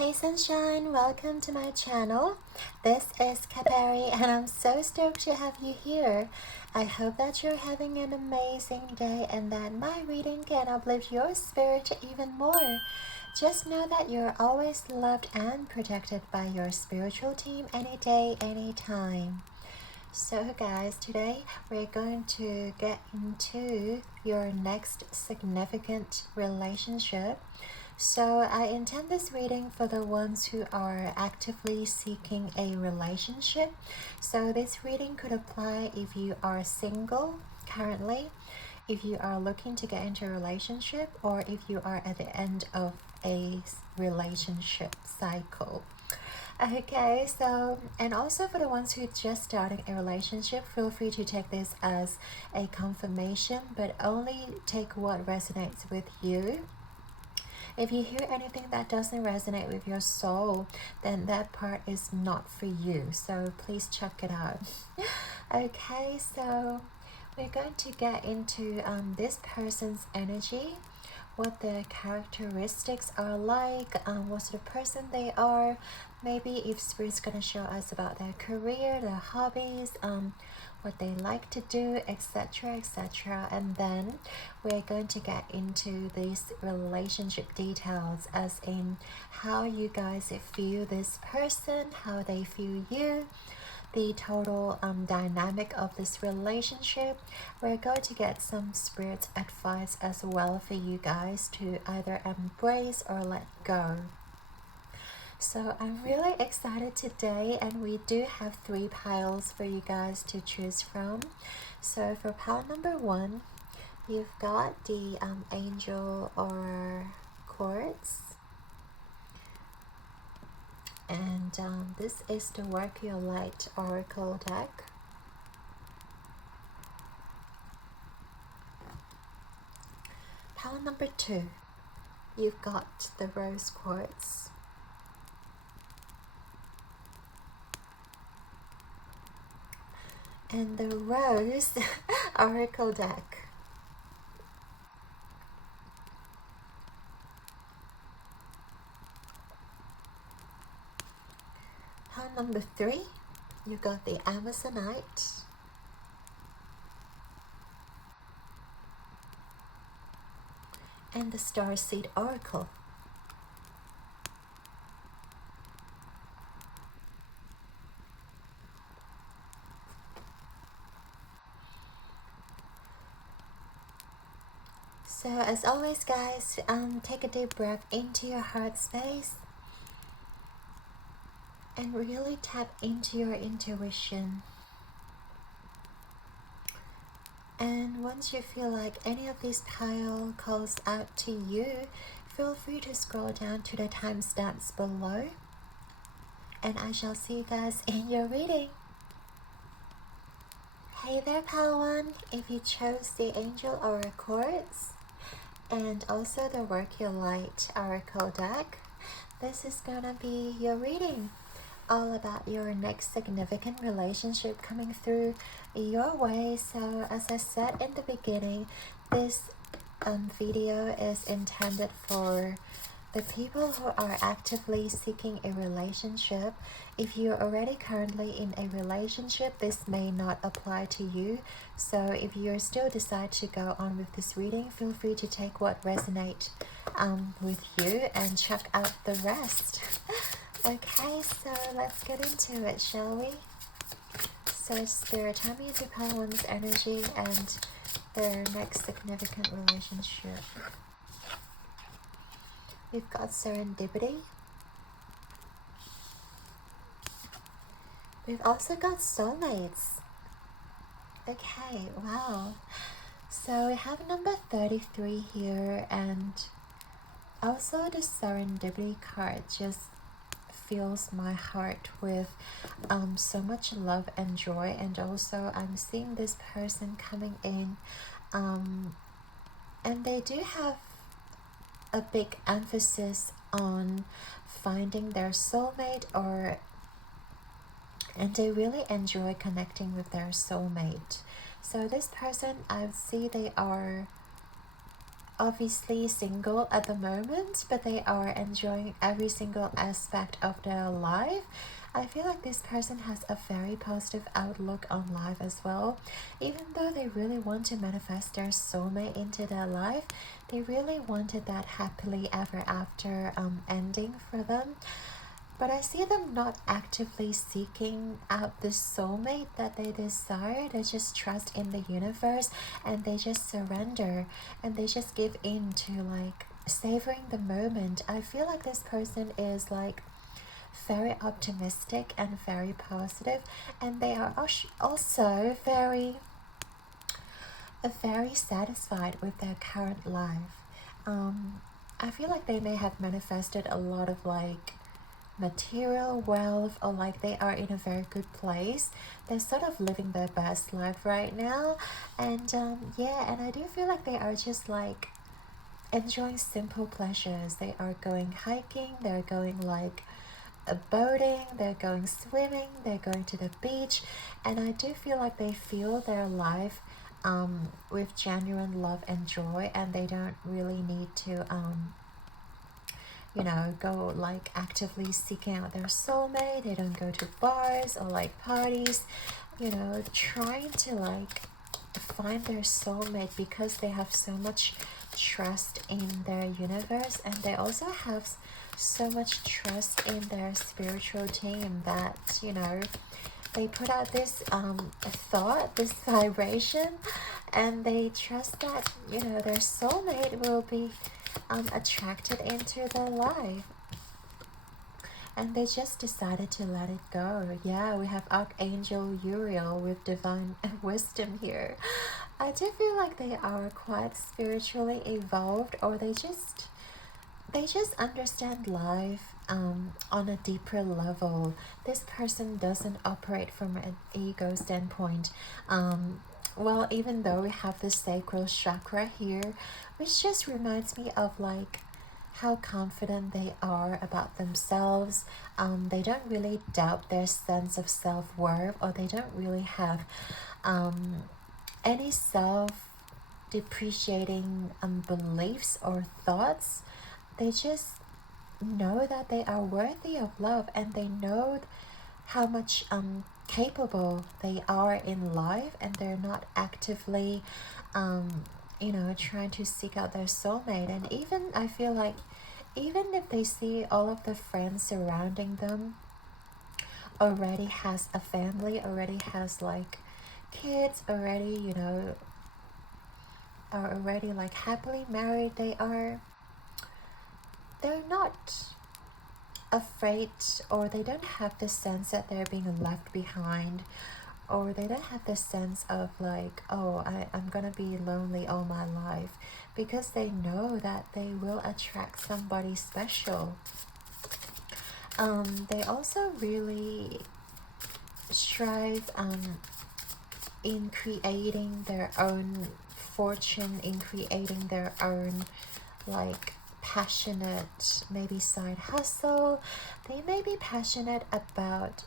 Hey sunshine, welcome to my channel. This is Capari and I'm so stoked to have you here. I hope that you're having an amazing day and that my reading can uplift your spirit even more. Just know that you're always loved and protected by your spiritual team any day, anytime. So guys, today we're going to get into your next significant relationship. So I intend this reading for the ones who are actively seeking a relationship. So this reading could apply if you are single currently, if you are looking to get into a relationship, or if you are at the end of a relationship cycle. Okay, so, and also for the ones who just starting a relationship, feel free to take this as a confirmation, but only take what resonates with you. If you hear anything that doesn't resonate with your soul, then that part is not for you. So please check it out. Okay, so we're going to get into this person's energy, what their characteristics are like, what sort of person they are. Maybe if Spirit's going to show us about their career, their hobbies, what they like to do, etc, etc. And then we're going to get into these relationship details, as in how you guys feel this person, how they feel you, the total dynamic of this relationship. We're going to get some spirit advice as well for you guys to either embrace or let go. So I'm really excited today, and we do have 3 piles for you guys to choose from. So for pile number 1, you've got the angel or quartz, and this is the Work Your Light Oracle deck. Pile number 2, you've got the Rose Quartz. And the Rose Oracle deck. Pile number 3, you got the Amazonite. And the Starseed Oracle. So as always guys, take a deep breath into your heart space and really tap into your intuition. And once you feel like any of these pile calls out to you, feel free to scroll down to the timestamps below, and I shall see you guys in your reading. Hey there pile 1, if you chose the Angel or Quartz and also the Work Your Light Oracle deck, this is gonna be your reading, all about your next significant relationship coming through your way. So as I said in the beginning, this video is intended for the people who are actively seeking a relationship. If you're already currently in a relationship, this may not apply to you. So if you still decide to go on with this reading, feel free to take what resonates with you and check out the rest. Okay, so let's get into it, shall we? So Spirit, tell me the pile 1's energy and their next significant relationship. We've got serendipity. We've also got soulmates. Okay, wow. So we have number 33 here, and also the serendipity card just fills my heart with so much love and joy. And also I'm seeing this person coming in, and they do have a big emphasis on finding their soulmate, and they really enjoy connecting with their soulmate. So this person, I see they are obviously single at the moment, but they are enjoying every single aspect of their life. I feel like this person has a very positive outlook on life as well. Even though they really want to manifest their soulmate into their life, they really wanted that happily ever after ending for them. But I see them not actively seeking out the soulmate that they desire. They just trust in the universe, and they just surrender, and they just give in to like savoring the moment. I feel like this person is like very optimistic and very positive, and they are also very satisfied with their current life. I feel like they may have manifested a lot of like material wealth, or like they are in a very good place. They're sort of living their best life right now, and yeah, and I do feel like they are just like enjoying simple pleasures. They are going hiking, they're going like boating, they're going swimming, they're going to the beach, and I do feel like they feel their life with genuine love and joy, and they don't really need to go like actively seeking out their soulmate. They don't go to bars or like parties, trying to like find their soulmate, because they have so much trust in their universe, and they also have so much trust in their spiritual team that they put out this thought, this vibration, and they trust that their soulmate will be attracted into their life, and they just decided to let it go. Yeah, we have Archangel Uriel with divine wisdom here. I do feel like they are quite spiritually evolved, or they just understand life on a deeper level. This person doesn't operate from an ego standpoint. Well, even though we have the sacral chakra here, which just reminds me of like how confident they are about themselves. They don't really doubt their sense of self-worth, or they don't really have any self-depreciating beliefs or thoughts. They just know that they are worthy of love, and they know how much capable they are in life, and they're not actively trying to seek out their soulmate. And even I feel like even if they see all of the friends surrounding them already has a family, already has like kids, already are already like happily married, they're not afraid, or they don't have the sense that they're being left behind, or they don't have the sense of like, oh, I'm gonna be lonely all my life, because they know that they will attract somebody special. They also really strive in creating their own fortune, in creating their own like passionate maybe side hustle. They may be passionate about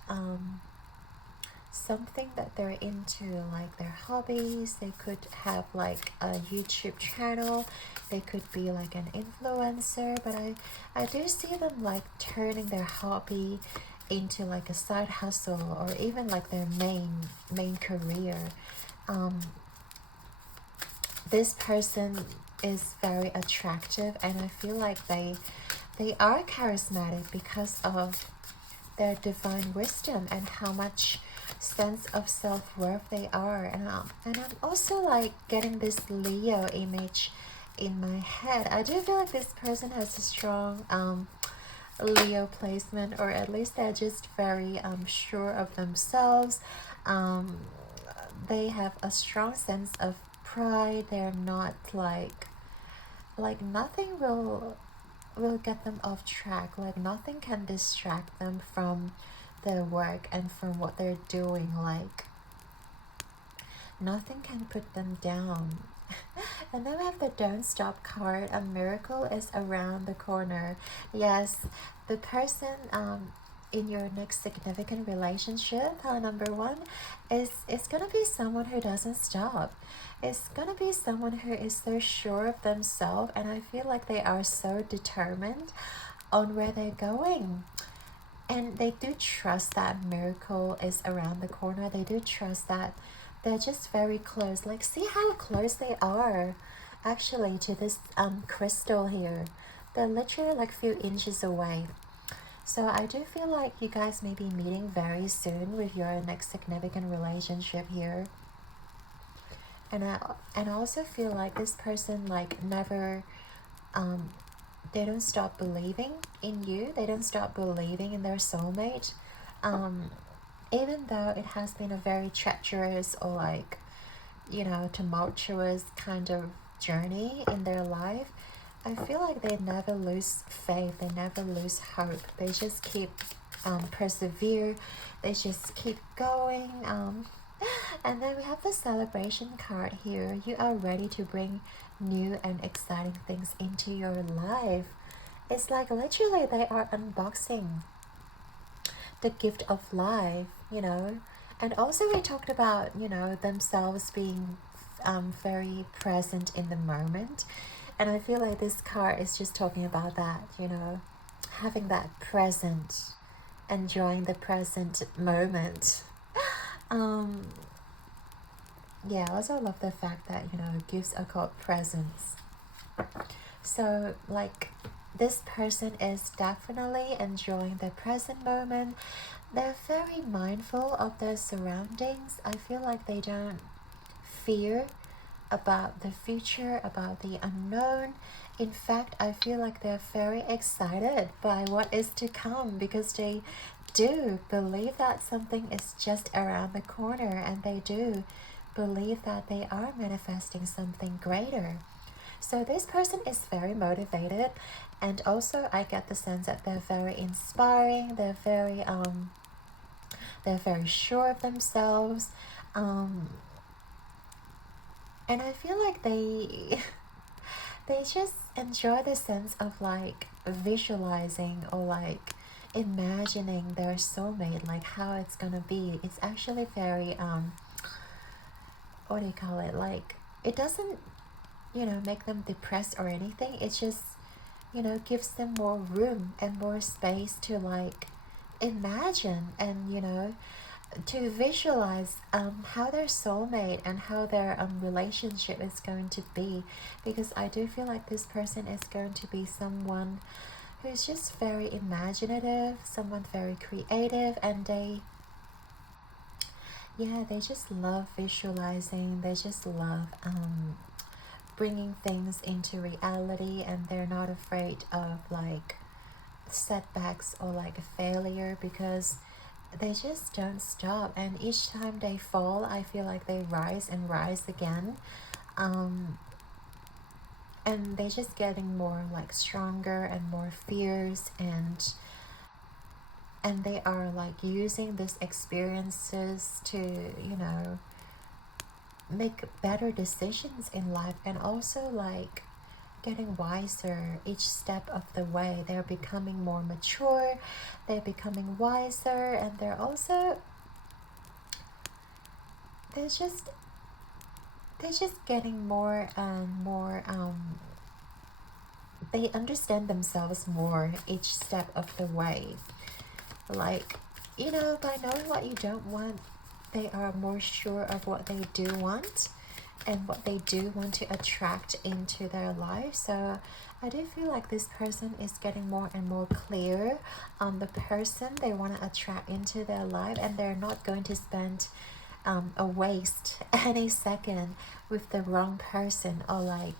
something that they're into, like their hobbies. They could have like a YouTube channel, they could be like an influencer, but I do see them like turning their hobby into like a side hustle, or even like their main career. This person is very attractive, and I feel like they are charismatic because of their divine wisdom and how much sense of self-worth they are. And I'm also like getting this Leo image in my head. I do feel like this person has a strong Leo placement, or at least they're just very sure of themselves. They have a strong sense of pride. They're not like nothing will get them off track. Like nothing can distract them from their work and from what they're doing. Like nothing can put them down. And then we have the Don't Stop card. A miracle is around the corner. Yes, the person in your next significant relationship, number one, is it's gonna be someone who doesn't stop. It's gonna be someone who is so sure of themselves, and I feel like they are so determined on where they're going. And they do trust that miracle is around the corner. They do trust that they're just very close. Like, see how close they are actually to this crystal here. They're literally like a few inches away. So I do feel like you guys may be meeting very soon with your next significant relationship here. And I also feel like this person like never they don't stop believing in you. They don't stop believing in their soulmate. Even though it has been a very treacherous or like, you know, tumultuous kind of journey in their life, I feel like they never lose faith. They never lose hope. They just keep persevere. They just keep going. And then we have the celebration card here. You are ready to bring new and exciting things into your life. It's like literally they are unboxing the gift of life, you know. And also we talked about, you know, themselves being very present in the moment. And I feel like this card is just talking about that, you know, having that present, enjoying the present moment. Yeah, I also love the fact that, you know, gifts are called presents. So, like, this person is definitely enjoying the present moment. They're very mindful of their surroundings. I feel like they don't fear about the future, about the unknown. In fact, I feel like they're very excited by what is to come, because they do believe that something is just around the corner, and they do believe that they are manifesting something greater. So this person is very motivated, and also I get the sense that they're very inspiring. They're very sure of themselves, and I feel like they they just enjoy the sense of like visualizing or like imagining their soulmate, like how it's gonna be. It's actually very what do you call it, like it doesn't, you know, make them depressed or anything. It just, you know, gives them more room and more space to like imagine and, you know, to visualize how their soulmate and how their relationship is going to be. Because I do feel like this person is going to be someone who's just very imaginative, someone very creative, and they just love visualizing. They just love bringing things into reality, and they're not afraid of like setbacks or like a failure, because they just don't stop. And each time they fall, I feel like they rise and rise again. And they're just getting more like stronger and more fierce, and they are like using these experiences to, you know, make better decisions in life, and also like getting wiser each step of the way. They're becoming more mature, they're becoming wiser, and they're also they're just getting more and more they understand themselves more each step of the way. Like, you know, by knowing what you don't want, they are more sure of what they do want and what they do want to attract into their life. So I do feel like this person is getting more and more clear on the person they want to attract into their life, and they're not going to spend a waste any second with the wrong person, or like,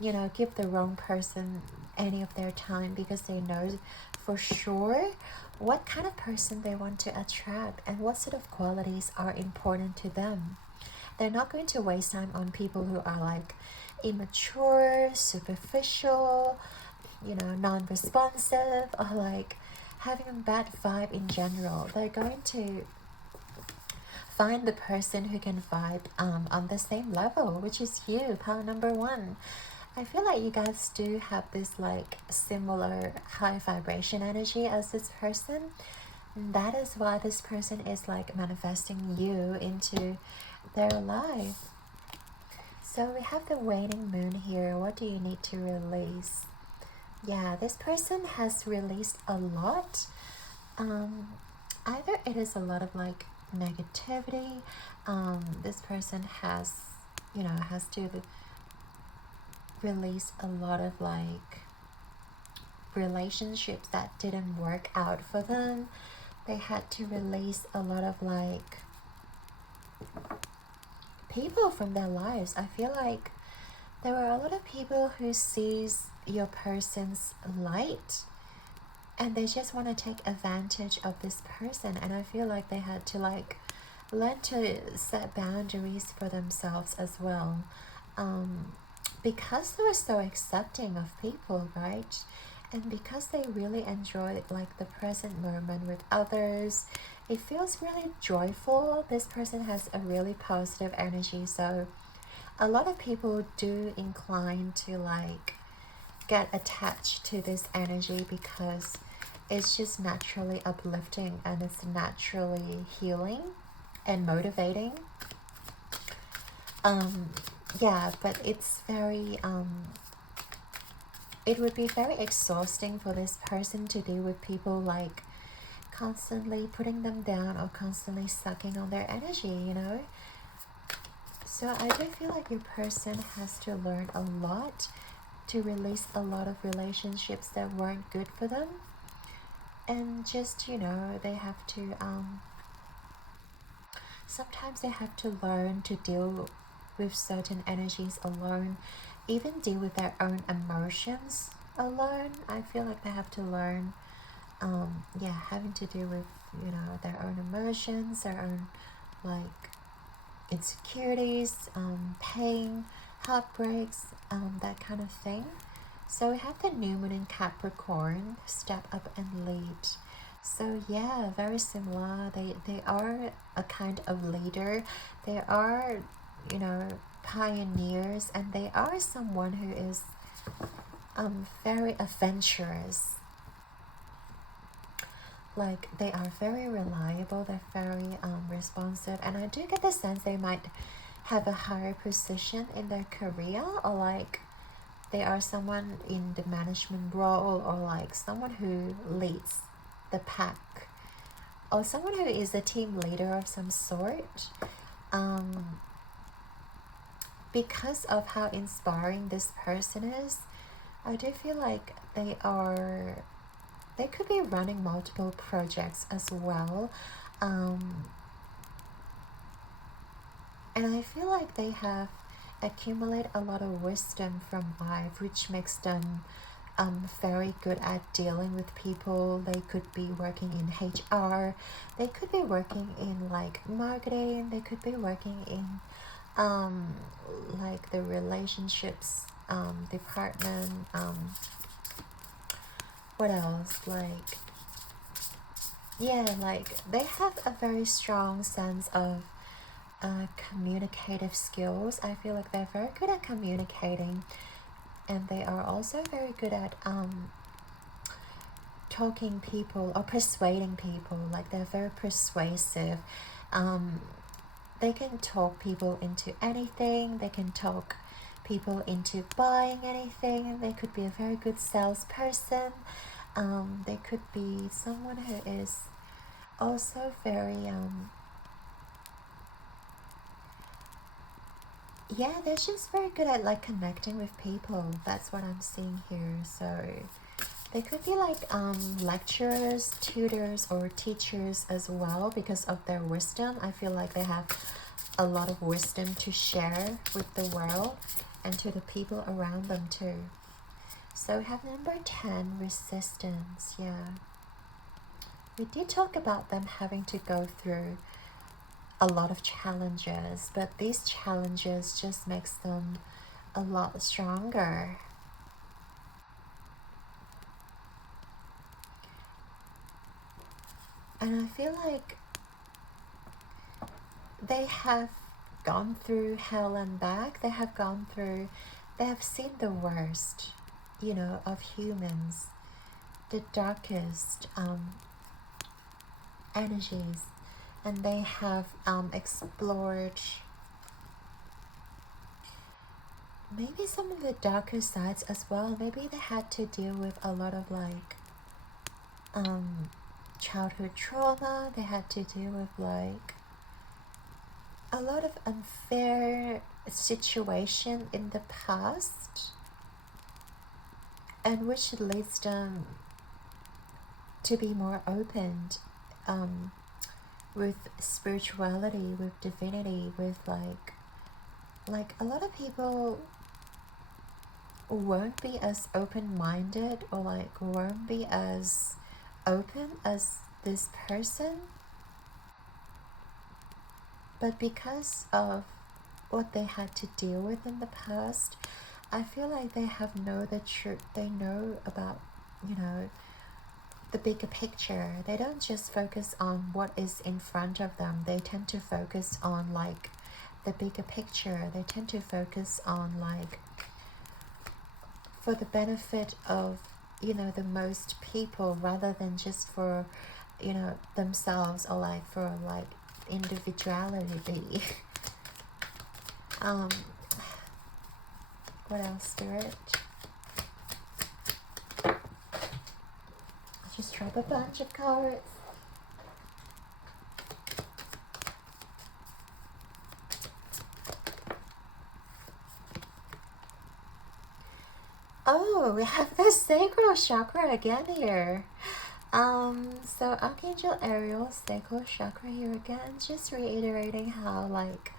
you know, give the wrong person any of their time, because they know for sure what kind of person they want to attract and what sort of qualities are important to them. They're not going to waste time on people who are like immature, superficial, you know, non-responsive, or like having a bad vibe in general. They're going to find the person who can vibe on the same level, which is you, pal number one. I feel like you guys do have this like similar high vibration energy as this person. That is why this person is like manifesting you into their life. So we have the waning moon here. What do you need to release? Yeah, this person has released a lot. Either it is a lot of like negativity. This person has, has to release a lot of like relationships that didn't work out for them. They had to release a lot of like people from their lives. I feel like there were a lot of people who sees your person's light and they just want to take advantage of this person, and I feel like they had to like learn to set boundaries for themselves as well, because they were so accepting of people, right? And because they really enjoyed like the present moment with others, it feels really joyful. This person has a really positive energy, so a lot of people do incline to like get attached to this energy because it's just naturally uplifting and it's naturally healing and motivating. Yeah, but it's very it would be very exhausting for this person to deal with people like constantly putting them down or constantly sucking on their energy, you know? So I do feel like your person has to learn a lot to release a lot of relationships that weren't good for them, and just, they have to sometimes they have to learn to deal with certain energies alone, even deal with their own emotions alone. I feel like they have to learn having to deal with, their own emotions, their own like insecurities, pain, heartbreaks, that kind of thing. So we have the new moon in Capricorn, step up and lead. So yeah, very similar. They are a kind of leader. They are, pioneers, and they are someone who is very adventurous. Like, they are very reliable, they're very responsive, and I do get the sense they might have a higher position in their career, or like they are someone in the management role, or like someone who leads the pack, or someone who is a team leader of some sort. Because of how inspiring this person is, I do feel like they could be running multiple projects as well. And I feel like they have accumulated a lot of wisdom from life, which makes them very good at dealing with people. They could be working in HR, they could be working in like marketing, they could be working in like the relationships department. What else? Like, yeah, like they have a very strong sense of communicative skills. I feel like they're very good at communicating, and they are also very good at talking people or persuading people. Like, they're very persuasive. They can talk people into anything. They can talk people into buying anything. They could be a very good salesperson. They could be someone who is also very yeah, they're just very good at like connecting with people. That's what I'm seeing here. So they could be like lecturers, tutors, or teachers as well, because of their wisdom. I feel like they have a lot of wisdom to share with the world and to the people around them too. So we have number 10, resistance. Yeah, we did talk about them having to go through a lot of challenges, but these challenges just makes them a lot stronger. And I feel like they have gone through hell and back. They have seen the worst, of humans, the darkest energies, and they have explored maybe some of the darker sides as well. Maybe they had to deal with a lot of like childhood trauma. They had to deal with like a lot of unfair situation in the past, and which leads them to be more open with spirituality, with divinity, with like a lot of people won't be as open-minded, or like won't be as open as this person, but because of what they had to deal with in the past, I feel like they have know the truth. They know about, you know, the bigger picture. They don't just focus on what is in front of them. They tend to focus on like the bigger picture. They tend to focus on like for the benefit of, you know, the most people, rather than just for, you know, themselves, or like for like individuality. What else, Spirit? I just drop a bunch of cards. Oh, we have the sacral chakra again here. So Archangel Ariel's sacral chakra here again, just reiterating how like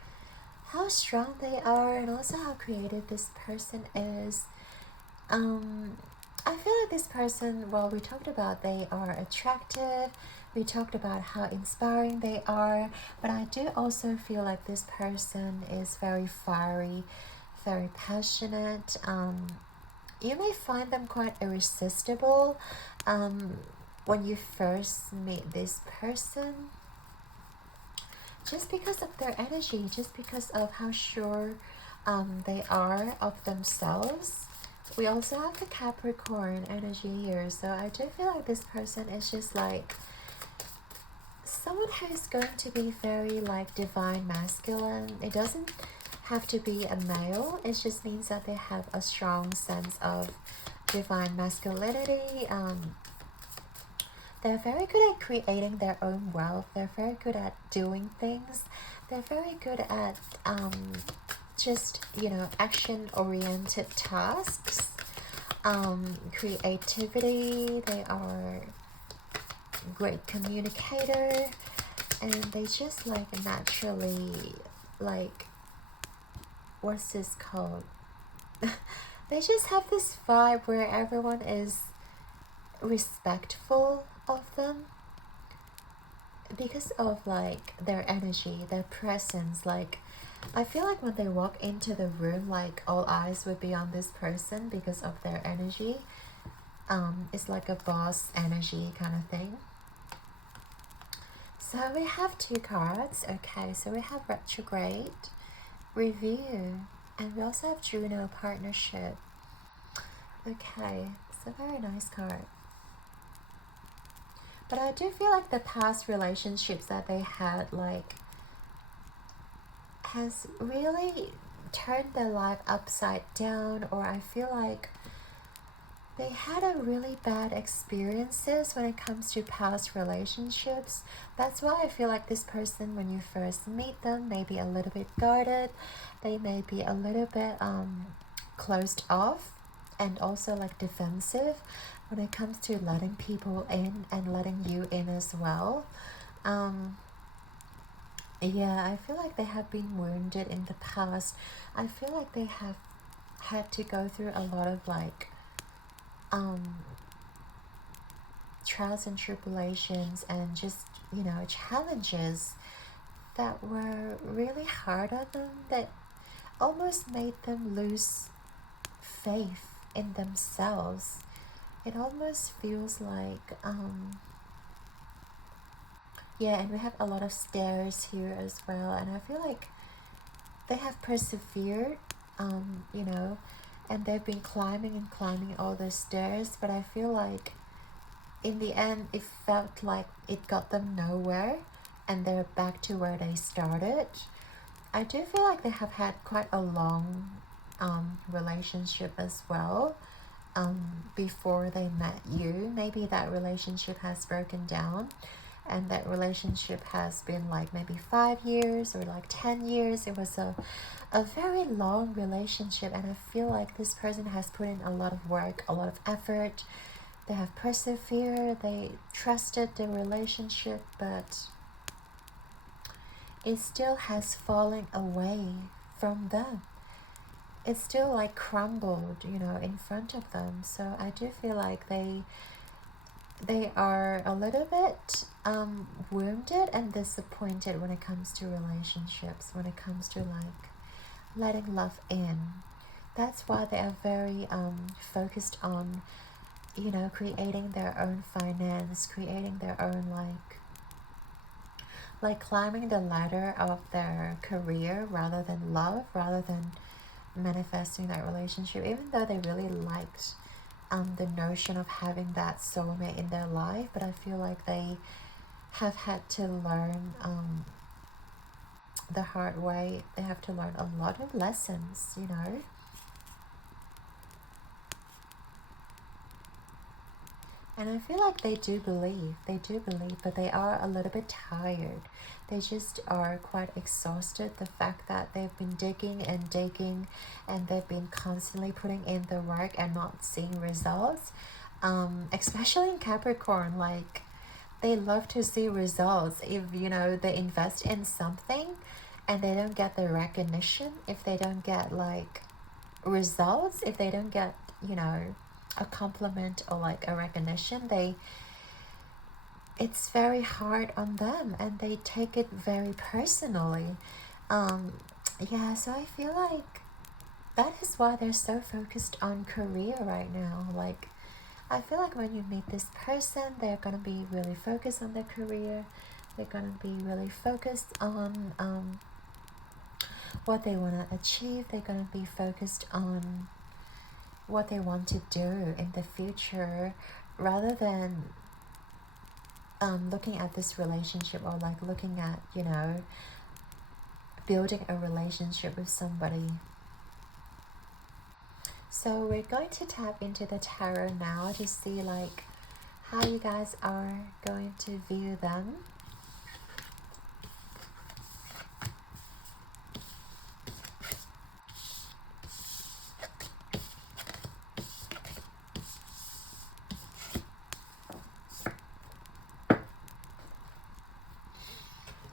how strong they are, and also how creative this person is. I feel like this person, well, we talked about they are attractive, we talked about how inspiring they are, but I do also feel like this person is very fiery, very passionate. You may find them quite irresistible when you first meet this person, just because of their energy, just because of how sure they are of themselves. We also have the Capricorn energy here, so I do feel like this person is just like someone who is going to be very like divine masculine. It doesn't have to be a male, it just means that they have a strong sense of divine masculinity. They're very good at creating their own wealth. They're very good at doing things. They're very good at just, you know, action-oriented tasks. Creativity. They are great communicator, and they just like naturally like, what's this called? They just have this vibe where everyone is respectful of them because of like their energy, their presence. Like I feel like when they walk into the room, like all eyes would be on this person because of their energy. It's like a boss energy kind of thing. So we have two cards. Okay, so we have retrograde, review, and we also have Juno partnership. Okay, it's a very nice card. But I do feel like the past relationships that they had like has really turned their life upside down, or I feel like they had a really bad experiences when it comes to past relationships. That's why I feel like this person, when you first meet them, may be a little bit guarded. They may be a little bit closed off, and also like defensive when it comes to letting people in and letting you in as well. Yeah, I feel like they have been wounded in the past. I feel like they have had to go through a lot of like trials and tribulations, and just, you know, challenges that were really hard on them, that almost made them lose faith in themselves. It almost feels like yeah, and we have a lot of stairs here as well, and I feel like they have persevered, you know, and they've been climbing and climbing all the stairs, but I feel like in the end, it felt like it got them nowhere, and they're back to where they started. I do feel like they have had quite a long relationship as well before they met you. Maybe that relationship has broken down, and that relationship has been like maybe 5 years or like 10 years. It was a very long relationship, and I feel like this person has put in a lot of work, a lot of effort. They have persevered, they trusted the relationship, but it still has fallen away from them. It's still like crumbled, you know, in front of them. So I do feel like they are a little bit wounded and disappointed when it comes to relationships, when it comes to like letting love in. That's why they are very focused on, you know, creating their own finance, creating their own like climbing the ladder of their career rather than love, rather than manifesting that relationship, even though they really liked the notion of having that soulmate in their life. But I feel like they have had to learn the hard way. They have to learn a lot of lessons, you know. And I feel like they do believe, but they are a little bit tired. They just are quite exhausted. The fact that they've been digging and digging, and they've been constantly putting in the work and not seeing results. Especially in Capricorn, like they love to see results. If, you know, they invest in something and they don't get the recognition, if they don't get like results, if they don't get, you know, a compliment or like a recognition, it's very hard on them, and they take it very personally. Yeah, so I feel like that is why they're so focused on career right now. Like, I feel like when you meet this person, they're gonna be really focused on their career. They're gonna be really focused on what they want to achieve. They're gonna be focused on what they want to do in the future, rather than looking at this relationship, or like looking at, you know, building a relationship with somebody. So we're going to tap into the tarot now to see like how you guys are going to view them.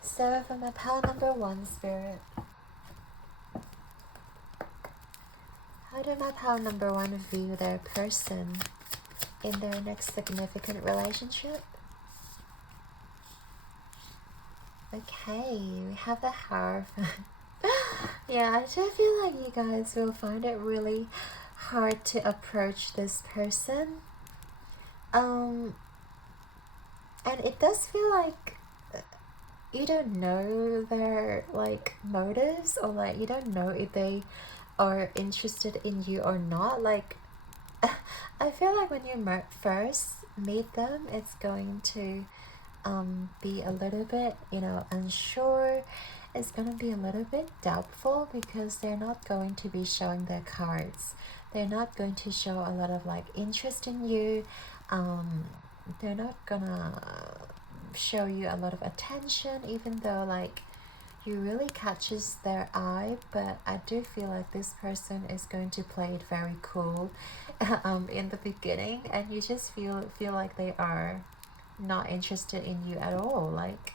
So for my pile number 1, Spirit, how do my pile number 1 view their person in their next significant relationship? Okay, we have the Hierophant. Yeah, I do feel like you guys will find it really hard to approach this person. And it does feel like you don't know their like motives, or like you don't know if they are interested in you or not. Like I feel like when you first meet them, it's going to be a little bit, you know, unsure. It's gonna be a little bit doubtful, because they're not going to be showing their cards. They're not going to show a lot of like interest in you. They're not gonna show you a lot of attention, even though like you really catches their eye. But I do feel like this person is going to play it very cool in the beginning, and you just feel like they are not interested in you at all. Like,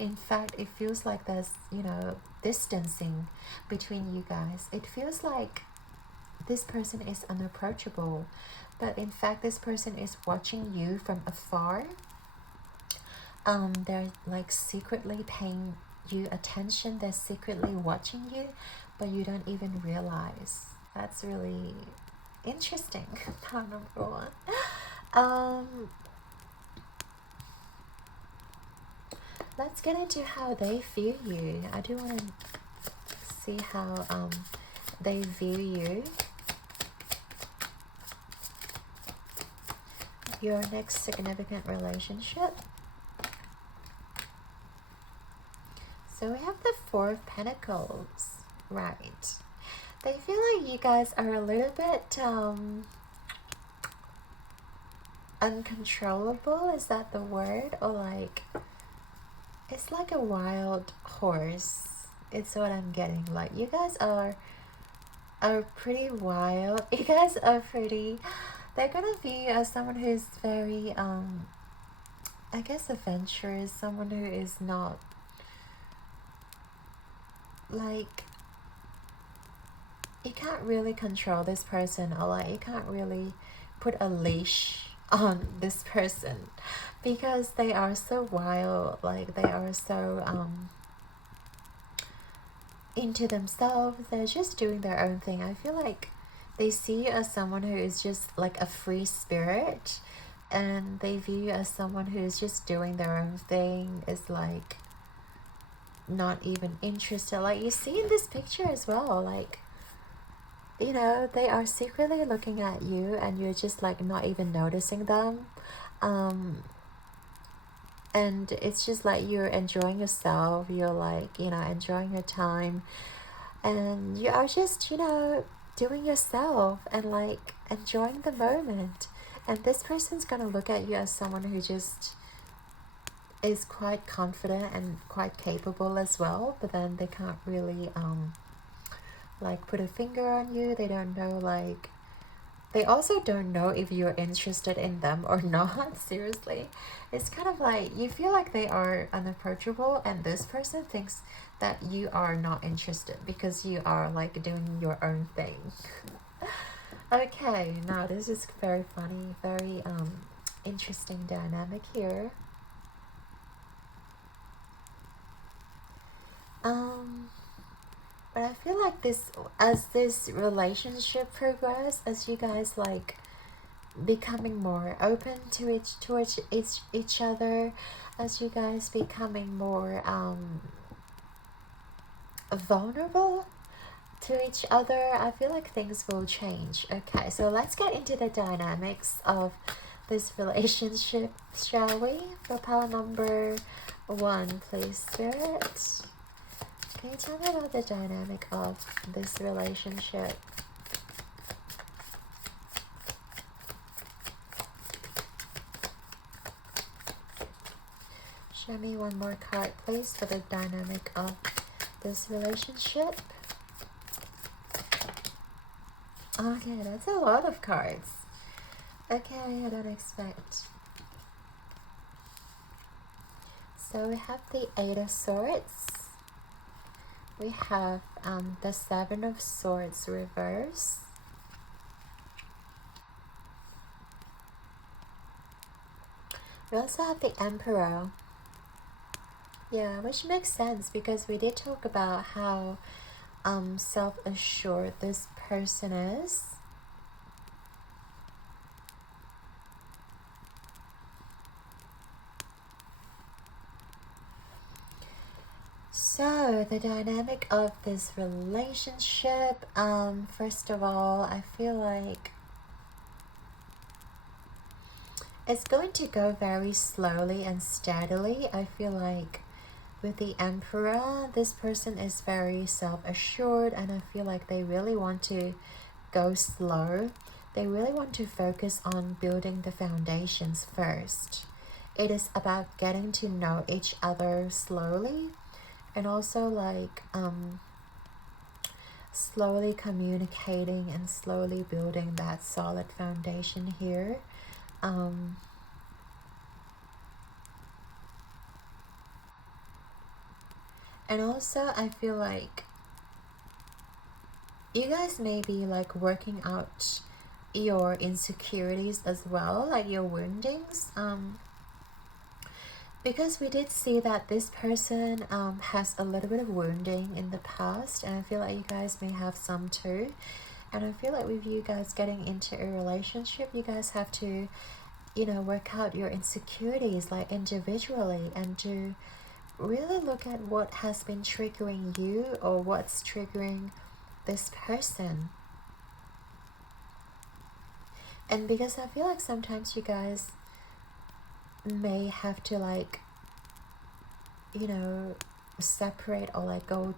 in fact, it feels like there's, you know, distancing between you guys. It feels like this person is unapproachable, but in fact this person is watching you from afar. They're like secretly paying you attention. They're secretly watching you, but you don't even realize. That's really interesting. Part number 1. Let's get into how they view you. I do want to see how they view you. your next significant relationship. So we have the Four of Pentacles, right? They feel like you guys are a little bit uncontrollable, is that the word? Or like, it's like a wild horse. It's what I'm getting. Like, you guys are pretty wild. You guys are pretty, they're gonna view you as someone who's very I guess adventurous, someone who is not like, you can't really control this person, or like you can't really put a leash on this person because they are so wild, like they are so into themselves. They're just doing their own thing. I feel like they see you as someone who is just like a free spirit, and they view you as someone who is just doing their own thing, is like not even interested. Like you see in this picture as well, like, you know, they are secretly looking at you and you're just like not even noticing them. And it's just like you're enjoying yourself, you're like, you know, enjoying your time, and you are just, you know, doing yourself and like enjoying the moment. And this person's gonna look at you as someone who just is quite confident and quite capable as well, but then they can't really like put a finger on you. They don't know, like, they also don't know if you're interested in them or not. Seriously, it's kind of like you feel like they are unapproachable, and this person thinks that you are not interested because you are like doing your own thing. Okay, now this is very funny, very interesting dynamic here. But I feel like this, as this relationship progresses, as you guys like becoming more open to each other, as you guys becoming more vulnerable to each other, I feel like things will change. Okay, so let's get into the dynamics of this relationship, shall we? For pile number 1, please, Spirit. Can you tell me about the dynamic of this relationship? Show me one more card, please, for the dynamic of this relationship. Okay, that's a lot of cards. Okay, I don't expect. So we have the 8 of Swords. We have the 7 of Swords reverse. We also have the Emperor. Yeah, which makes sense because we did talk about how self-assured this person is. So the dynamic of this relationship, first of all, I feel like it's going to go very slowly and steadily. I feel like with the Emperor, this person is very self-assured, and I feel like they really want to go slow. They really want to focus on building the foundations first. It is about getting to know each other slowly, and also like slowly communicating and slowly building that solid foundation here. And also I feel like you guys may be like working out your insecurities as well, like your woundings, because we did see that this person has a little bit of wounding in the past, and I feel like you guys may have some too. And I feel like with you guys getting into a relationship, you guys have to, you know, work out your insecurities like individually, and to really look at what has been triggering you or what's triggering this person. And because I feel like sometimes you guys may have to like, you know, separate or like go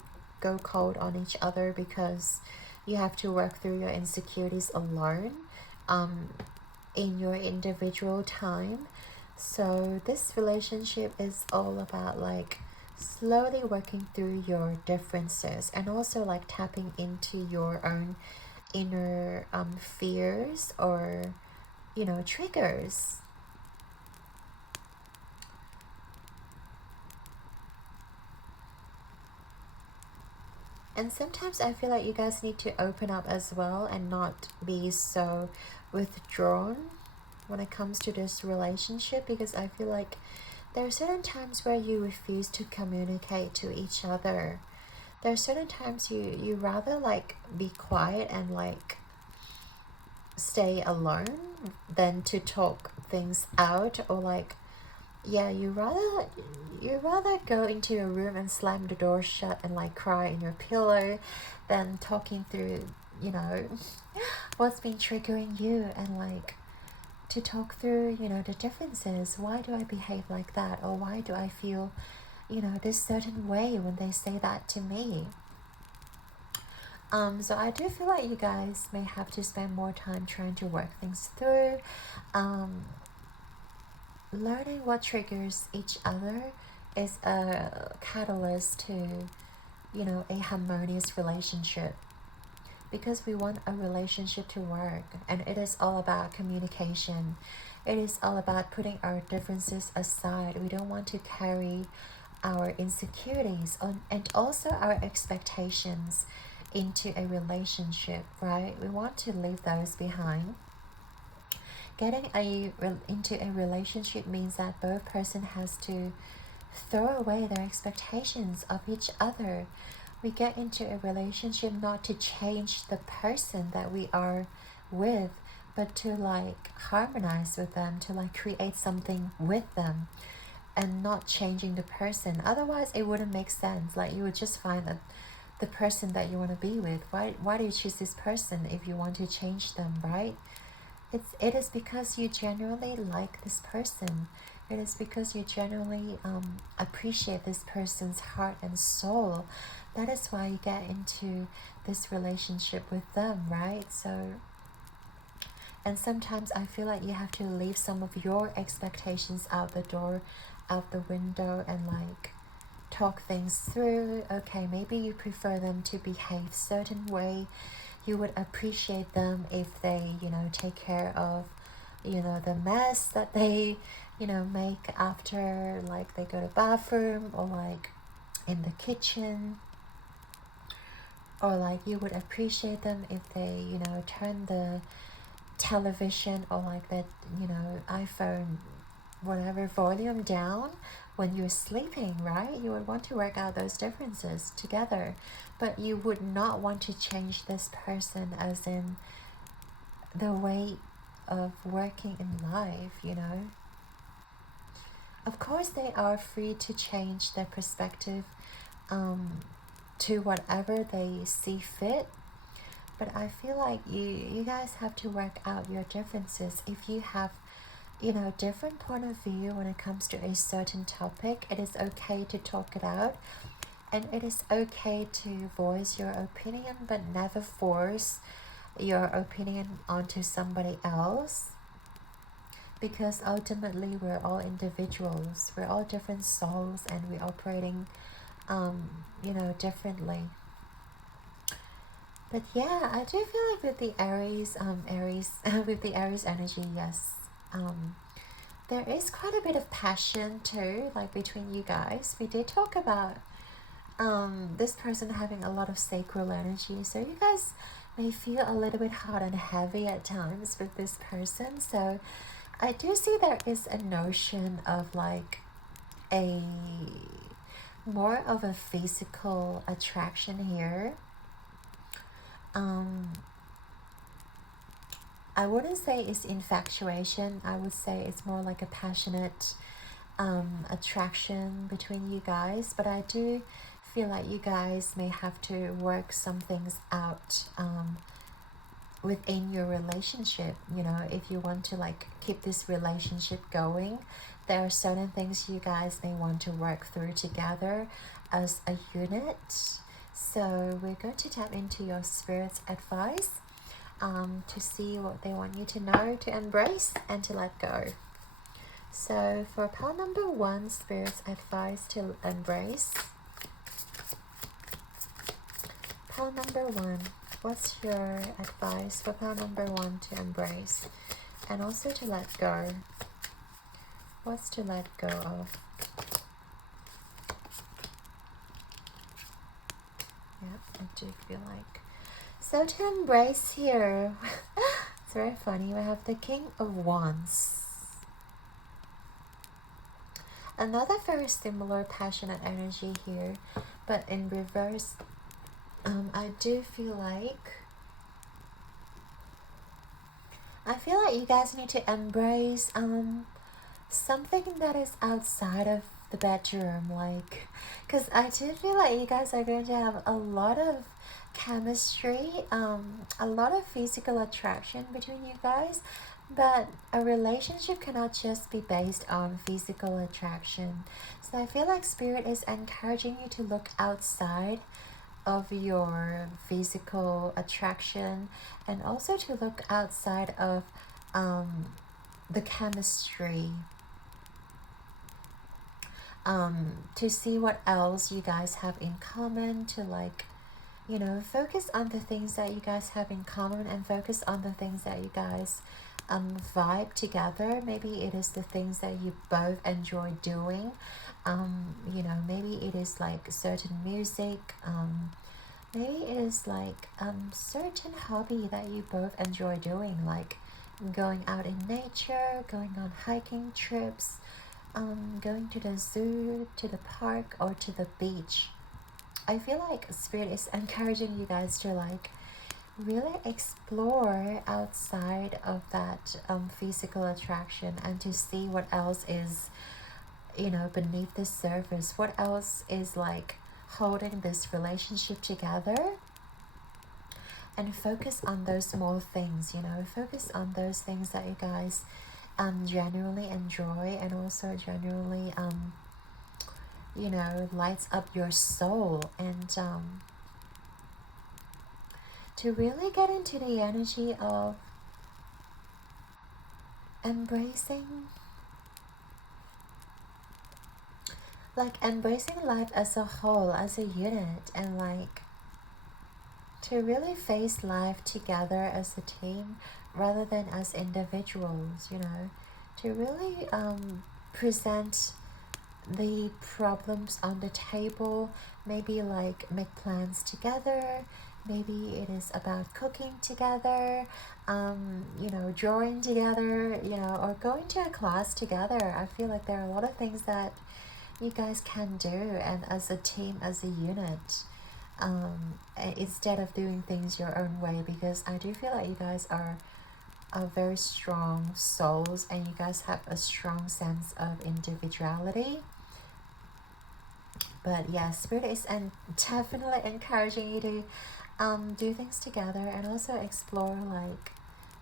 cold on each other because you have to work through your insecurities alone, in your individual time. So this relationship is all about like slowly working through your differences and also like tapping into your own inner fears or, you know, triggers. And sometimes I feel like you guys need to open up as well and not be so withdrawn when it comes to this relationship, because I feel like there are certain times where you refuse to communicate to each other. There are certain times you rather like be quiet and like stay alone than to talk things out, or like, yeah, you rather go into your room and slam the door shut and like cry in your pillow than talking through, you know, what's been triggering you, and like to talk through, you know, the differences. Why do I behave like that, or why do I feel, you know, this certain way when they say that to me? So I do feel like you guys may have to spend more time trying to work things through, learning what triggers each other is a catalyst to, you know, a harmonious relationship, because we want a relationship to work, and it is all about communication. It is all about putting our differences aside. We don't want to carry our insecurities on, and also our expectations into a relationship, right? We want to leave those behind. Getting into a relationship means that both person has to throw away their expectations of each other. We get into a relationship not to change the person that we are with, but to like harmonize with them, to like create something with them, and not changing the person. Otherwise it wouldn't make sense. Like you would just find that the person that you want to be with. Why do you choose this person if you want to change them, right? It is because you genuinely like this person. It is because you genuinely appreciate this person's heart and soul. That is why you get into this relationship with them, right? So, and sometimes I feel like you have to leave some of your expectations out the door, out the window, and like talk things through. Okay, maybe you prefer them to behave certain way. You would appreciate them if they, you know, take care of, you know, the mess that they, you know, make after like they go to bathroom, or like in the kitchen. Or like you would appreciate them if they, you know, turn the television or like that, you know, iPhone, whatever, volume down when you're sleeping, right? You would want to work out those differences together, but you would not want to change this person, as in the way of working in life, you know. Of course they are free to change their perspective to whatever they see fit, but I feel like you guys have to work out your differences. If you have, you know, different point of view when it comes to a certain topic, it is okay to talk it out, and it is okay to voice your opinion, but never force your opinion onto somebody else, because ultimately we're all individuals, we're all different souls, and we're operating you know, differently. But yeah, I do feel like with the Aries with the Aries energy, yes, there is quite a bit of passion too, like between you guys. We did talk about this person having a lot of sacral energy, so you guys may feel a little bit hot and heavy at times with this person. So I do see there is a notion of like a more of a physical attraction here. I wouldn't say it's infatuation. I would say it's more like a passionate attraction between you guys. But I do feel like you guys may have to work some things out within your relationship. You know, if you want to like keep this relationship going, there are certain things you guys may want to work through together as a unit. So we're going to tap into your spirit's advice to see what they want you to know, to embrace and to let go. So for pile number 1, spirit's advice to embrace. Pile number 1, what's your advice for pile number 1 to embrace and also to let go? What's to let go of? Yeah, I do feel like. So to embrace here, it's very funny. We have the King of Wands. Another very similar passionate energy here, but in reverse. I do feel like you guys need to embrace something that is outside of the bedroom, like, because I do feel like you guys are going to have a lot of chemistry, a lot of physical attraction between you guys, but a relationship cannot just be based on physical attraction. So I feel like spirit is encouraging you to look outside of your physical attraction and also to look outside of the chemistry, to see what else you guys have in common, to like, you know, focus on the things that you guys have in common and focus on the things that you guys vibe together. Maybe it is the things that you both enjoy doing. You know, maybe it is like certain music, maybe it is like certain hobby that you both enjoy doing, like going out in nature, going on hiking trips, going to the zoo, to the park, or to the beach. I feel like spirit is encouraging you guys to like really explore outside of that physical attraction and to see what else is, you know, beneath the surface, what else is like holding this relationship together, and focus on those small things, you know, focus on those things that you guys genuinely enjoy and also genuinely you know, lights up your soul, and to really get into the energy of embracing life as a whole, as a unit, and like to really face life together as a team rather than as individuals, you know, to really present the problems on the table, maybe like make plans together, maybe it is about cooking together, you know, drawing together, you know, or going to a class together. I feel like there are a lot of things that you guys can do, and as a team, as a unit, instead of doing things your own way, because I do feel like you guys are very strong souls and you guys have a strong sense of individuality. But yeah, spirit is definitely encouraging you to do things together and also explore like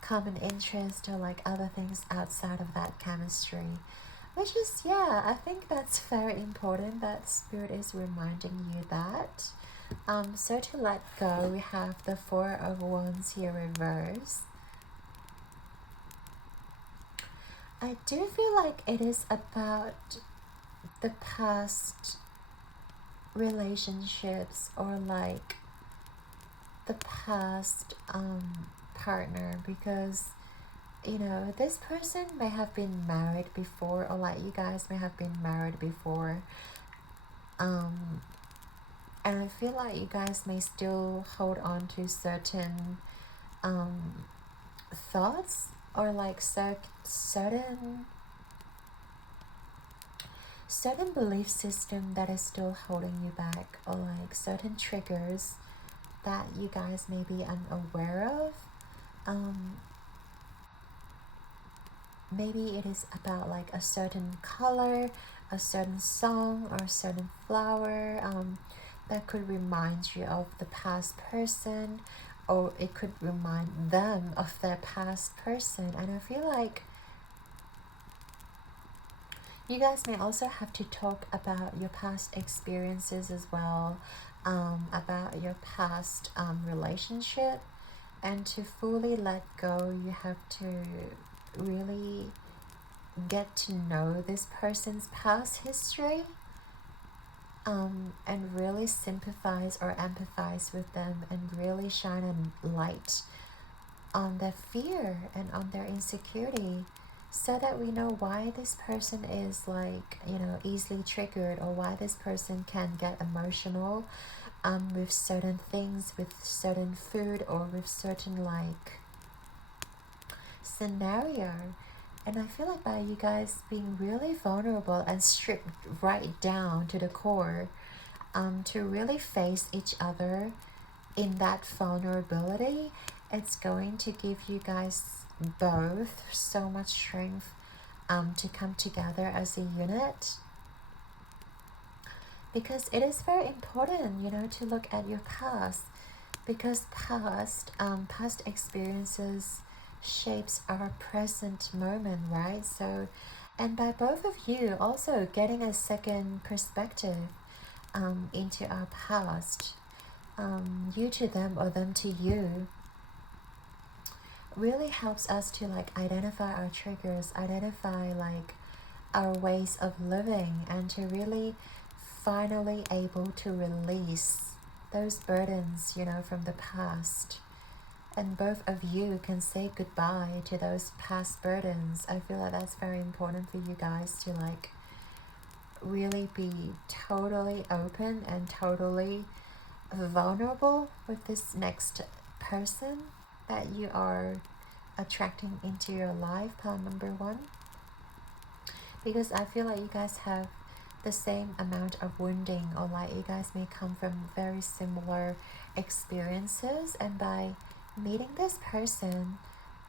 common interest or like other things outside of that chemistry, which is, yeah, I think that's very important that spirit is reminding you that. So to let go, we have the 4 of Wands here reverse. I do feel like it is about the past relationships or like the past partner, because, you know, this person may have been married before, or like you guys may have been married before, and I feel like you guys may still hold on to certain thoughts or like certain belief system that is still holding you back, or like certain triggers that you guys may be unaware of. Maybe it is about like a certain color, a certain song, or a certain flower that could remind you of the past person, or it could remind them of their past person. And I feel like you guys may also have to talk about your past experiences as well, about your past relationship. And to fully let go, you have to really get to know this person's past history, and really sympathize or empathize with them, and really shine a light on their fear and on their insecurity, so that we know why this person is like, you know, easily triggered, or why this person can get emotional with certain things, with certain food, or with certain like scenario. And I feel like by you guys being really vulnerable and stripped right down to the core, to really face each other in that vulnerability, it's going to give you guys both so much strength to come together as a unit. Because it is very important, you know, to look at your past, because past experiences shapes our present moment, right? So, and by both of you also getting a second perspective into our past, you to them or them to you, really helps us to like identify our triggers, identify like our ways of living, and to really finally able to release those burdens, you know, from the past. And both of you can say goodbye to those past burdens. I feel like that's very important for you guys to like really be totally open and totally vulnerable with this next person that you are attracting into your life, pile number one. Because I feel like you guys have the same amount of wounding, or like you guys may come from very similar experiences, and by meeting this person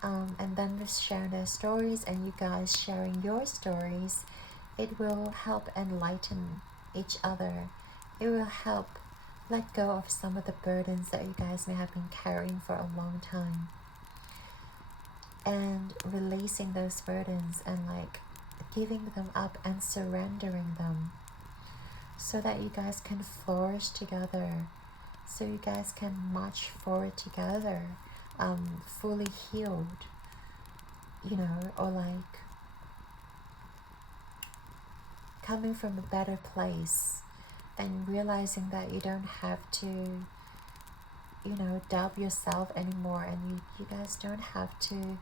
and then just sharing their stories, and you guys sharing your stories, it will help enlighten each other. It will help let go of some of the burdens that you guys may have been carrying for a long time, and releasing those burdens and like giving them up and surrendering them, so that you guys can flourish together, so you guys can march forward together, fully healed, you know, or like coming from a better place, and realizing that you don't have to, you know, doubt yourself anymore, and you guys don't have to,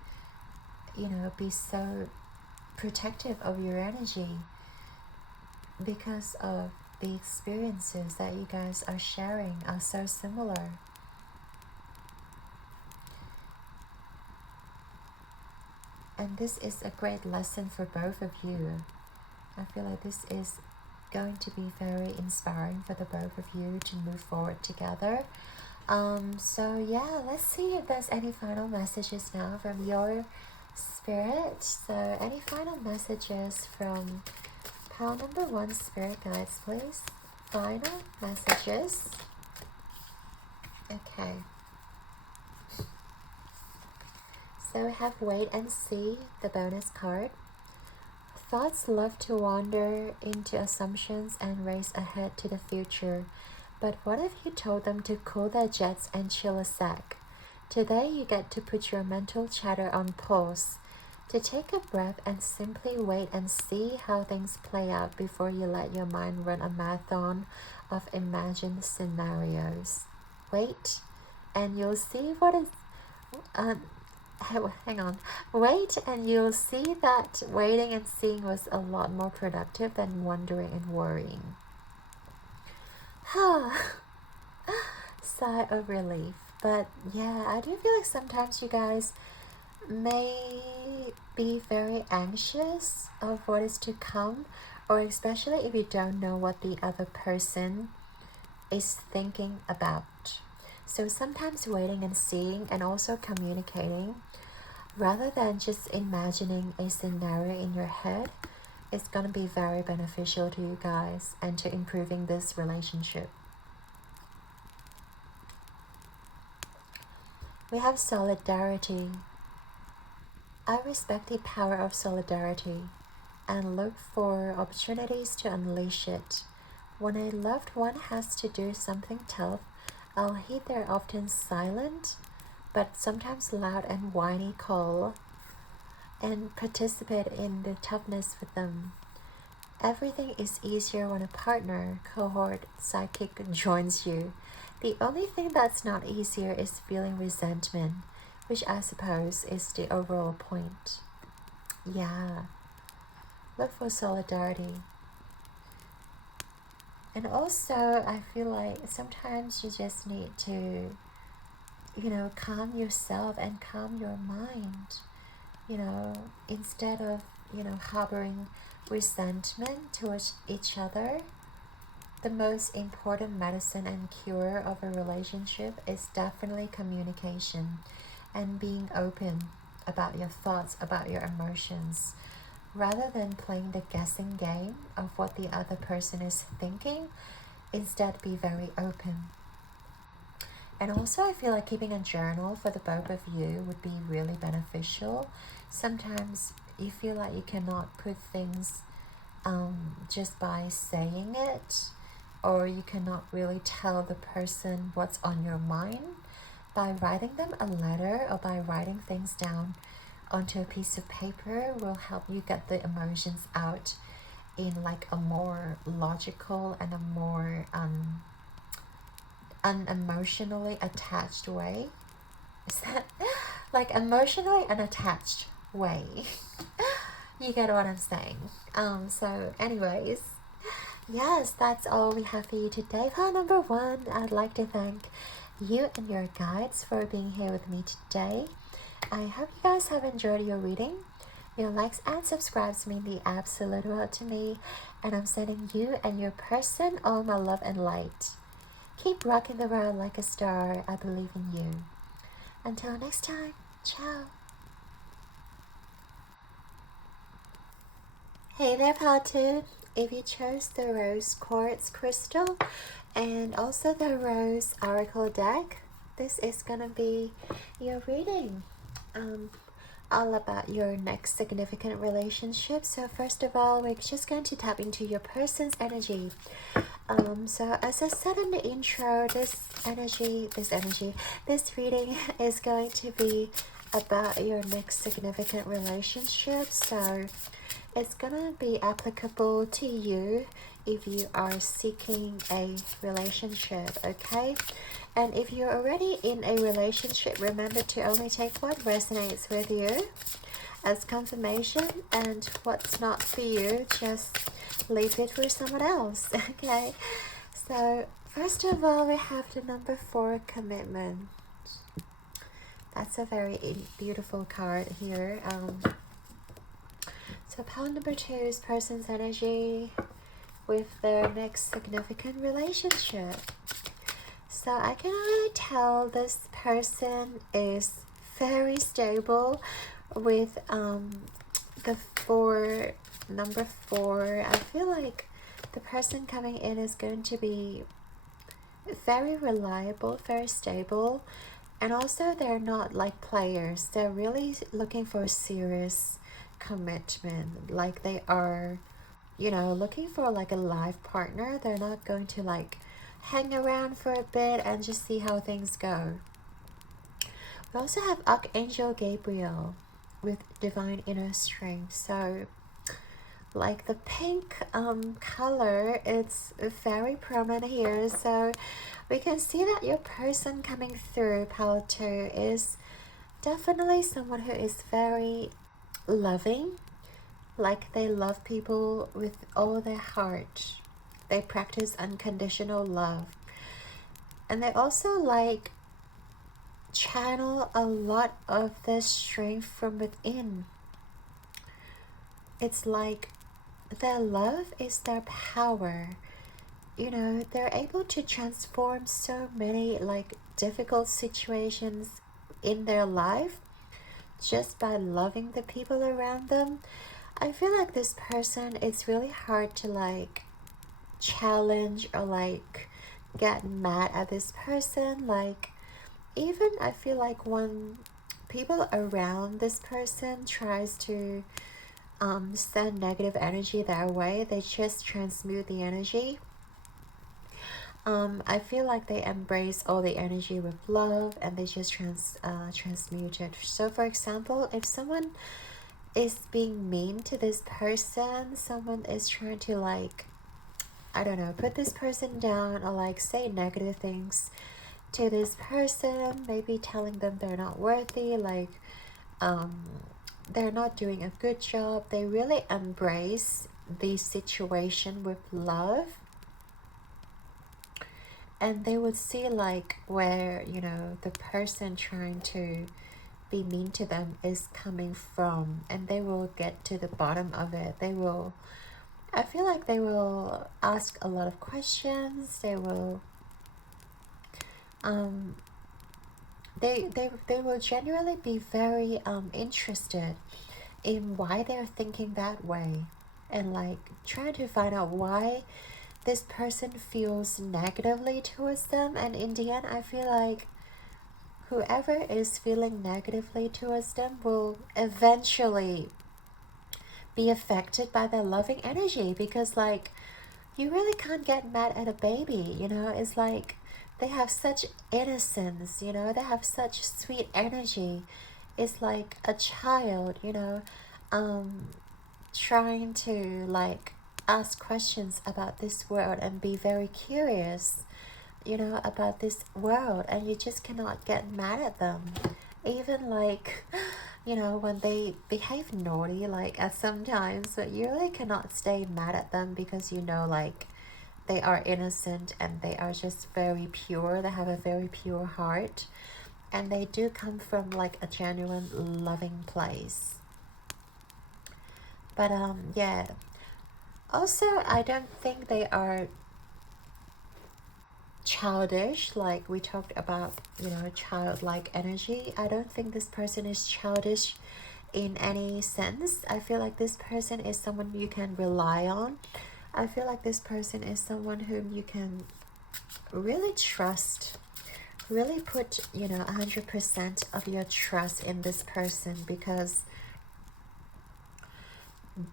you know, be so protective of your energy, because of the experiences that you guys are sharing are so similar. And this is a great lesson for both of you. I feel like this is going to be very inspiring for the both of you to move forward together. So yeah, let's see if there's any final messages now from your spirit. So any final messages from pile number one, spirit guides, please. Final messages. Okay. So we have wait and see, the bonus card. Thoughts love to wander into assumptions and race ahead to the future. But what if you told them to cool their jets and chill a sec? Today you get to put your mental chatter on pause, to take a breath and simply wait and see how things play out before you let your mind run a marathon of imagined scenarios. Wait, and you'll see what is... hang on. Wait, and you'll see that waiting and seeing was a lot more productive than wondering and worrying. Sigh of relief. But yeah, I do feel like sometimes you guys may be very anxious of what is to come, or especially if you don't know what the other person is thinking about. So sometimes waiting and seeing, and also communicating, rather than just imagining a scenario in your head, is going to be very beneficial to you guys and to improving this relationship. We have solidarity. I respect the power of solidarity and look for opportunities to unleash it. When a loved one has to do something tough, I'll heed their often silent, but sometimes loud and whiny call and participate in the toughness with them. Everything is easier when a partner, cohort, sidekick joins you. The only thing that's not easier is feeling resentment, which I suppose is the overall point. Yeah, look for solidarity. And also, I feel like sometimes you just need to, calm yourself and calm your mind, instead of, harboring resentment towards each other. The most important medicine and cure of a relationship is definitely communication and being open about your thoughts, about your emotions, rather than playing the guessing game of what the other person is thinking. Instead, be very open. And also, I feel like keeping a journal for the both of you would be really beneficial. Sometimes you feel like you cannot put things just by saying it, or you cannot really tell the person what's on your mind. By writing them a letter or by writing things down onto a piece of paper will help you get the emotions out in like a more logical and a more unemotionally attached way. Is that like emotionally unattached way? You get what I'm saying. So anyways, yes, that's all we have for you today. Pile number 1, I'd like to thank you and your guides for being here with me today. I hope you guys have enjoyed your reading. Your likes and subscribes mean the absolute world to me, and I'm sending you and your person all my love and light. Keep rocking the world like a star. I believe in you. Until next time, ciao. Hey there, Pal2. If you chose the Rose Quartz Crystal and also the Rose Oracle deck, this is gonna be your reading. All about your next significant relationship. So first of all, we're just going to tap into your person's energy. So as I said in the intro, this reading is going to be about your next significant relationship. So it's gonna be applicable to you if you are seeking a relationship, okay? And if you're already in a relationship, remember to only take what resonates with you as confirmation, and what's not for you, just leave it for someone else, okay? So first of all, we have the number 4, commitment. That's a very beautiful card here. So pile number 2 is person's energy with their next significant relationship. So I can already tell this person is very stable with number 4. I feel like the person coming in is going to be very reliable, very stable, and also they're not like players. They're really looking for serious commitment, like they are, looking for like a life partner. They're not going to like hang around for a bit and just see how things go. We also have Archangel Gabriel with divine inner strength. So like the pink color, it's very prominent here. So we can see that your person coming through, pile 2, is definitely someone who is very loving. Like they love people with all their heart. They practice unconditional love. And they also like channel a lot of their strength from within. It's like their love is their power. They're able to transform so many like difficult situations in their life just by loving the people around them. I feel like this person, it's really hard to like challenge or like get mad at this person. Like even I feel like when people around this person tries to send negative energy their way, they just transmute the energy. I feel like they embrace all the energy with love, and they just transmute it. So for example, if someone is being mean to this person, someone is trying to, like, I don't know, put this person down, or like say negative things to this person, maybe telling them they're not worthy, like they're not doing a good job, they really embrace the situation with love, and they would see like where, you know, the person trying to be mean to them is coming from, and they will get to the bottom of it. They will, I feel like they will ask a lot of questions. They will they will genuinely be very interested in why they're thinking that way, and like trying to find out why this person feels negatively towards them. And in the end, I feel like whoever is feeling negatively towards them will eventually be affected by their loving energy, because like you really can't get mad at a baby, you know. It's like they have such innocence, you know, they have such sweet energy. It's like a child, you know, trying to like ask questions about this world and be very curious, you know, about this world, and you just cannot get mad at them. Even like, you know, when they behave naughty, like at sometimes, but you really cannot stay mad at them, because you know, like, they are innocent and they are just very pure. They have a very pure heart, and they do come from like a genuine loving place. But yeah, also I don't think they are childish, like we talked about, you know, childlike energy. I don't think this person is childish in any sense. I feel like this person is someone you can rely on. I feel like this person is someone whom you can really trust, really put, you know, 100% of your trust in this person, because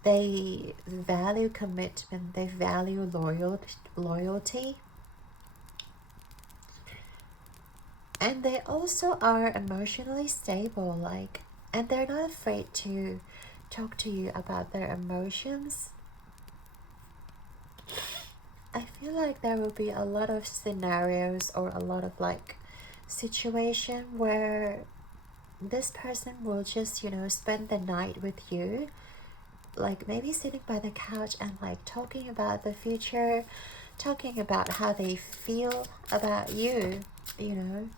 they value commitment, they value loyalty, and they also are emotionally stable, like, and they're not afraid to talk to you about their emotions. I feel like there will be a lot of scenarios, or a lot of like situation where this person will just, you know, spend the night with you, like maybe sitting by the couch and like talking about the future, talking about how they feel about you, you know,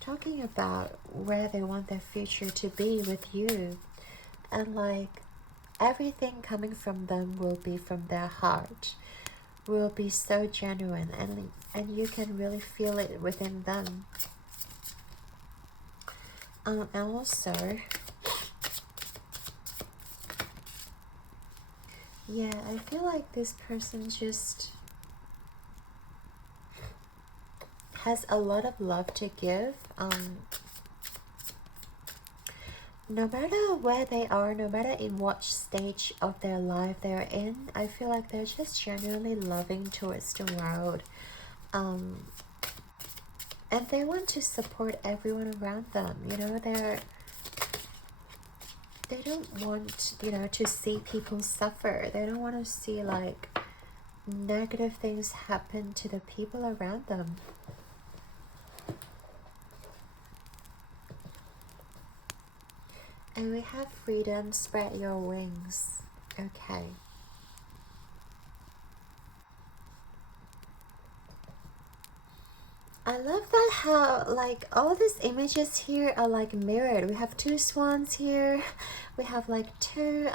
talking about where they want their future to be with you. And like everything coming from them will be from their heart, will be so genuine, and you can really feel it within them. And also, yeah, I feel like this person just has a lot of love to give. No matter where they are, no matter in what stage of their life they're in, I feel like they're just genuinely loving towards the world. And they want to support everyone around them, you know. They don't want, you know, to see people suffer. They don't want to see like negative things happen to the people around them. And we have freedom, spread your wings. Okay. I love that how like all these images here are like mirrored. We have two swans here. We have like two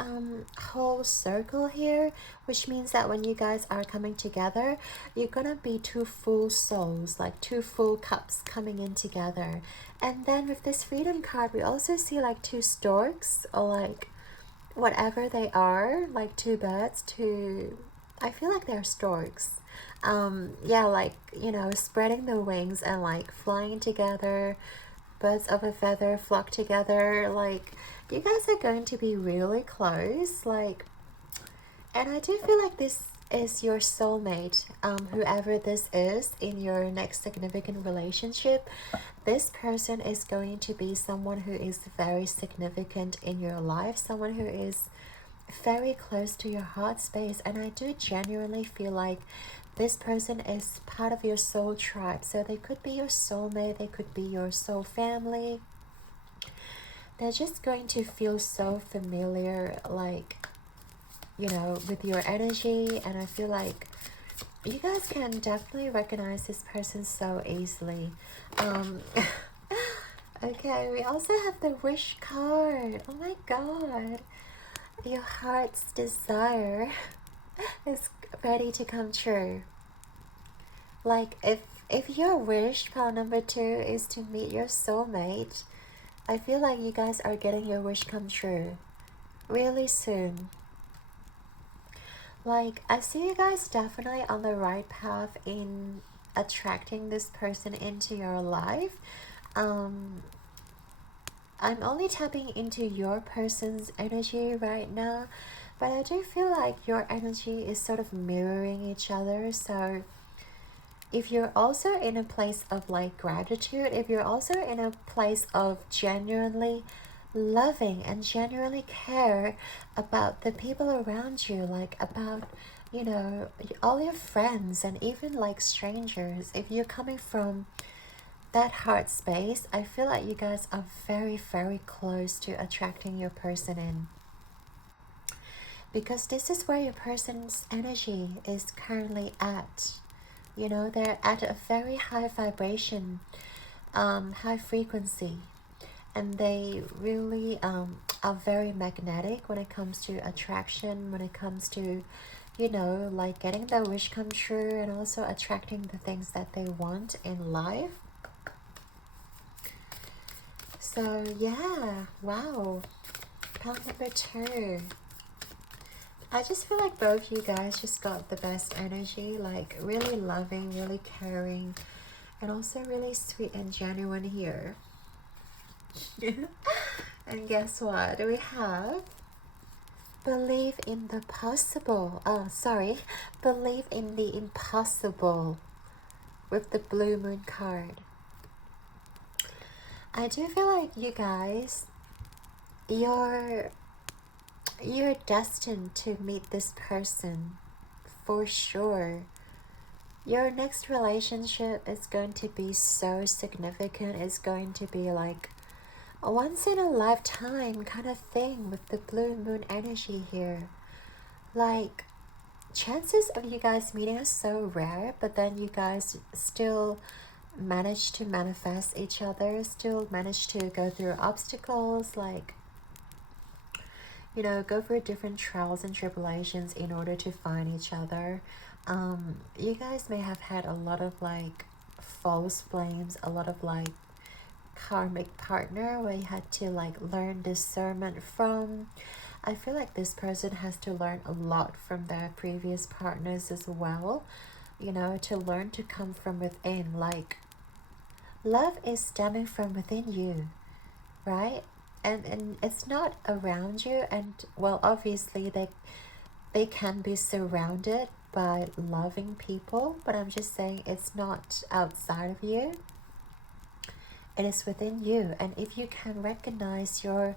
whole circle here, which means that when you guys are coming together, you're gonna be two full souls, like two full cups coming in together. And then with this freedom card, we also see like two storks, or like whatever they are, like two birds, two I feel like they're storks. Yeah, like, you know, spreading their wings and like flying together. Birds of a feather flock together. Like, you guys are going to be really close. Like, and I do feel like this is your soulmate. Whoever this is in your next significant relationship, this person is going to be someone who is very significant in your life, someone who is very close to your heart space. And I do genuinely feel like this person is part of your soul tribe. So they could be your soulmate, they could be your soul family. They're just going to feel so familiar, like, you know, with your energy. And I feel like you guys can definitely recognize this person so easily. Okay, we also have the wish card. Oh my god. Your heart's desire is ready to come true. Like, if your wish, pile number 2, is to meet your soulmate, I feel like you guys are getting your wish come true really soon. Like, I see you guys definitely on the right path in attracting this person into your life. I'm only tapping into your person's energy right now, but I do feel like your energy is sort of mirroring each other. So if you're also in a place of like gratitude, if you're also in a place of genuinely loving and genuinely care about the people around you, like about, you know, all your friends and even like strangers, if you're coming from that heart space, I feel like you guys are very, very close to attracting your person in. Because this is where your person's energy is currently at. You know, they're at a very high vibration, high frequency. And they really are very magnetic when it comes to attraction, when it comes to, you know, like getting their wish come true and also attracting the things that they want in life. So yeah, wow. Pile number 2. I just feel like both you guys just got the best energy, like really loving, really caring, and also really sweet and genuine here. And guess what? We have believe in the possible. Oh, sorry. Believe in the impossible with the blue moon card. I do feel like you guys, you're destined to meet this person for sure. Your next relationship is going to be so significant. It's going to be like a once in a lifetime kind of thing with the blue moon energy here. Like, chances of you guys meeting are so rare, but then you guys still manage to manifest each other, still manage to go through obstacles, like, you know, go through different trials and tribulations in order to find each other. You guys may have had a lot of like false flames, a lot of like karmic partner where you had to like learn discernment from. I feel like this person has to learn a lot from their previous partners as well, you know, to learn to come from within. Like, love is stemming from within you, right? And it's not around you. And well, obviously they can be surrounded by loving people, but I'm just saying it's not outside of you. It is within you. And if you can recognize your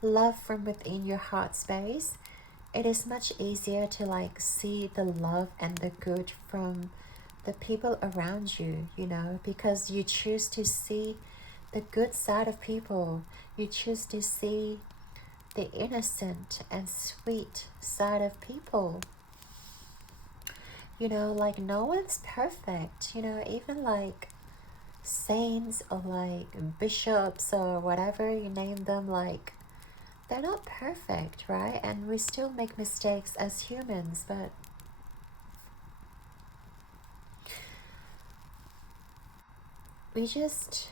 love from within your heart space, it is much easier to like see the love and the good from the people around you, you know, because you choose to see the good side of people. You choose to see the innocent and sweet side of people. You know, like no one's perfect, you know, even like saints or like bishops or whatever you name them, like they're not perfect, right? And we still make mistakes as humans, but we just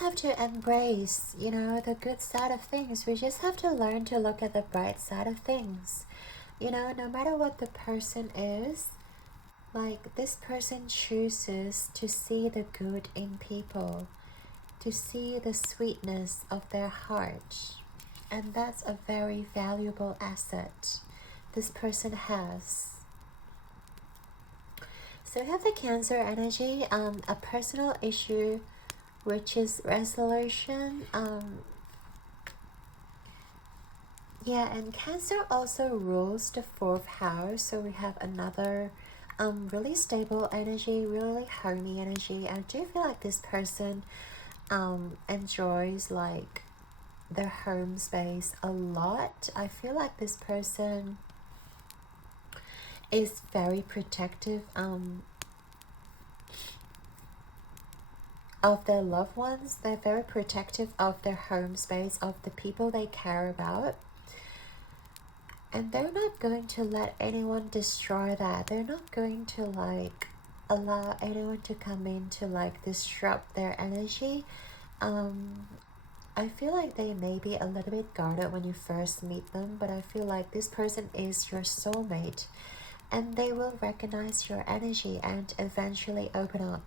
have to embrace, you know, the good side of things. We just have to learn to look at the bright side of things. You know, no matter what the person is, like this person chooses to see the good in people, to see the sweetness of their heart. And that's a very valuable asset this person has. So we have the Cancer energy, a personal issue which is resolution. Yeah, and Cancer also rules the 4th house, so we have another really stable energy, really homey energy. I do feel like this person enjoys like their home space a lot. I feel like this person is very protective of their loved ones. They're very protective of their home space, of the people they care about. And they're not going to let anyone destroy that. They're not going to like allow anyone to come in to like disrupt their energy. I feel like they may be a little bit guarded when you first meet them, but I feel like this person is your soulmate and they will recognize your energy and eventually open up.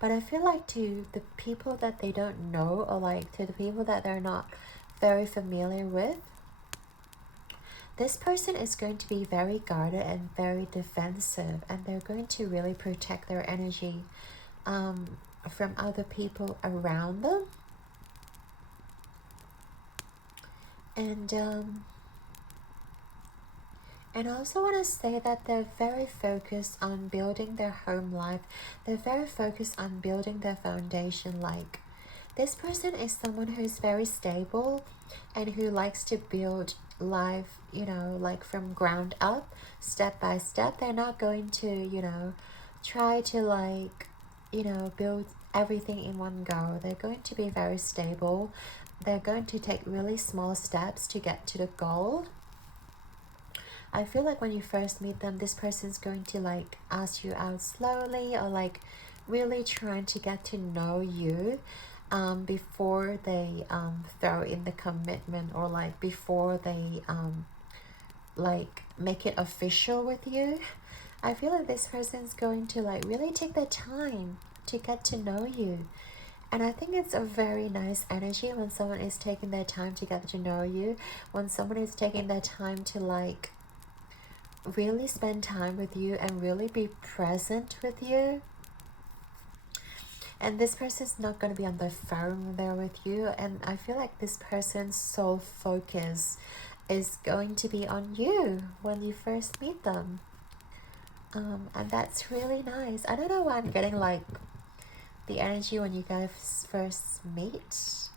But I feel like to the people that they don't know, or like to the people that they're not very familiar with, this person is going to be very guarded and very defensive, and they're going to really protect their energy from other people around them. And I also want to say that they're very focused on building their home life. They're very focused on building their foundation. Like, this person is someone who's very stable and who likes to build life, you know, like from ground up, step by step. They're not going to, you know, try to like, you know, build everything in one go. They're going to be very stable. They're going to take really small steps to get to the goal. I feel like when you first meet them, this person's going to like ask you out slowly, or like really trying to get to know you before they throw in the commitment, or like before they like make it official with you. I feel like this person's going to like really take their time to get to know you. And I think it's a very nice energy when someone is taking their time to get to know you, when someone is taking their time to like really spend time with you and really be present with you. And this person's not going to be on the phone there with you, and I feel like this person's sole focus is going to be on you when you first meet them. And that's really nice. I don't know why I'm getting like the energy when you guys first meet.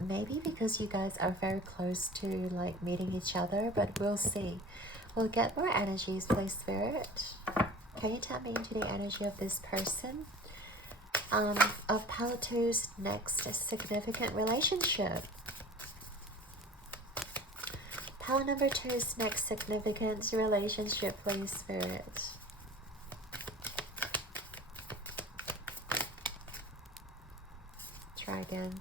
Maybe because you guys are very close to like meeting each other, but we'll see. We'll get more energies, please, Spirit. Can you tap me into the energy of this person? Of Pile 2's next significant relationship. Pile number 2's next significant relationship, please, Spirit. Try again.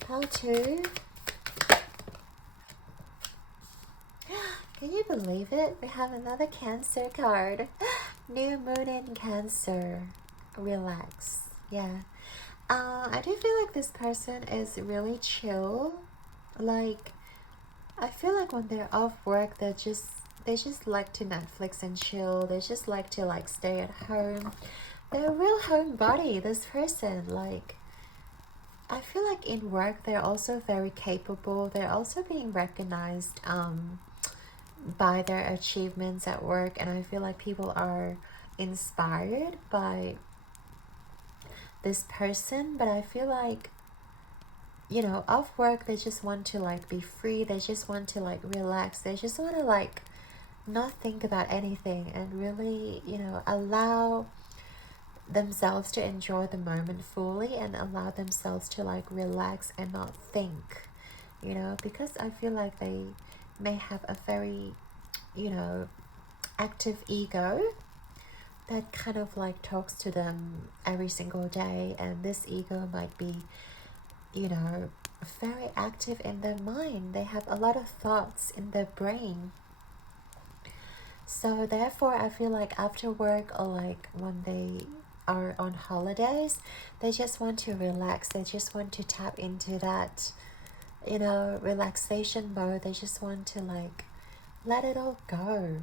Pile 2. Can you believe it? We have another Cancer card. New Moon in Cancer. Relax. Yeah. I do feel like this person is really chill. Like, I feel like when they're off work, they just like to Netflix and chill. They just like to like stay at home. They're a real homebody, this person. Like, I feel like in work they're also very capable. They're also being recognized by their achievements at work, and I feel like people are inspired by this person. But I feel like, you know, off work they just want to like be free. They just want to like relax. They just want to like not think about anything and really, you know, allow themselves to enjoy the moment fully and allow themselves to like relax and not think, you know, because I feel like they may have a very, you know, active ego that kind of like talks to them every single day, and this ego might be you know, very active in their mind. They have a lot of thoughts in their brain. So therefore, I feel like after work or like when they are on holidays, they just want to relax. They just want to tap into that, you know, relaxation mode. They just want to like let it all go.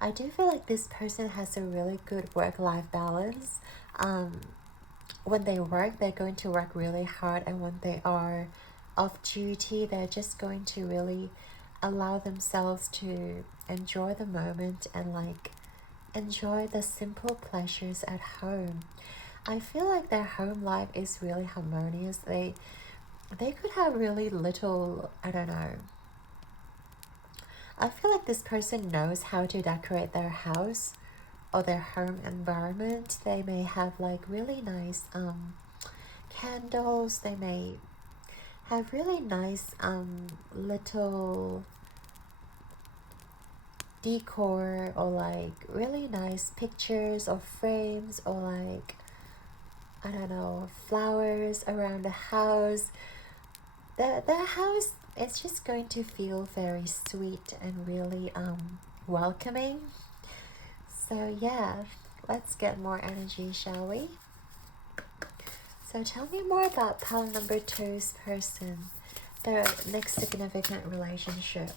I do feel like this person has a really good work-life balance. When they work, they're going to work really hard, and when they are off duty, they're just going to really allow themselves to enjoy the moment and like enjoy the simple pleasures at home. I feel like their home life is really harmonious. They could have really little, I don't know. I feel like this person knows how to decorate their house or their home environment. They may have like really nice candles. They may have really nice little decor, or like really nice pictures or frames, or like, I don't know, flowers around the house. The house is just going to feel very sweet and really welcoming. So yeah, let's get more energy, shall we? So tell me more about pile number 2's person, their next significant relationship.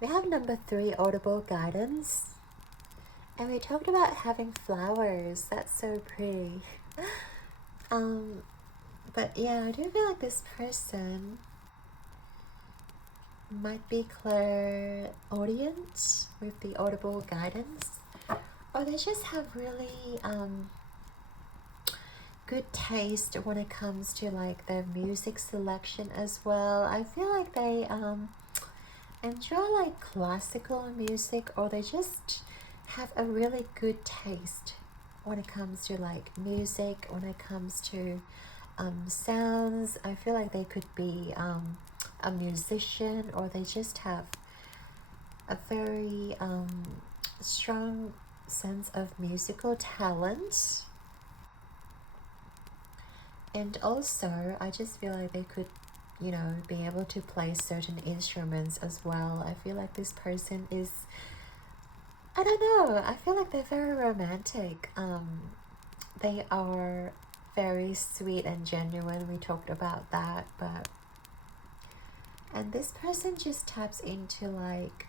We have number 3, audible guidance. And we talked about having flowers. That's so pretty. But yeah, I do feel like this person might be clairaudient with the audible guidance, or they just have really good taste when it comes to like their music selection as well. I feel like they enjoy like classical music, or they just have a really good taste when it comes to like music, when it comes to sounds. I feel like they could be a musician, or they just have a very strong sense of musical talent. And also, I just feel like they could, you know, be able to play certain instruments as well. I feel like this person is, I don't know, I feel like they're very romantic. They are very sweet and genuine. We talked about that, but and this person just taps into like,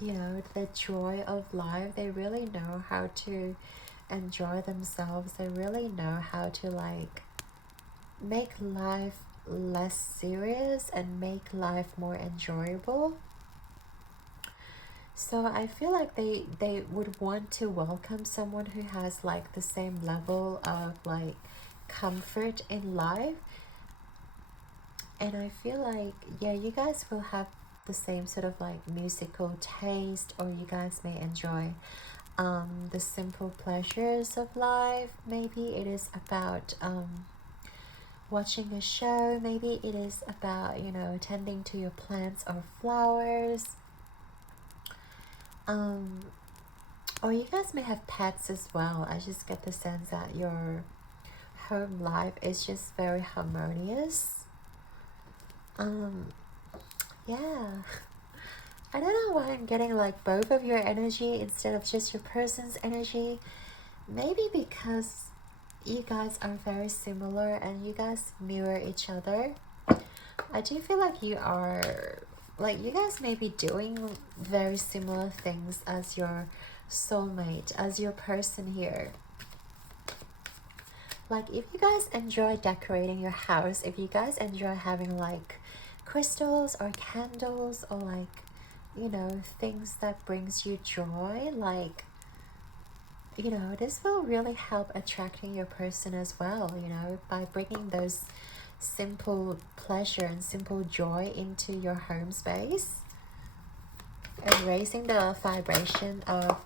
you know, the joy of life. They really know how to enjoy themselves. They really know how to like make life less serious and make life more enjoyable. So I feel like they would want to welcome someone who has like the same level of like comfort in life. And I feel like, yeah, you guys will have the same sort of like musical taste, or you guys may enjoy the simple pleasures of life. Maybe it is about watching a show. Maybe it is about, you know, tending to your plants or flowers. Or you guys may have pets as well. I just get the sense that your home life is just very harmonious. Yeah. I don't know why I'm getting like both of your energy instead of just your person's energy. Maybe because you guys are very similar and you guys mirror each other. I do feel like you are, like, you guys may be doing very similar things as your soulmate, as your person here. Like, if you guys enjoy decorating your house, if you guys enjoy having like crystals or candles, or like, you know, things that brings you joy, like, you know, this will really help attracting your person as well, you know, by bringing those simple pleasure and simple joy into your home space and raising the vibration of,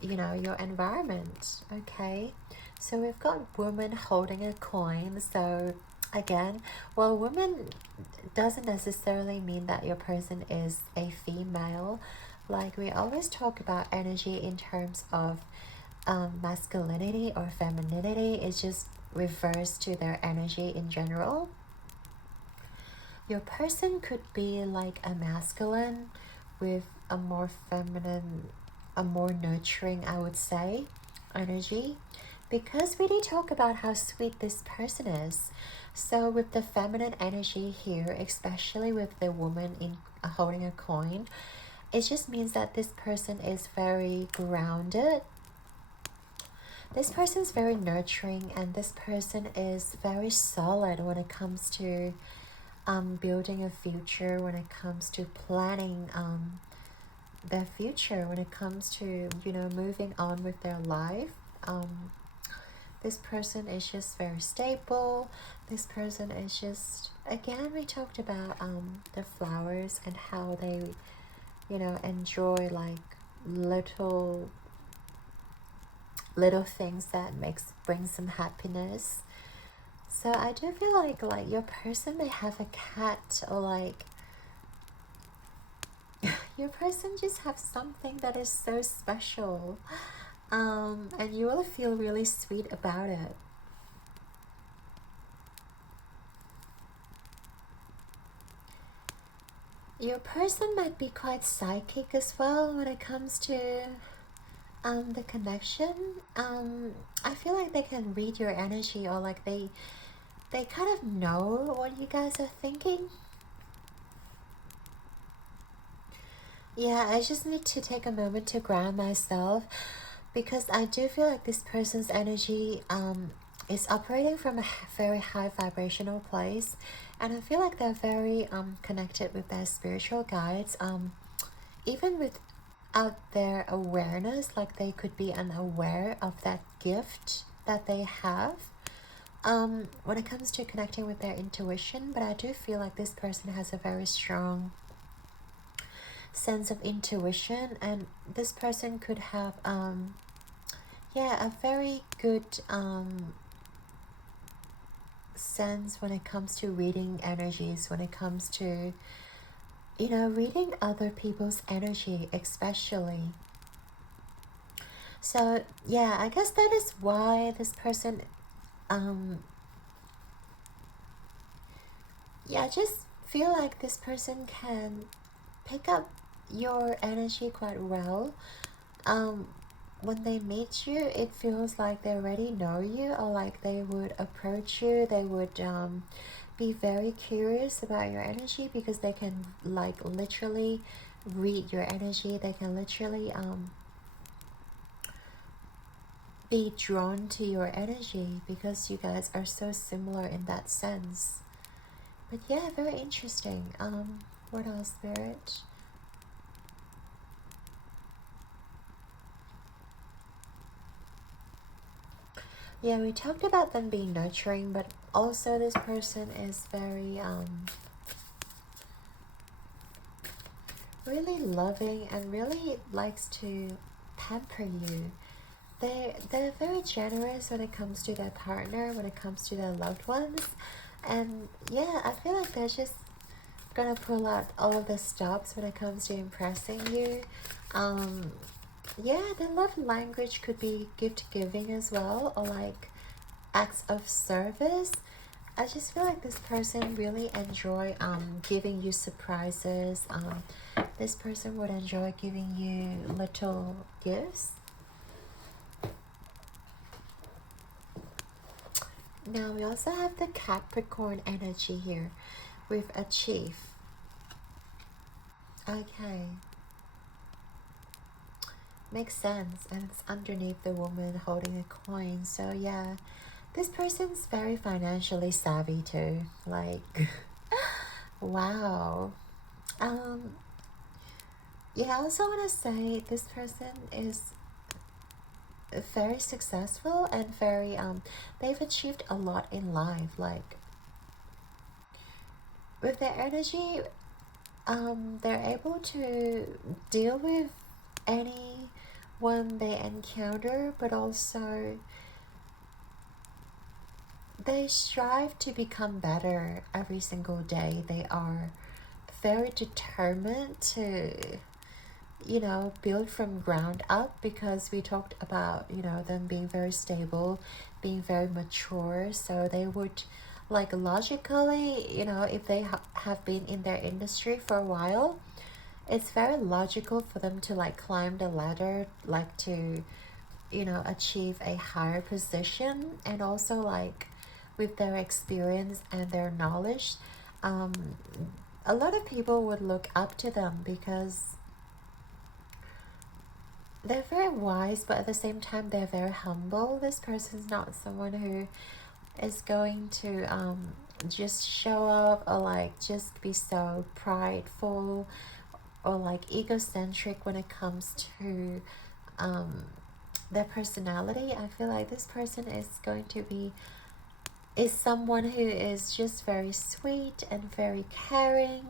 you know, your environment. Okay, so we've got woman holding a coin. So again, well, woman doesn't necessarily mean that your person is a female, Like, we always talk about energy in terms of masculinity or femininity. It's just reverse to their energy in general. Your person could be like a masculine with a more feminine, a more nurturing, I would say, energy, because we did talk about how sweet this person is. So with the feminine energy here, especially with the woman in holding a coin, it just means that this person is very grounded. This person is very nurturing, and this person is very solid when it comes to building a future, when it comes to planning their future, when it comes to, you know, moving on with their life. This person is just very stable. This person is just, again, we talked about the flowers and how they, you know, enjoy like little things that brings some happiness. So I do feel like your person may have a cat, or like your person just have something that is so special, and you will feel really sweet about it. Your person might be quite psychic as well when it comes to the connection. I feel like they can read your energy, or like they kind of know what you guys are thinking. Yeah, I just need to take a moment to ground myself, because I do feel like this person's energy is operating from a very high vibrational place, and I feel like they're very connected with their spiritual guides, even without their awareness. Like, they could be unaware of that gift that they have when it comes to connecting with their intuition. But I do feel like this person has a very strong sense of intuition, and this person could have a very good sense when it comes to reading energies, when it comes to, you know, reading other people's energy especially. So yeah, I guess that is why this person I just feel like this person can pick up your energy quite well. When they meet you, it feels like they already know you, or like they would approach you. They would be very curious about your energy, because they can like literally read your energy. They can literally be drawn to your energy, because you guys are so similar in that sense. But yeah, very interesting. What else, Spirit? Yeah, we talked about them being nurturing, but also this person is very really loving and really likes to pamper you. They're very generous when it comes to their partner, when it comes to their loved ones. And yeah, I feel like they're just gonna pull out all of the stops when it comes to impressing you. Yeah, the love language could be gift giving as well, or like acts of service. I just feel like this person really enjoy giving you surprises. This person would enjoy giving you little gifts. Now we also have the Capricorn energy here with a chief. Okay. Makes sense, and it's underneath the woman holding a coin. So yeah, this person's very financially savvy too. Like, wow. Yeah, I also want to say this person is very successful and very they've achieved a lot in life. Like, with their energy, they're able to deal with anyone they encounter, but also they strive to become better every single day. They are very determined to, you know, built from ground up, because we talked about, you know, them being very stable, being very mature. So they would, like, logically, you know, if they have been in their industry for a while, it's very logical for them to, like, climb the ladder, like, to, you know, achieve a higher position. And also, like, with their experience and their knowledge, a lot of people would look up to them because they're very wise, but at the same time they're very humble. This person's not someone who is going to just show up, or like just be so prideful or like egocentric when it comes to their personality. I feel like this person is going to be someone who is just very sweet and very caring.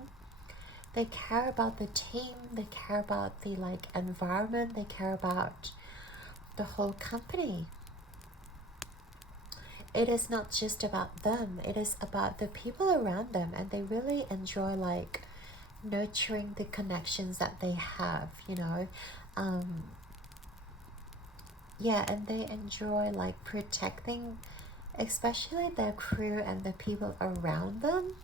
They care about the team, they care about the, like, environment, they care about the whole company. It is not just about them, it is about the people around them, and they really enjoy, like, nurturing the connections that they have, you know. Yeah, and they enjoy, like, protecting especially their crew and the people around them.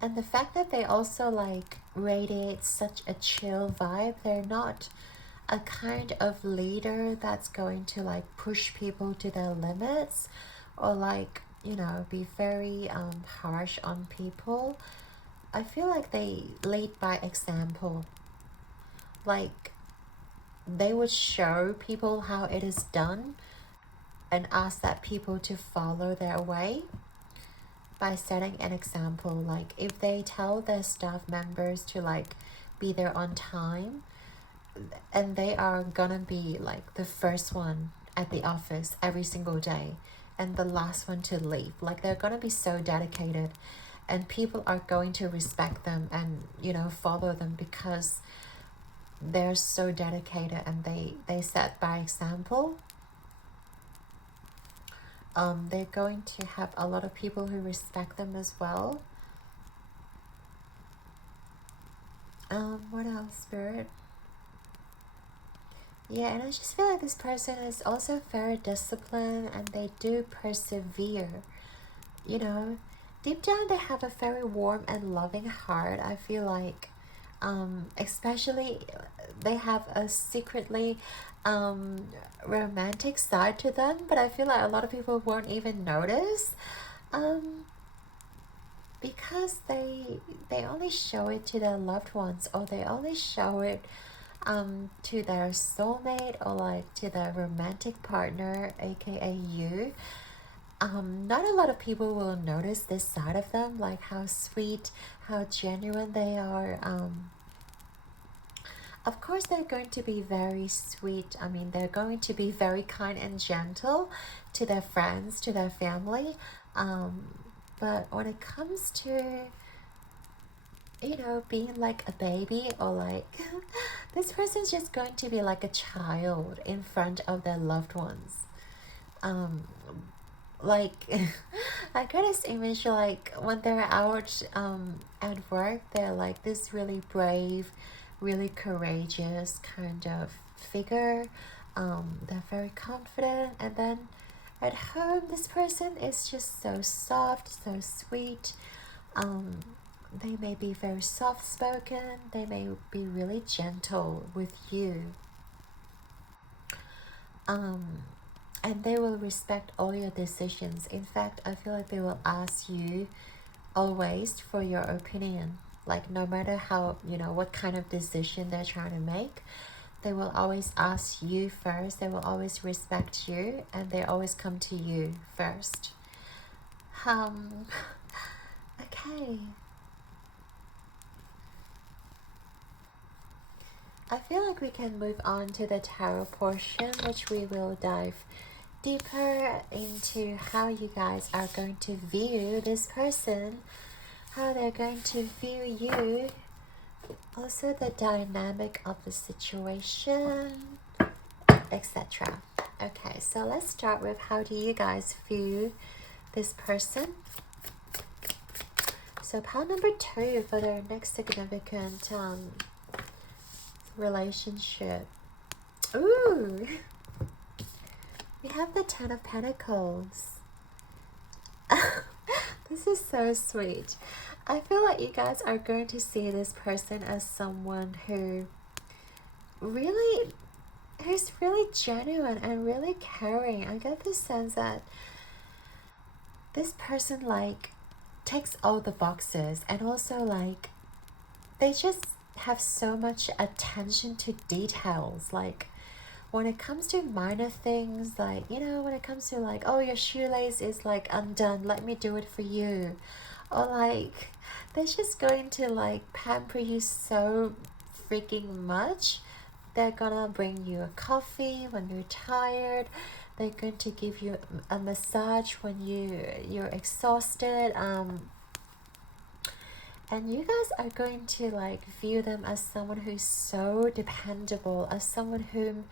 And the fact that they also, like, radiate such a chill vibe, they're not a kind of leader that's going to, like, push people to their limits, or, like, you know, be very harsh on people. I feel like they lead by example. Like, they would show people how it is done and ask that people to follow their way by setting an example. Like, if they tell their staff members to, like, be there on time, and they are gonna be, like, the first one at the office every single day and the last one to leave, like, they're gonna be so dedicated, and people are going to respect them and, you know, follow them because they're so dedicated and they set by example. They're going to have a lot of people who respect them as well. What else, Spirit? Yeah, and I just feel like this person is also very disciplined, and they do persevere. You know, deep down they have a very warm and loving heart. I feel like, especially they have a secretly romantic side to them, but I feel like a lot of people won't even notice, because they only show it to their loved ones, or they only show it to their soulmate, or like to their romantic partner, aka you. Not a lot of people will notice this side of them, like how sweet, how genuine they are. Of course, they're going to be very sweet. I mean, they're going to be very kind and gentle to their friends, to their family. But when it comes to, you know, being like a baby, or like this person's just going to be like a child in front of their loved ones. Like I got this image, like when they're out at work, they're like this really brave, really courageous kind of figure. They're very confident, and then at home this person is just so soft, so sweet. They may be very soft spoken, they may be really gentle with you. And they will respect all your decisions. In fact, I feel like they will ask you always for your opinion. Like, no matter how, you know, what kind of decision they're trying to make, they will always ask you first. They will always respect you, and they always come to you first. Okay. I feel like we can move on to the tarot portion, which we will dive deeper into how you guys are going to view this person, how they're going to view you, also the dynamic of the situation, etc. Okay, so let's start with how do you guys view this person. So pile number 2 for their next significant relationship. Ooh, we have the 10 of Pentacles. This is so sweet. I feel like you guys are going to see this person as someone who's really genuine and really caring. I get this sense that this person like takes all the boxes, and also like they just have so much attention to details. Like when it comes to minor things, like, you know, when it comes to like, oh, your shoelace is like undone, let me do it for you. Or like they're just going to like pamper you so freaking much. They're gonna bring you a coffee when you're tired. They're going to give you a massage when you're exhausted. And you guys are going to like view them as someone who's so dependable, as someone whom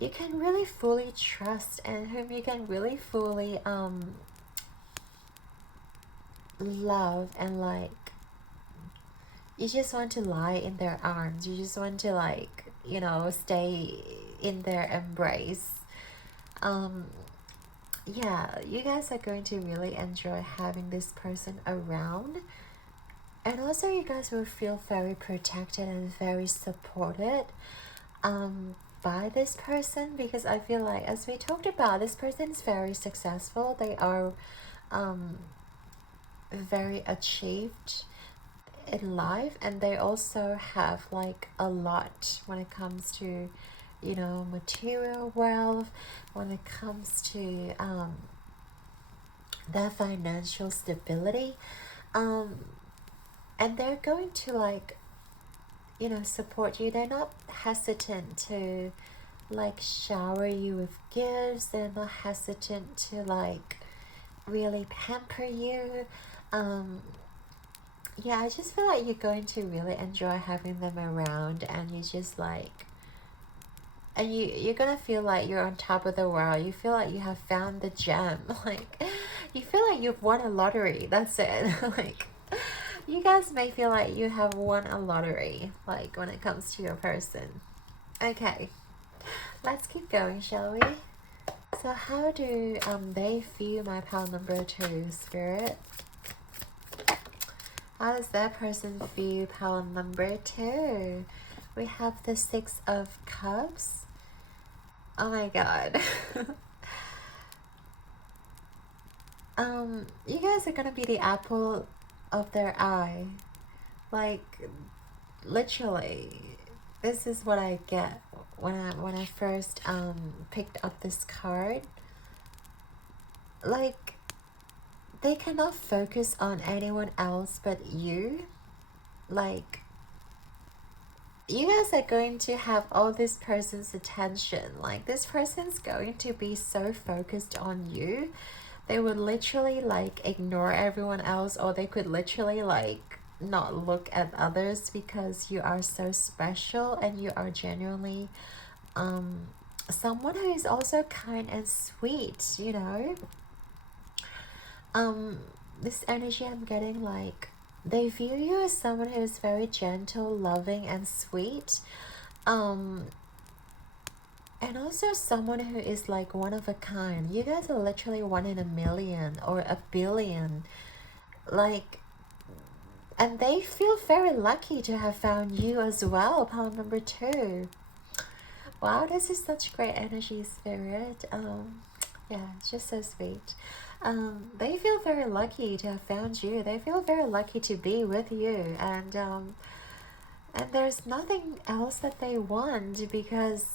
you can really fully trust, and whom you can really fully love, and like you just want to lie in their arms. You just want to like, you know, stay in their embrace. Yeah, you guys are going to really enjoy having this person around. And also you guys will feel very protected and very supported by this person, because I feel like, as we talked about, this person is very successful. They are very achieved in life, and they also have like a lot when it comes to, you know, material wealth, when it comes to their financial stability, and they're going to like, you know, support you. They're not hesitant to like shower you with gifts. They're not hesitant to like really pamper you. Yeah, I just feel like you're going to really enjoy having them around, and you just like, and you're gonna feel like you're on top of the world. You feel like you have found the gem. Like you feel like you've won a lottery. That's it. Like you guys may feel like you have won a lottery, like when it comes to your person. Okay, let's keep going, shall we? So how do they feel my pile number 2, Spirit? How does that person feel pile number 2? We have the 6 of Cups. Oh my god. You guys are gonna be the apple of their eye. Like literally, this is what I get when I first picked up this card. Like they cannot focus on anyone else but you. Like you guys are going to have all this person's attention. Like this person's going to be so focused on you. They would literally like ignore everyone else, or they could literally like not look at others, because you are so special, and you are genuinely someone who is also kind and sweet, you know. This energy I'm getting, like they view you as someone who is very gentle, loving, and sweet, and also someone who is like one of a kind. You guys are literally 1 in a million or a billion, like, and they feel very lucky to have found you as well, pile number 2. Wow, this is such great energy, Spirit. Yeah, it's just so sweet. They feel very lucky to have found you. They feel very lucky to be with you, and there's nothing else that they want, because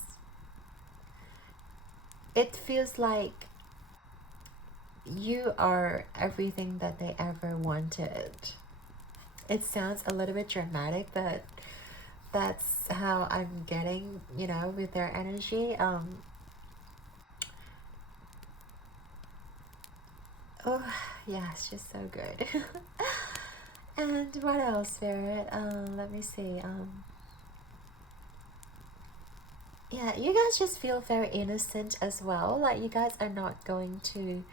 it feels like you are everything that they ever wanted. It sounds a little bit dramatic, but that's how I'm getting, you know, with their energy. Oh yeah, it's just so good. And what else, Spirit? Let me see. Yeah, you guys just feel very innocent as well. Like you guys are not going to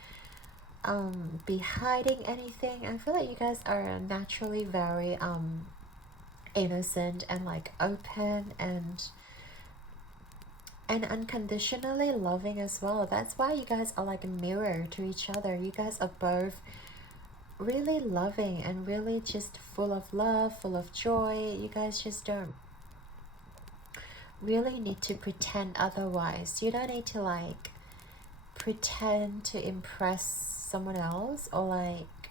be hiding anything. I feel like you guys are naturally very innocent and like open and unconditionally loving as well. That's why you guys are like a mirror to each other. You guys are both really loving and really just full of love, full of joy. You guys just don't really need to pretend otherwise. You don't need to like pretend to impress someone else, or like,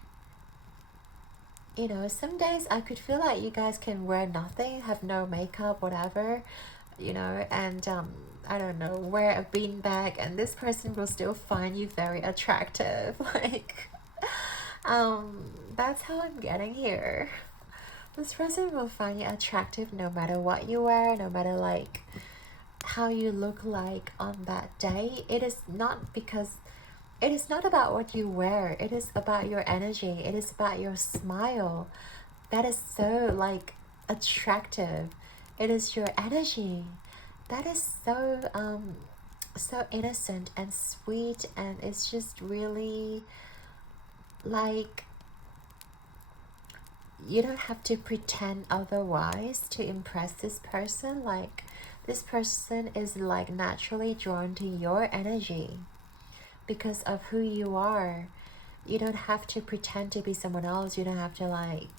you know, some days I could feel like you guys can wear nothing, have no makeup, whatever, you know, and I don't know, wear a beanbag, and this person will still find you very attractive. Like, that's how I'm getting here. This person will find you attractive no matter what you wear, no matter like how you look like on that day. It is not about what you wear. It is about your energy. It is about your smile. That is so like attractive. It is your energy. That is so so innocent and sweet, and it's just really like, you don't have to pretend otherwise to impress this person. Like, this person is like naturally drawn to your energy because of who you are. You don't have to pretend to be someone else. You don't have to like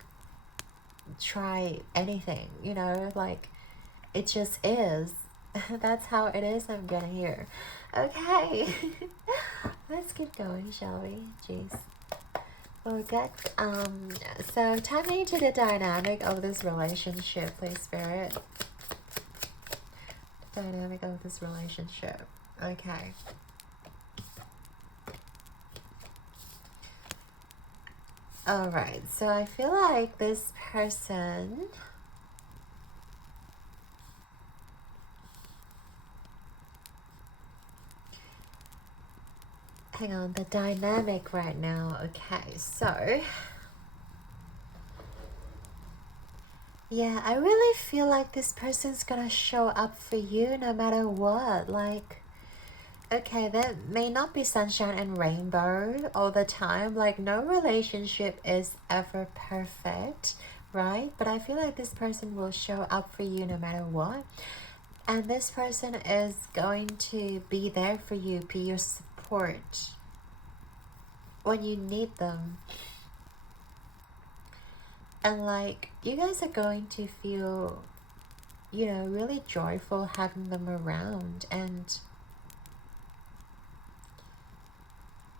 try anything, you know, like it just is. That's how it is. I'm getting here. Okay. Let's keep going, shall we? Jeez. We'll get so tap me into the dynamic of this relationship, please, Spirit. The dynamic of this relationship. Okay. Alright, so I feel like this person hang on, the dynamic right now. Okay, so yeah, I really feel like this person's gonna show up for you no matter what. Like, okay, there may not be sunshine and rainbow all the time. Like, no relationship is ever perfect, right? But I feel like this person will show up for you no matter what. And this person is going to be there for you, be your support when you need them. And like, you guys are going to feel, you know, really joyful having them around. And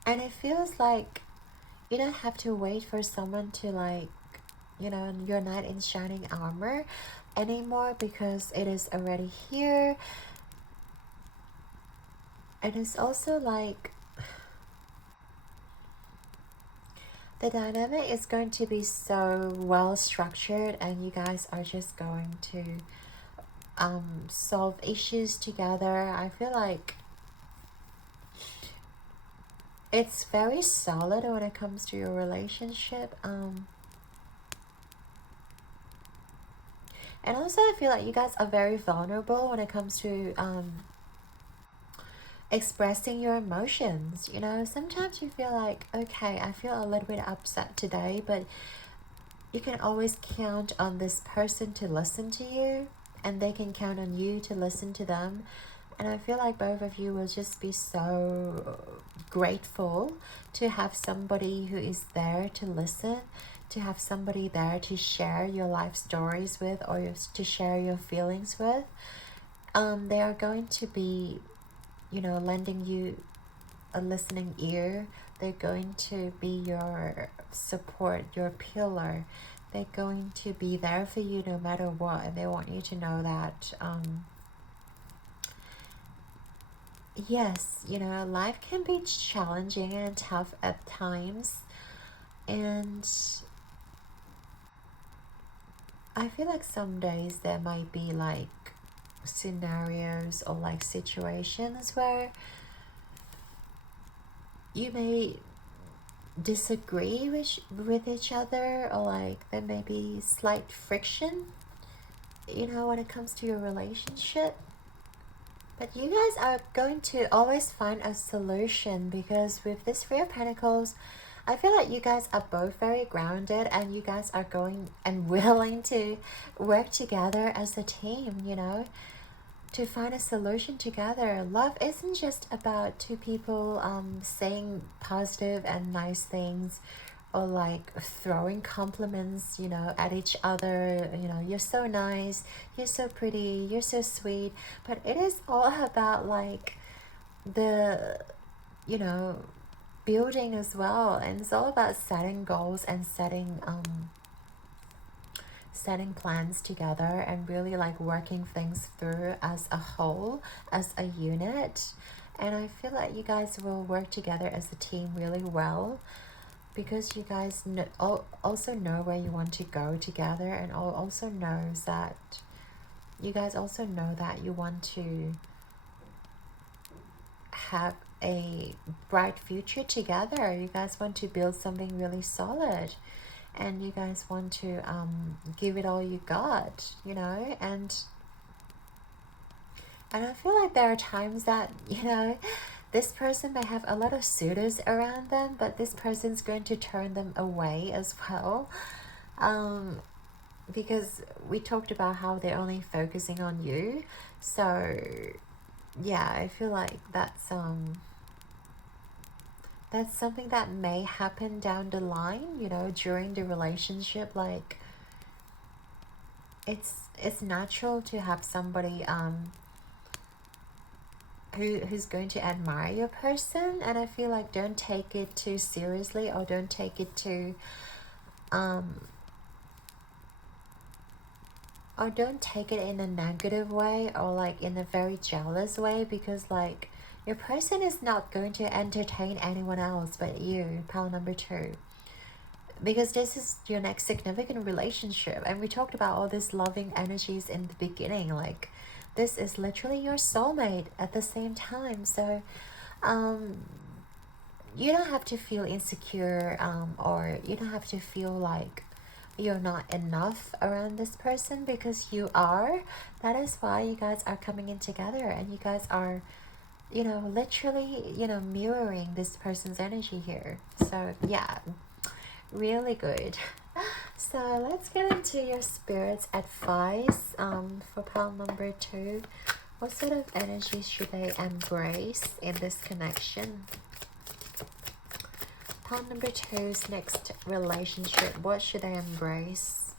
it feels like you don't have to wait for someone to like, you know, your knight in shining armor anymore, because it is already here. And it's also like the dynamic is going to be so well structured, and you guys are just going to solve issues together. I feel like it's very solid when it comes to your relationship. And also I feel like you guys are very vulnerable when it comes to expressing your emotions. You know, sometimes you feel like, okay, I feel a little bit upset today, but you can always count on this person to listen to you, and they can count on you to listen to them. And I feel like both of you will just be so grateful to have somebody who is there to listen, to have somebody there to share your life stories with, or to share your feelings with. They are going to be, you know, lending you a listening ear. They're going to be your support, your pillar. They're going to be there for you no matter what, and they want you to know that yes, you know, life can be challenging and tough at times, and I feel like some days there might be like scenarios or like situations where you may disagree with each other, or like there may be slight friction, you know, when it comes to your relationship. But you guys are going to always find a solution, because with this Three of Pentacles, I feel like you guys are both very grounded, and you guys are going and willing to work together as a team, you know, to find a solution together. Love isn't just about two people saying positive and nice things, or like throwing compliments, you know, at each other. You know, you're so nice, you're so pretty, you're so sweet. But it is all about like the, you know, building as well. And it's all about setting goals and setting plans together, and really like working things through as a whole, as a unit. And I feel like you guys will work together as a team really well, because you guys also know where you want to go together, and also knows that you guys also know that you want to have a bright future together. You guys want to build something really solid, and you guys want to give it all you got, you know. And I feel like there are times that, you know, this person may have a lot of suitors around them, but this person's going to turn them away as well, because we talked about how they're only focusing on you. So yeah, I feel like that's something that may happen down the line, you know, during the relationship. Like it's natural to have somebody who's going to admire your person. And I feel like don't take it too seriously, or don't take it too or don't take it in a negative way, or like in a very jealous way, because like your person is not going to entertain anyone else but you, pile number 2, because this is your next significant relationship. And we talked about all these loving energies in the beginning. Like this is literally your soulmate at the same time. So you don't have to feel insecure, or you don't have to feel like you're not enough around this person, because you are. That is why you guys are coming in together, and you guys are, you know, literally, you know, mirroring this person's energy here. So yeah, really good. So let's get into your spirit's advice for pile number 2. What sort of energy should they embrace in this connection? Pile number 2's next relationship, what should they embrace?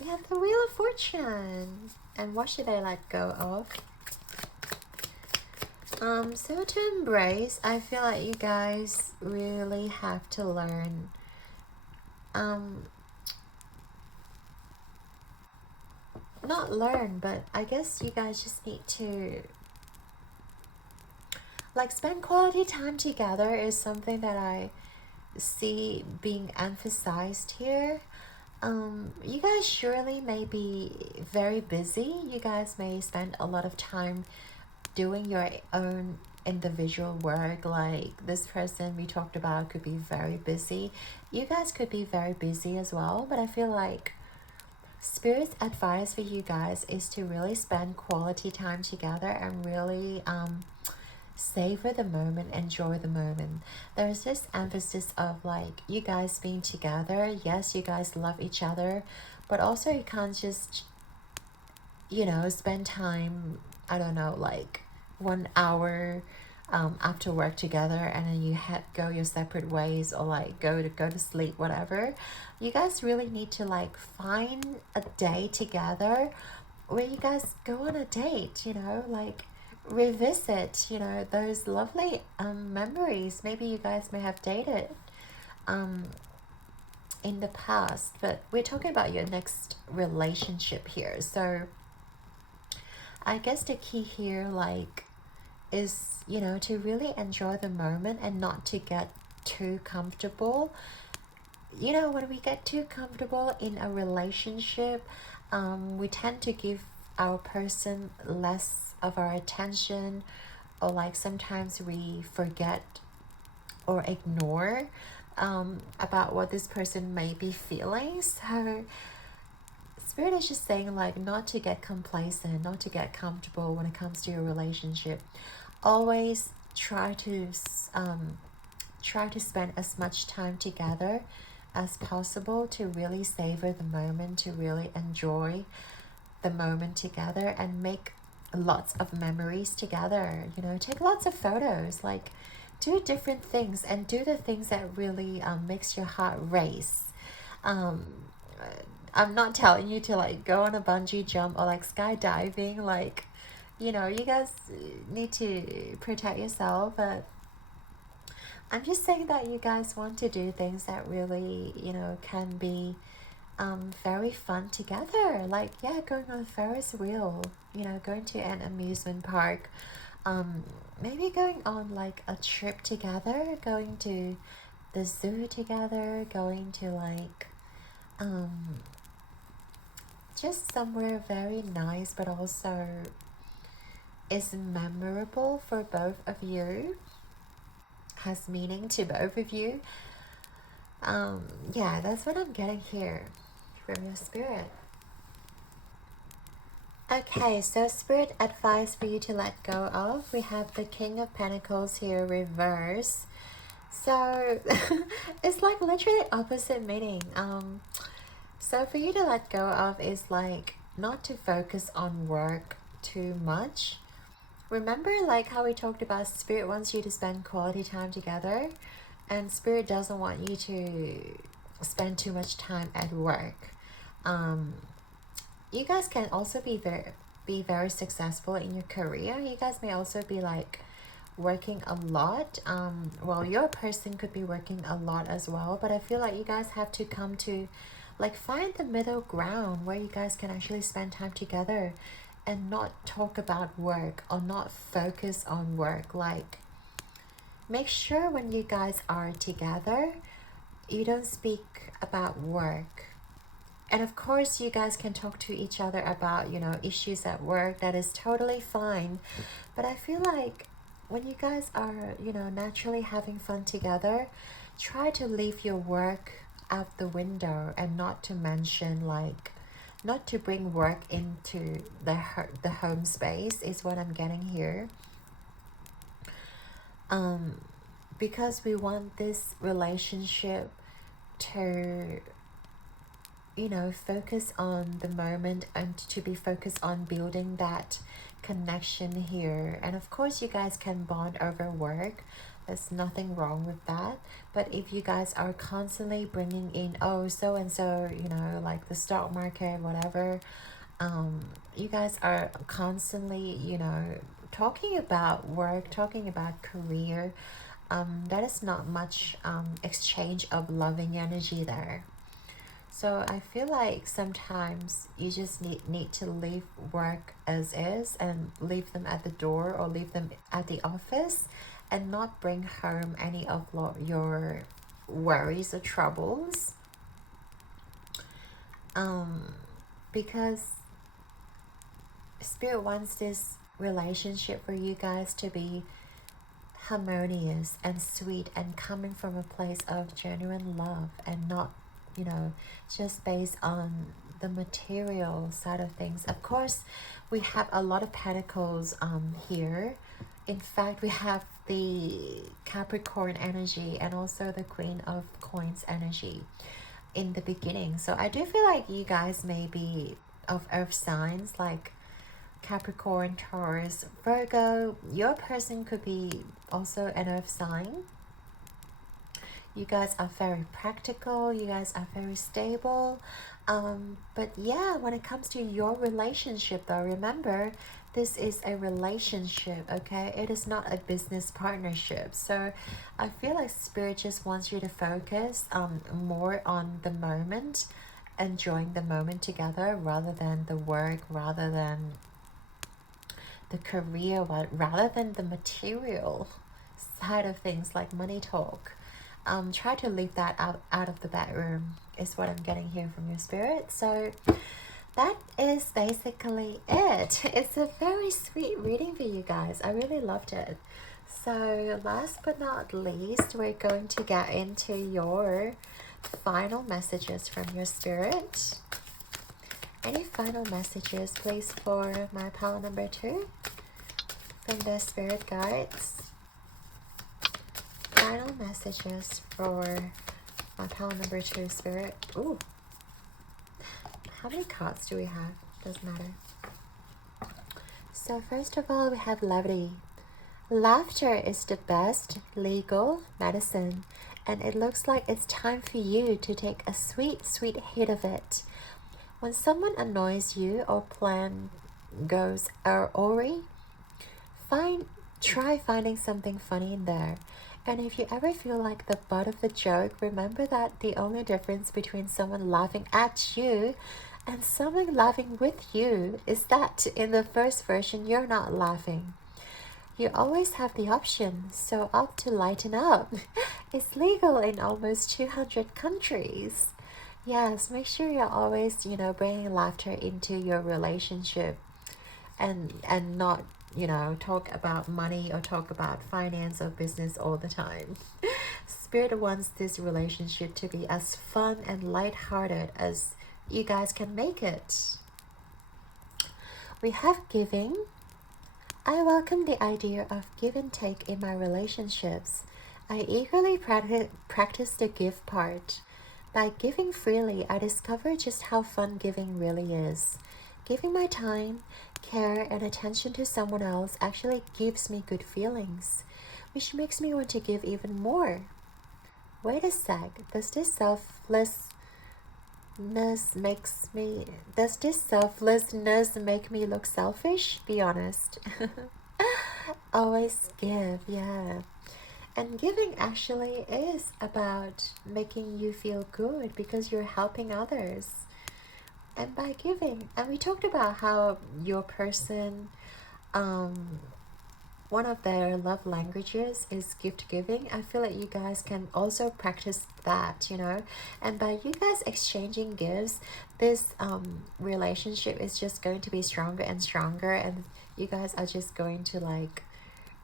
We have the Wheel of Fortune. And what should they let go of? So to embrace, I feel like you guys really have to learn not learn, but I guess you guys just need to like spend quality time together is something that I see being emphasized here. You guys surely may be very busy. You guys may spend a lot of time doing your own individual work. Like this person we talked about could be very busy. You guys could be very busy as well, but I feel like Spirit's advice for you guys is to really spend quality time together and really savor the moment, enjoy the moment. There's this emphasis of like you guys being together. Yes, you guys love each other, but also you can't just, you know, spend time, I don't know, like 1 hour after work together, and then you go your separate ways, or like go to sleep, whatever. You guys really need to like find a day together where you guys go on a date, you know, like revisit, you know, those lovely memories. Maybe you guys may have dated in the past, but we're talking about your next relationship here. So I guess the key here like is, you know, to really enjoy the moment and not to get too comfortable. You know, when we get too comfortable in a relationship, we tend to give our person less of our attention, or like sometimes we forget or ignore about what this person may be feeling. Spirit is just saying like not to get complacent, not to get comfortable when it comes to your relationship. Always try to spend as much time together as possible to really savor the moment, to really enjoy the moment together and make lots of memories together. You know, take lots of photos, like do different things and do the things that really makes your heart race. I'm not telling you to like go on a bungee jump or like skydiving, like, you know, you guys need to protect yourself, but I'm just saying that you guys want to do things that really, you know, can be very fun together. Like, yeah, going on a Ferris wheel, you know, going to an amusement park, maybe going on like a trip together, going to the zoo together, going to like just somewhere very nice, but also is memorable for both of you, has meaning to both of you. Yeah, that's what I'm getting here from your spirit. Okay, so spirit advice for you to let go of. We have the King of Pentacles here reverse. So it's like literally opposite meaning. So for you to let go of is like not to focus on work too much. Remember like how we talked about spirit wants you to spend quality time together, and spirit doesn't want you to spend too much time at work. You guys can also be very successful in your career. You guys may also be like working a lot. Well, your person could be working a lot as well, but I feel like you guys have to come to like find the middle ground where you guys can actually spend time together and not talk about work or not focus on work. Like, make sure when you guys are together, you don't speak about work. And of course, you guys can talk to each other about, you know, issues at work. That is totally fine. But I feel like when you guys are, you know, naturally having fun together, try to leave your work out the window and not to mention, like, not to bring work into the home space is what I'm getting here. Because we want this relationship to, you know, focus on the moment and to be focused on building that connection here. And of course you guys can bond over work. There's nothing wrong with that. But if you guys are constantly bringing in, oh, so and so, you know, like the stock market, whatever, you guys are constantly, you know, talking about work, talking about career, that is not much exchange of loving energy there. So I feel like sometimes you just need to leave work as is and leave them at the door or leave them at the office and not bring home any of your worries or troubles. Because Spirit wants this relationship for you guys to be harmonious and sweet and coming from a place of genuine love and not, you know, just based on the material side of things. Of course, we have a lot of pentacles here. In fact, we have the Capricorn energy and also the Queen of Coins energy in the beginning. So I do feel like you guys may be of earth signs like Capricorn, Taurus, Virgo. Your person could be also an earth sign. You guys are very practical. You guys are very stable. But yeah, when it comes to your relationship though, remember, this is a relationship, okay? It is not a business partnership. So I feel like Spirit just wants you to focus more on the moment, enjoying the moment together rather than the work, rather than the career, rather than the material side of things like money talk. Try to leave that out of the bedroom is what I'm getting here from your spirit. So that is basically it. It's a very sweet reading for you guys. I really loved it. So last but not least, we're going to get into your final messages from your spirit. Any final messages, please, for my pile number 2 from the spirit guides? Final messages for my pile number 2 spirit. Ooh. How many cards do we have? Doesn't matter. So first of all, we have levity. Laughter is the best legal medicine, and it looks like it's time for you to take a sweet, sweet hit of it. When someone annoys you or plan goes awry, try finding something funny in there. And if you ever feel like the butt of the joke, remember that the only difference between someone laughing at you and someone laughing with you is that in the first version, you're not laughing. You always have the option, so opt to lighten up. It's legal in almost 200 countries. Yes, make sure you're always, bringing laughter into your relationship and not, talk about money or talk about finance or business all the time. Spirit wants this relationship to be as fun and lighthearted as you guys can make it. We have giving. I welcome the idea of give and take in my relationships. I eagerly practice the give part. By giving freely, I discover just how fun giving really is. Giving my time, care, and attention to someone else actually gives me good feelings, which makes me want to give even more. Wait a sec, does this selflessness make me look selfish? Be honest. Always give, yeah. And giving actually is about making you feel good because you're helping others. And by giving, and we talked about how your person, one of their love languages is gift giving. I feel like you guys can also practice that, and by you guys exchanging gifts, this relationship is just going to be stronger and stronger, and you guys are just going to like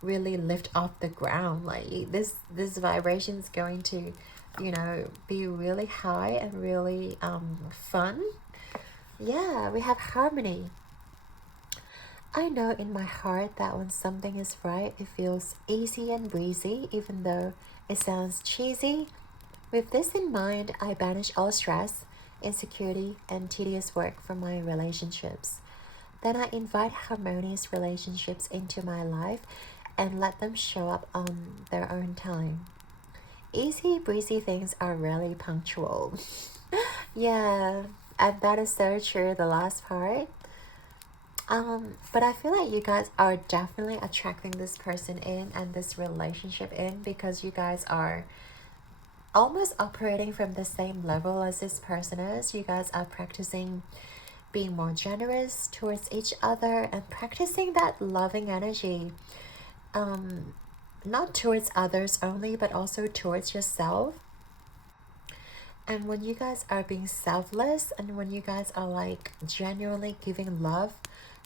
really lift off the ground. Like this vibration is going to be really high and really fun. Yeah, we have harmony. I know in my heart that when something is right, it feels easy and breezy, even though it sounds cheesy. With this in mind, I banish all stress, insecurity, and tedious work from my relationships. Then I invite harmonious relationships into my life and let them show up on their own time. Easy breezy things are rarely punctual. Yeah, and that is so true, the last part. But I feel like you guys are definitely attracting this person in and this relationship in because you guys are almost operating from the same level as this person is. You guys are practicing being more generous towards each other and practicing that loving energy. Not towards others only, but also towards yourself. And when you guys are being selfless and when you guys are like genuinely giving love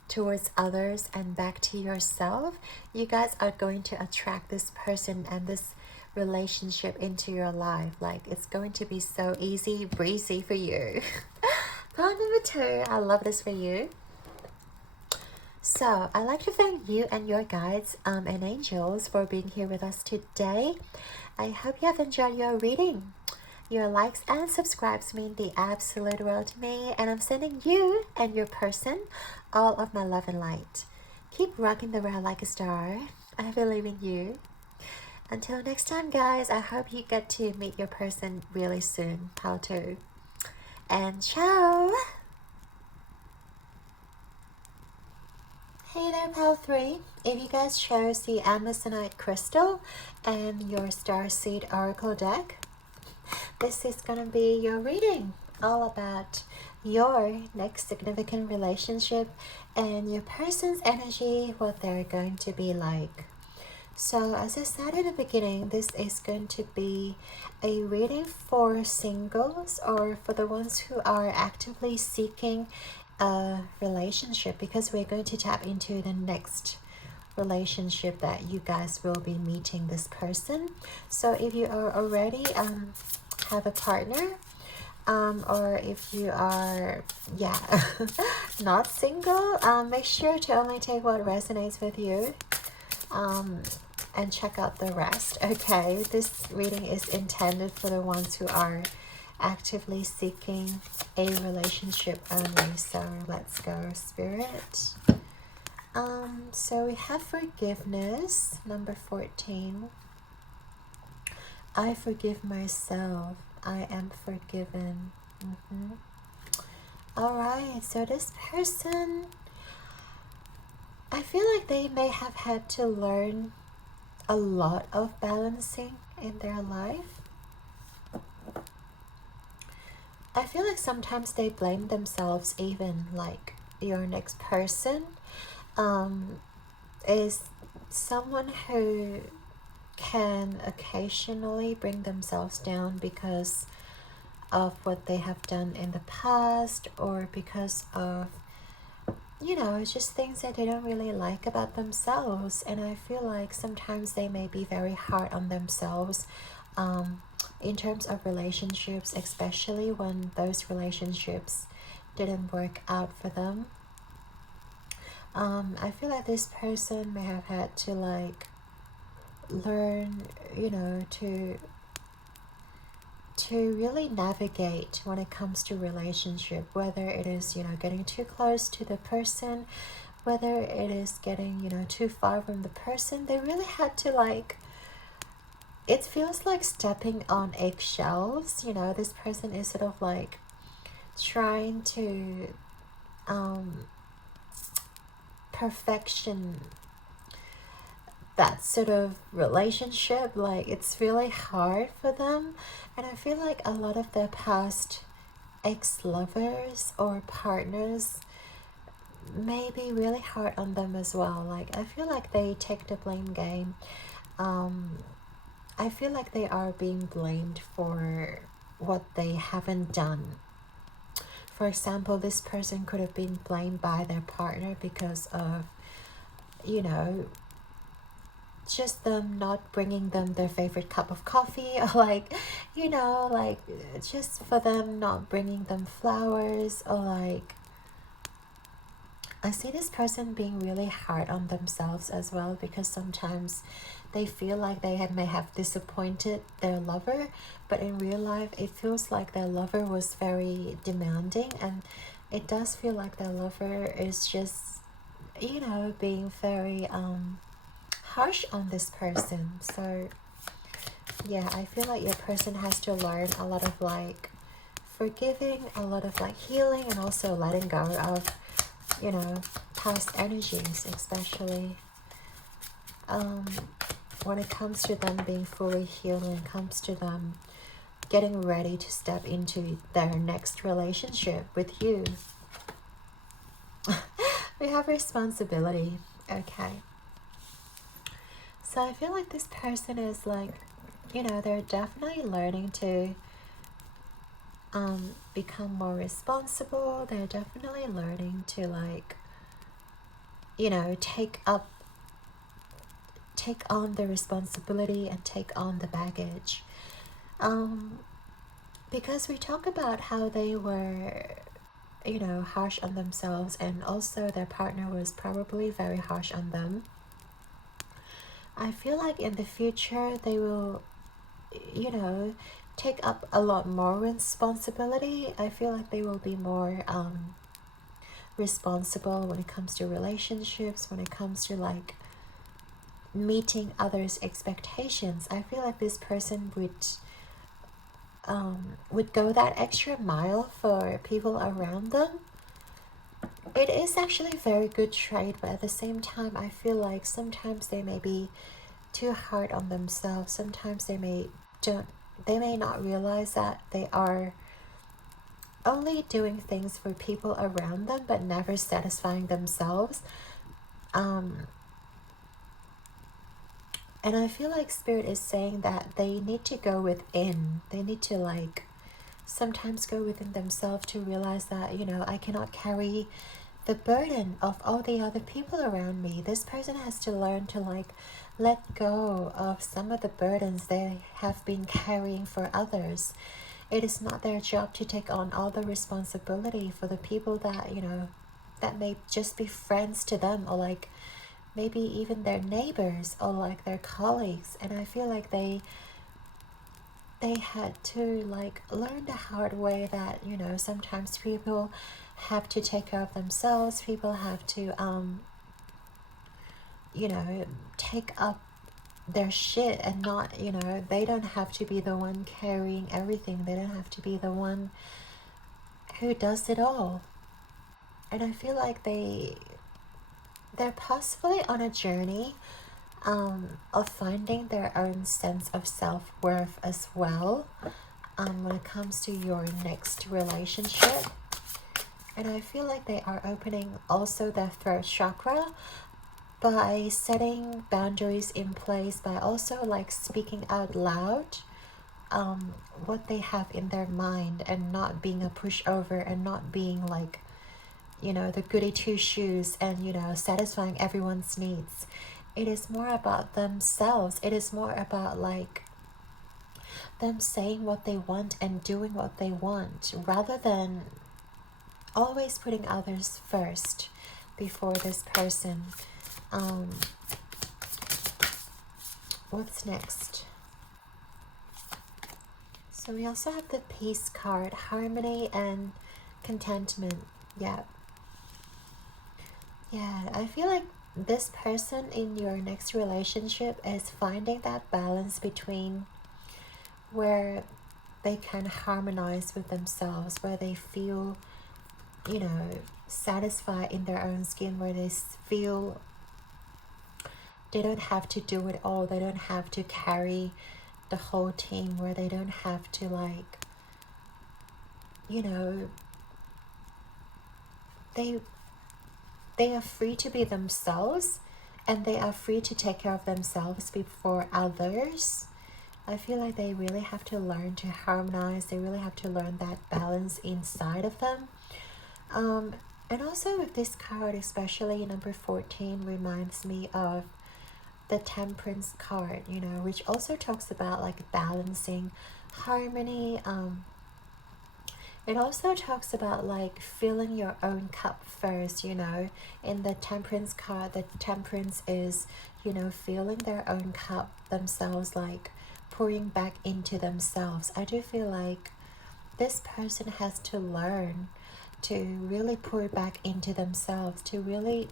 towards others and back to yourself, you guys are going to attract this person and this relationship into your life. Like it's going to be so easy breezy for you. Part number 2, I love this for you. So I'd like to thank you and your guides and angels for being here with us today. I hope you have enjoyed your reading. Your likes and subscribes mean the absolute world to me, and I'm sending you and your person all of my love and light. Keep rocking the world like a star. I believe in you. Until next time, guys, I hope you get to meet your person really soon. Pal 2. And ciao! Hey there, Pal 3. If you guys chose the Amazonite crystal and your Starseed Oracle deck, this is gonna be your reading, all about your next significant relationship and your person's energy, what they're going to be like. So as I said in the beginning, this is going to be a reading for singles or for the ones who are actively seeking a relationship, because we're going to tap into the next relationship that you guys will be meeting this person. So if you are already have a partner, Or if you are, yeah, not single, make sure to only take what resonates with you, and check out the rest. Okay, this reading is intended for the ones who are actively seeking a relationship only. So let's go, Spirit. So we have forgiveness, number 14. I forgive myself. I am forgiven. Alright, so this person, I feel like they may have had to learn a lot of balancing in their life. I feel like sometimes they blame themselves, even like your next person is someone who can occasionally bring themselves down because of what they have done in the past, or because of, you know, just things that they don't really like about themselves. And I feel like sometimes they may be very hard on themselves in terms of relationships, especially when those relationships didn't work out for them. I feel like this person may have had to like learn, you know, to really navigate when it comes to relationship, whether it is, you know, getting too close to the person, whether it is getting, you know, too far from the person. They really had to like, it feels like stepping on eggshells. You know, this person is sort of like trying to perfection that sort of relationship. Like, it's really hard for them. And I feel like a lot of their past ex-lovers or partners may be really hard on them as well. Like, I feel like they take the blame game. I feel like they are being blamed for what they haven't done. For example, this person could have been blamed by their partner because of, you know, just them not bringing them their favorite cup of coffee, or like, you know, like just for them not bringing them flowers, or like, I see this person being really hard on themselves as well, because sometimes they feel like they may have disappointed their lover, but in real life it feels like their lover was very demanding, and it does feel like their lover is just, you know, being very harsh on this person. So yeah, I feel like your person has to learn a lot of like forgiving, a lot of like healing, and also letting go of, you know, past energies, especially when it comes to them being fully healed, when it comes to them getting ready to step into their next relationship with you. We have responsibility. Okay, so I feel like this person is like, you know, they're definitely learning to become more responsible. They're definitely learning to like, you know, take on the responsibility and take on the baggage. Because we talk about how they were, you know, harsh on themselves, and also their partner was probably very harsh on them. I feel like in the future they will, you know, take up a lot more responsibility. I feel like they will be more responsible when it comes to relationships, when it comes to like meeting others' expectations. I feel like this person would go that extra mile for people around them. It is actually a very good trait, but at the same time, I feel like sometimes they may be too hard on themselves. Sometimes they may not realize that they are only doing things for people around them, but never satisfying themselves. And I feel like Spirit is saying that they need to go within. They need to like sometimes go within themselves to realize that, you know, I cannot carry the burden of all the other people around me. This person has to learn to like let go of some of the burdens they have been carrying for others. it is not their job to take on all the responsibility for the people that, you know, that may just be friends to them, or like maybe even their neighbors or like their colleagues. And I feel like they had to like learn the hard way that, you know, sometimes people have to take care of themselves. People have to you know, take up their shit, and not, you know, they don't have to be the one carrying everything. They don't have to be the one who does it all. And I feel like they're possibly on a journey of finding their own sense of self-worth as well, when it comes to your next relationship. And I feel like they are opening also their throat chakra by setting boundaries in place, by also like speaking out loud what they have in their mind, and not being a pushover, and not being like, you know, the goody two shoes, and, you know, satisfying everyone's needs. It is more about themselves. It is more about like them saying what they want and doing what they want, rather than always putting others first before this person. What's next? So we also have the Peace card, harmony and contentment. Yeah, I feel like this person in your next relationship is finding that balance between where they can harmonize with themselves, where they feel, you know, satisfied in their own skin, where they feel they don't have to do it all. They don't have to carry the whole team, where they don't have to like, you know, they are free to be themselves, and they are free to take care of themselves before others. I feel like they really have to learn to harmonize. They really have to learn that balance inside of them. And also with this card, especially number 14, reminds me of the Temperance card, you know, which also talks about like balancing, harmony. It also talks about like filling your own cup first, you know. In the Temperance card, the Temperance is, you know, filling their own cup themselves, like pouring back into themselves. I do feel like this person has to learn to really pour back into themselves, to really,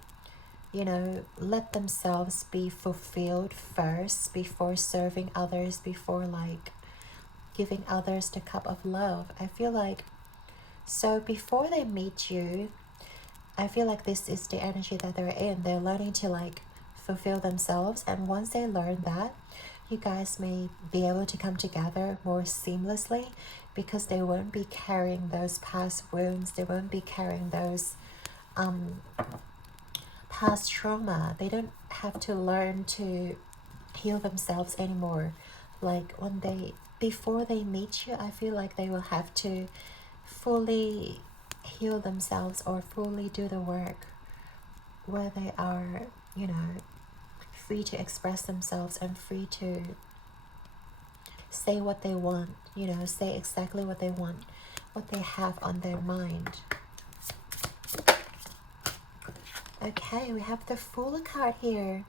you know, let themselves be fulfilled first before serving others, before like giving others the cup of love. I feel like, so before they meet you, I feel like this is the energy that they're in. They're learning to like fulfill themselves, and once they learn that, you guys may be able to come together more seamlessly, because they won't be carrying those past wounds. They won't be carrying those past trauma. They don't have to learn to heal themselves anymore. Like before they meet you, I feel like they will have to fully heal themselves, or fully do the work, where they are, you know, free to express themselves, and free to say what they want, you know, say exactly what they want, what they have on their mind. Okay, we have the Fool card here.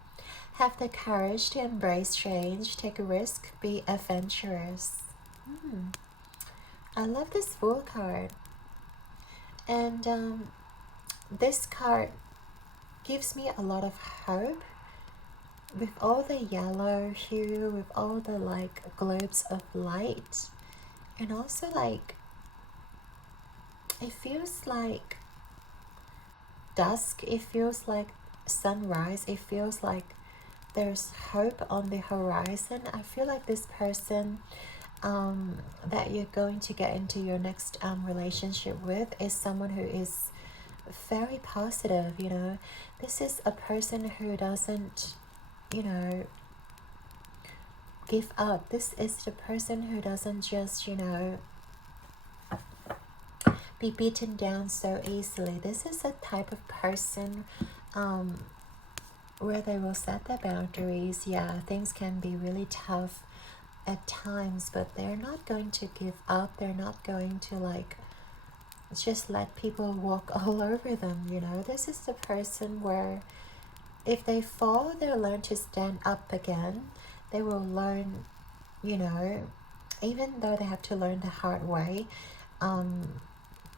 Have the courage to embrace change, take a risk, be adventurous. I love this Fool card. And this card gives me a lot of hope. With all the yellow hue, with all the like globes of light, and also like it feels like dusk, it feels like sunrise, it feels like there's hope on the horizon. I feel like this person that you're going to get into your next relationship with is someone who is very positive, you know. This is a person who doesn't, you know, give up. This is the person who doesn't just, you know, be beaten down so easily. This is a type of person where they will set their boundaries. Yeah, things can be really tough at times, but they're not going to give up. They're not going to like just let people walk all over them, you know. This is the person where if they fall, they'll learn to stand up again. They will learn, you know, even though they have to learn the hard way,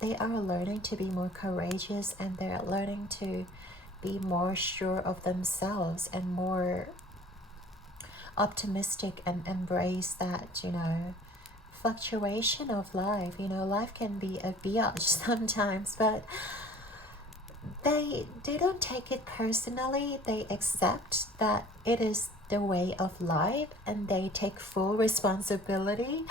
they are learning to be more courageous, and they're learning to be more sure of themselves and more optimistic and embrace that, you know, fluctuation of life. You know, life can be a biatch sometimes, but they don't take it personally. They accept that it is the way of life, and they take full responsibility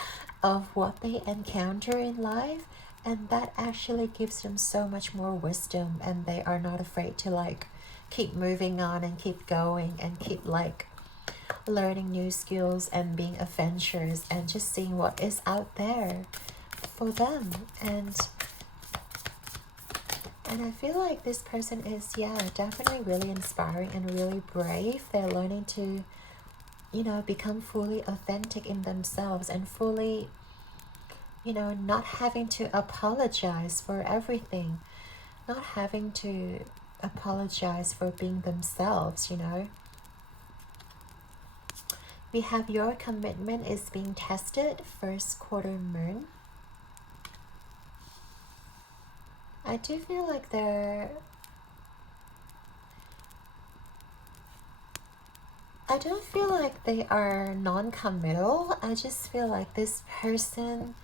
of what they encounter in life, and that actually gives them so much more wisdom, and they are not afraid to like keep moving on and keep going and keep like learning new skills and being adventurous and just seeing what is out there for them. And I feel like this person is, yeah, definitely really inspiring and really brave. They're learning to, you know, become fully authentic in themselves and fully, you know, not having to apologize for everything, not having to apologize for being themselves, you know. We have your commitment is being tested, first quarter moon. I do feel like I don't feel like they are non-committal. I just feel like this person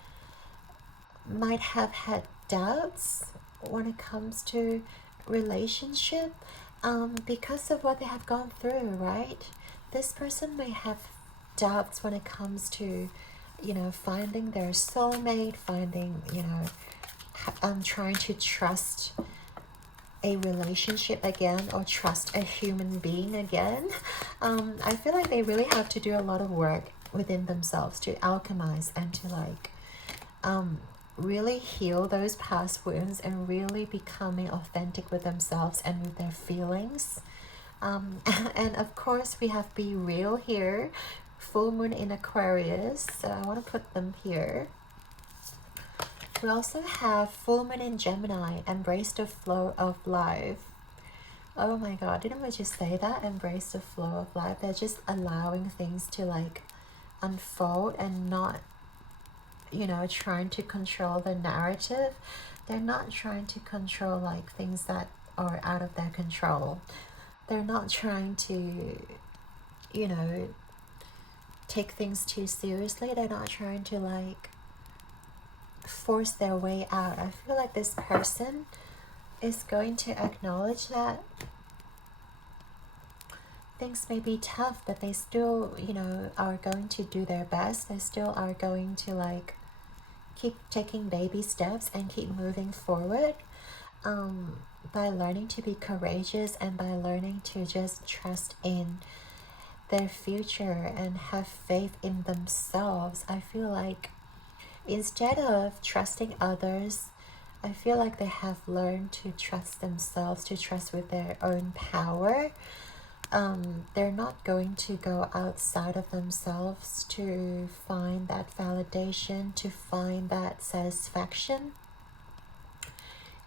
might have had doubts when it comes to relationship, because of what they have gone through, right? This person may have doubts when it comes to, you know, finding their soulmate, finding, you know, trying to trust a relationship again or trust a human being again. I feel like they really have to do a lot of work within themselves to alchemize and to like really heal those past wounds and really becoming authentic with themselves and with their feelings. And of course we have Be Real here, full moon in Aquarius, so I want to put them here. We also have full moon in Gemini, embrace the flow of life. Oh my god, didn't we just say that? Embrace the flow of life. They're just allowing things to like unfold and not, you know, trying to control the narrative. They're not trying to control like things that are out of their control. They're not trying to, you know, take things too seriously. They're not trying to like force their way out. I feel like this person is going to acknowledge that things may be tough, but they still, you know, are going to do their best. They still are going to like keep taking baby steps and keep moving forward, by learning to be courageous and by learning to just trust in their future and have faith in themselves. I feel like instead of trusting others, I feel like they have learned to trust themselves, to trust with their own power. They're not going to go outside of themselves to find that validation, to find that satisfaction.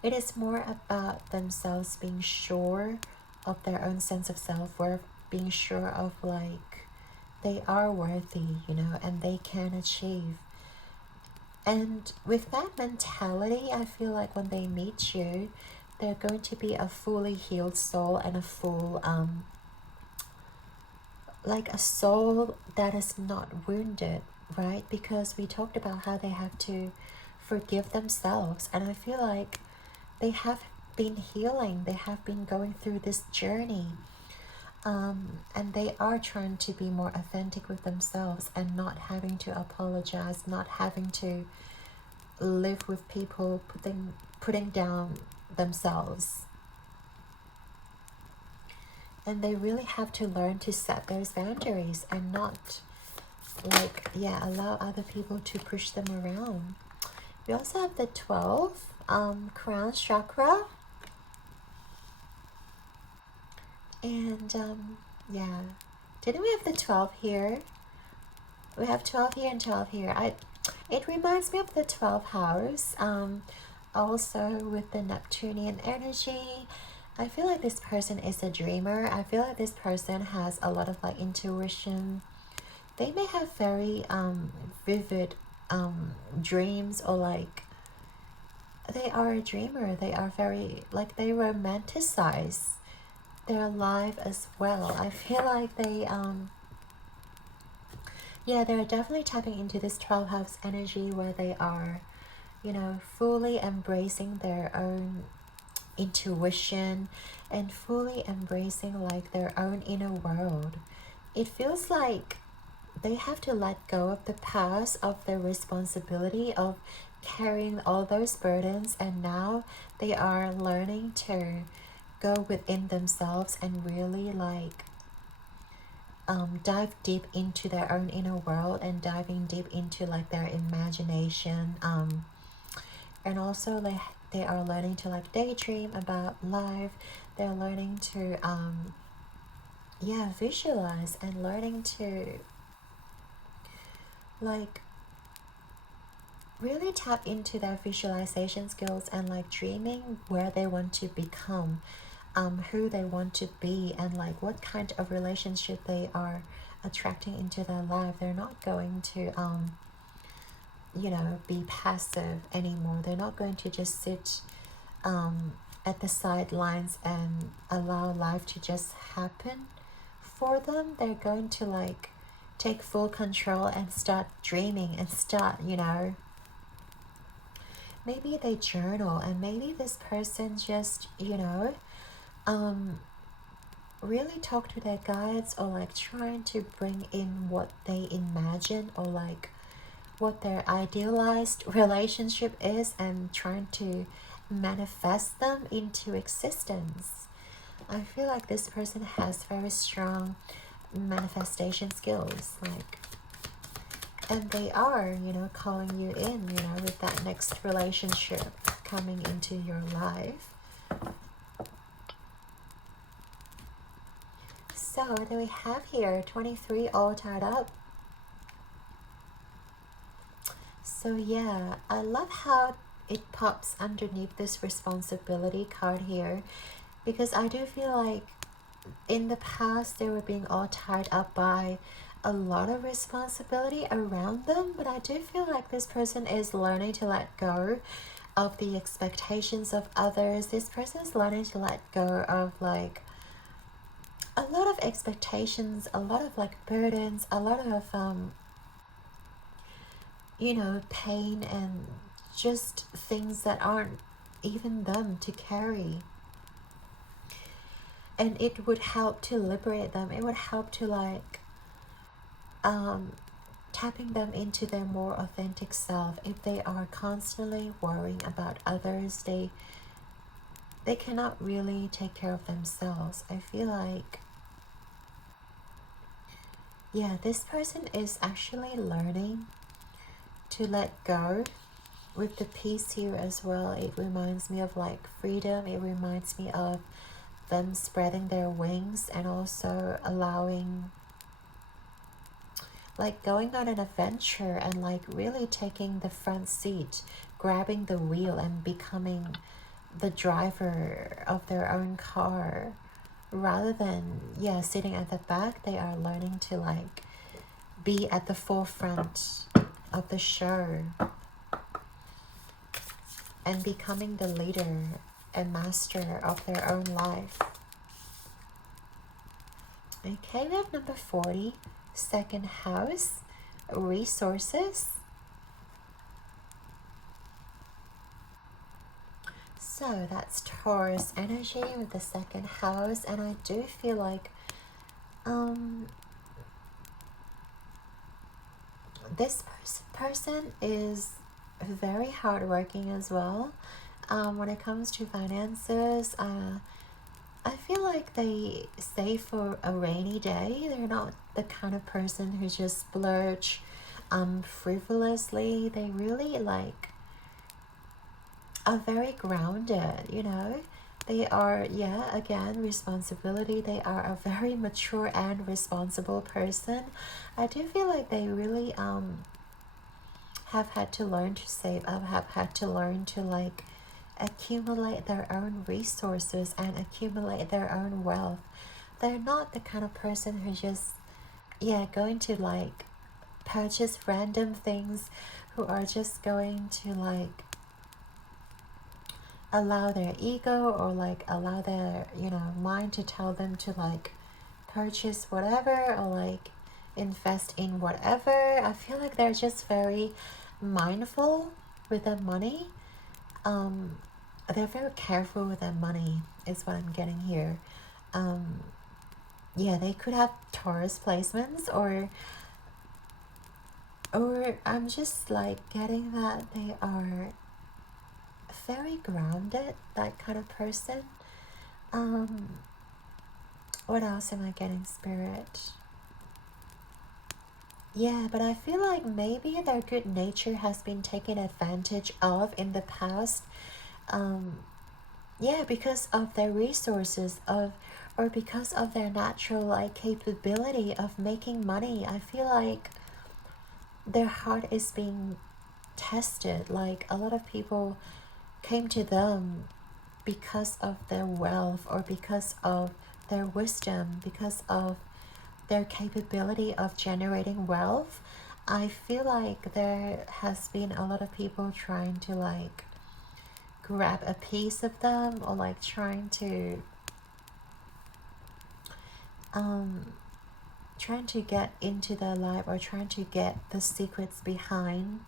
It is more about themselves being sure of their own sense of self-worth, being sure of like they are worthy, you know, and they can achieve. And with that mentality, I feel like when they meet you, they're going to be a fully healed soul and a full, like a soul that is not wounded, right? Because we talked about how they have to forgive themselves. And I feel like they have been healing. They have been going through this journey. And they are trying to be more authentic with themselves and not having to apologize, not having to live with people putting down themselves. And they really have to learn to set those boundaries and not like, yeah, allow other people to push them around. We also have the 12, crown chakra. And yeah, didn't we have the 12 here? We have 12 here and 12 here. It reminds me of the 12th house. Also with the Neptunian energy. I feel like this person is a dreamer. I feel like this person has a lot of like intuition. They may have very vivid dreams, or like they are a dreamer. They are very like, they romanticize their life as well. I feel like they yeah, they're definitely tapping into this 12th house energy where they are, you know, fully embracing their own intuition and fully embracing like their own inner world. It feels like they have to let go of the past, of their responsibility of carrying all those burdens, and now they are learning to go within themselves and really like dive deep into their own inner world, and diving deep into like their imagination, and also like they are learning to like daydream about life. They're learning to yeah, visualize, and learning to like really tap into their visualization skills, and like dreaming where they want to become, who they want to be, and like what kind of relationship they are attracting into their life. They're not going to you know, be passive anymore. They're not going to just sit at the sidelines and allow life to just happen for them. They're going to like take full control and start dreaming, and start, you know, maybe they journal, and maybe this person just, you know, really talk to their guides, or like trying to bring in what they imagine, or like what their idealized relationship is, and trying to manifest them into existence. I feel like this person has very strong manifestation skills, like, and they are, you know, calling you in, you know, with that next relationship coming into your life. So what do we have here? 23 all tied up. So yeah, I love how it pops underneath this responsibility card here, because I do feel like in the past they were being all tied up by a lot of responsibility around them, but I do feel like this person is learning to let go of the expectations of others. This person is learning to let go of like a lot of expectations, a lot of like burdens, a lot of you know, pain, and just things that aren't even them to carry. And it would help to liberate them. It would help to like tapping them into their more authentic self. If they are constantly worrying about others, they cannot really take care of themselves. I feel like, yeah, this person is actually learning to let go. With the peace here as well, it reminds me of like freedom. It reminds me of them spreading their wings, and also allowing, like, going on an adventure, and like really taking the front seat, grabbing the wheel, and becoming the driver of their own car, rather than, yeah, sitting at the back. They are learning to like be at the forefront of the show, and becoming the leader and master of their own life. Okay, we have number 40, second house, resources. So that's Taurus energy with the second house, and I do feel like this person is very hardworking as well. When it comes to finances, I feel like they save for a rainy day. They're not the kind of person who just splurge frivolously. They really like are very grounded, you know. They are, yeah, again, responsibility. They are a very mature and responsible person. I do feel like they really have had to learn to save up, have had to learn to like accumulate their own resources and accumulate their own wealth. They're not the kind of person who just, yeah, going to like purchase random things, who are just going to like allow their ego or like allow their, you know, mind to tell them to like purchase whatever or like invest in whatever. I feel like they're just very mindful with their money. They're very careful with their money is what I'm getting here. Yeah, they could have Taurus placements, or I'm just like getting that they are very grounded, that kind of person. What else am I getting, Spirit? Yeah, but I feel like maybe their good nature has been taken advantage of in the past. Yeah, because of their resources or because of their natural like capability of making money. I feel like their heart is being tested. Like a lot of people came to them because of their wealth or because of their wisdom, because of their capability of generating wealth. I feel like there has been a lot of people trying to like grab a piece of them, or like trying to get into their life, or trying to get the secrets behind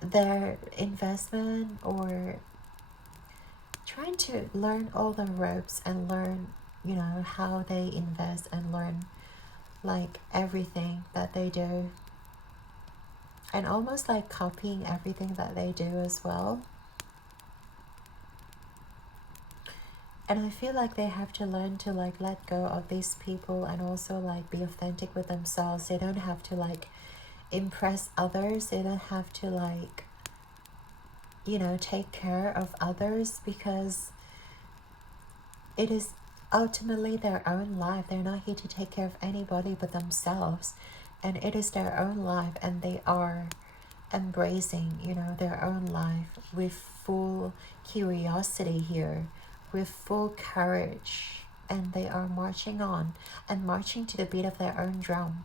their investment, or trying to learn all the ropes and learn, you know, how they invest and learn like everything that they do, and almost like copying everything that they do as well. And I feel like they have to learn to like let go of these people and also like be authentic with themselves. They don't have to like impress others. They don't have to like, you know, take care of others, because it is ultimately their own life. They're not here to take care of anybody but themselves, and it is their own life, and they are embracing, you know, their own life with full curiosity here, with full courage, and they are marching on and marching to the beat of their own drum.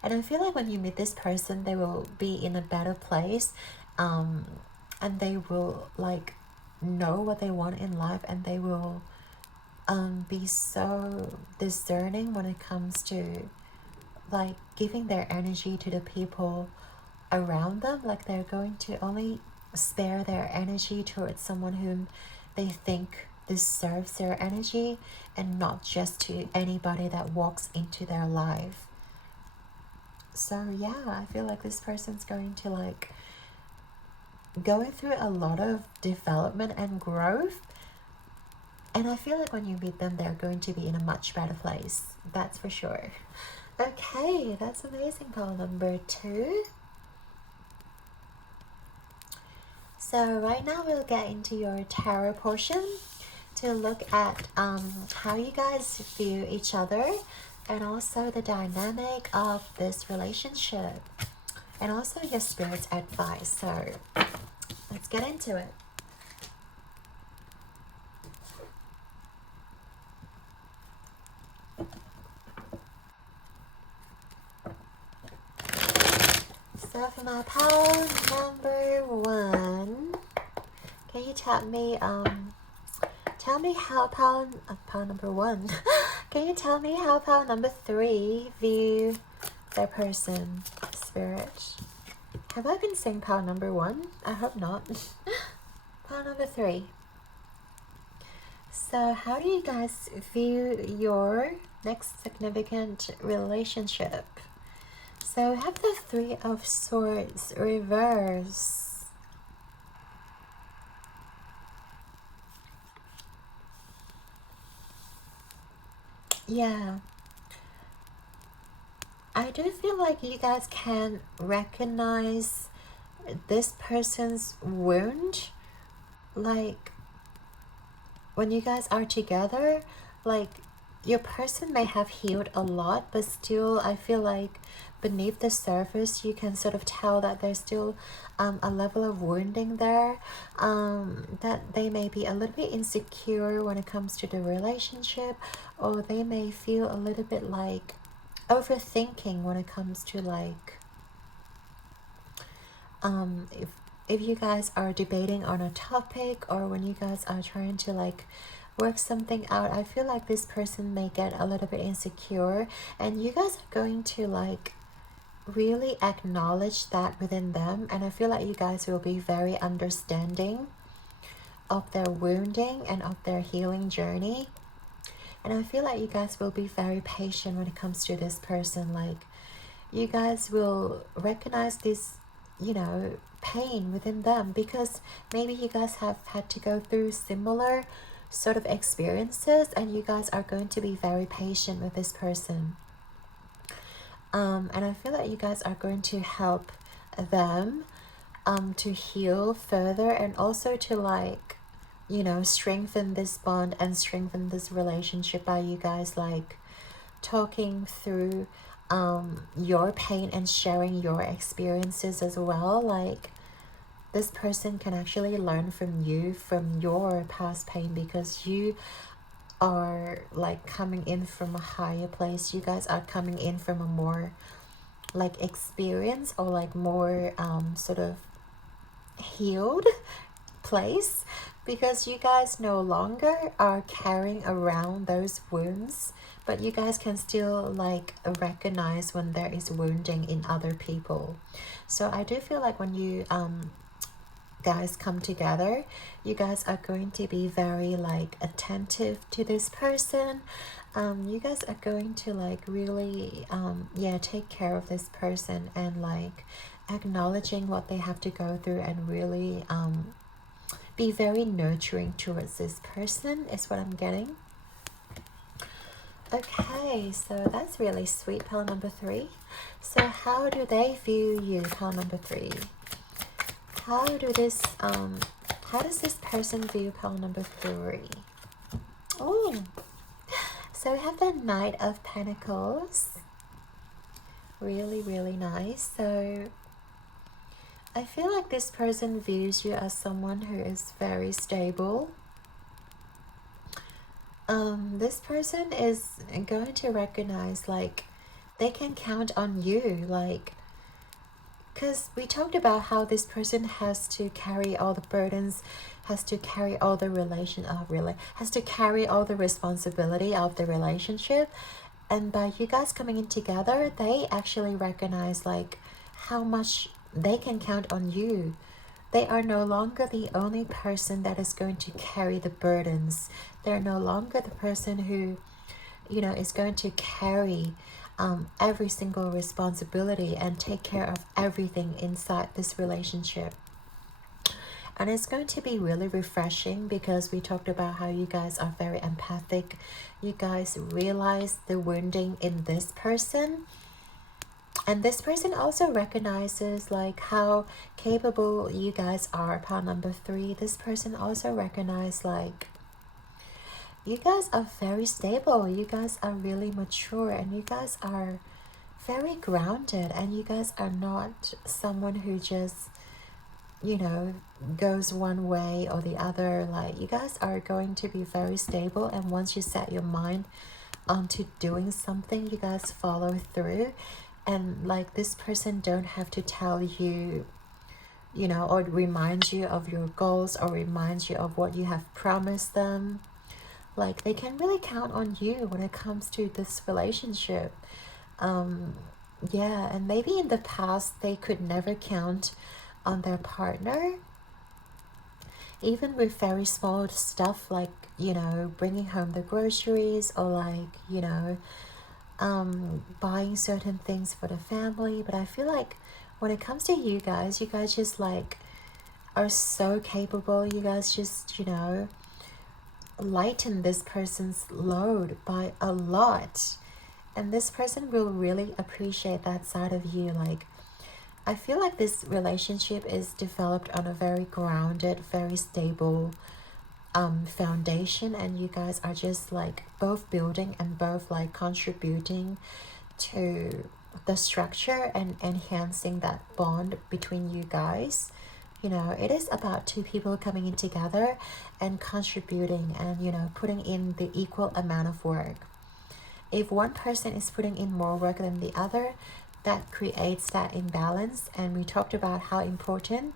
And I feel like when you meet this person, they will be in a better place, and they will like know what they want in life, and they will be so discerning when it comes to like giving their energy to the people around them. Like they're going to only spare their energy towards someone whom they think deserves their energy, and not just to anybody that walks into their life. So yeah, I feel like this person's going to like going through a lot of development and growth, and I feel like when you meet them, they're going to be in a much better place, that's for sure. Okay, that's amazing. Pile number 2. So right now we'll get into your tarot portion to look at how you guys view each other, and also the dynamic of this relationship, and also your spirit's advice. So let's get into it. So for my pile number 1, can you tell me how pile number 1 can you tell me how pile number 3 view their person, Spirit? Have I been saying pile number 1? I hope not. Pile number 3. So how do you guys view your next significant relationship? So we have the 3 of Swords reverse. Yeah. I do feel like you guys can recognize this person's wound. Like, when you guys are together, like your person may have healed a lot, but still I feel like beneath the surface you can sort of tell that there's still a level of wounding there, that they may be a little bit insecure when it comes to the relationship, or they may feel a little bit like overthinking when it comes to like if you guys are debating on a topic, or when you guys are trying to like work something out, I feel like this person may get a little bit insecure, and you guys are going to like really acknowledge that within them, and I feel like you guys will be very understanding of their wounding and of their healing journey. And I feel like you guys will be very patient when it comes to this person. Like you guys will recognize this, you know, pain within them, because maybe you guys have had to go through similar sort of experiences, and you guys are going to be very patient with this person. And I feel like you guys are going to help them to heal further, and also to like, you know, strengthen this bond and strengthen this relationship by you guys like talking through your pain and sharing your experiences as well. Like this person can actually learn from you, from your past pain, because you are like coming in from a higher place. You guys are coming in from a more like experience, or like more sort of healed place, because you guys no longer are carrying around those wounds, but you guys can still like recognize when there is wounding in other people. So I do feel like when you guys come together, you guys are going to be very like attentive to this person. You guys are going to like really yeah, take care of this person, and like acknowledging what they have to go through, and really be very nurturing towards this person is what I'm getting. Okay, so that's really sweet, pile number 3. So how do they view you, pile number 3? How does this person view pile number 3? Oh, so we have the Knight of Pentacles. Really, really nice. So I feel like this person views you as someone who is very stable. This person is going to recognize like they can count on you, like, because we talked about how this person has to carry all the burdens, has to carry all the has to carry all the responsibility of the relationship. And by you guys coming in together, they actually recognize like how much they can count on you. They are no longer the only person that is going to carry the burdens. They're no longer the person who, you know, is going to carry every single responsibility and take care of everything inside this relationship. And it's going to be really refreshing, because we talked about how you guys are very empathic. You guys realize the wounding in this person. And this person also recognizes like how capable you guys are, pile number 3. This person also recognizes like you guys are very stable. You guys are really mature, and you guys are very grounded, and you guys are not someone who just, you know, goes one way or the other. Like you guys are going to be very stable, and once you set your mind onto doing something, you guys follow through. And like this person don't have to tell you, you know, or remind you of your goals, or remind you of what you have promised them. Like they can really count on you when it comes to this relationship. Yeah, and maybe in the past they could never count on their partner, even with very small stuff like, you know, bringing home the groceries, or like, you know, buying certain things for the family. But I feel like when it comes to you guys just like are so capable. You guys just, you know, lighten this person's load by a lot, and this person will really appreciate that side of you. Like I feel like this relationship is developed on a very grounded, very stable foundation, and you guys are just like both building and both like contributing to the structure and enhancing that bond between you guys. You know, it is about two people coming in together and contributing and, you know, putting in the equal amount of work. If one person is putting in more work than the other, that creates that imbalance. And we talked about how important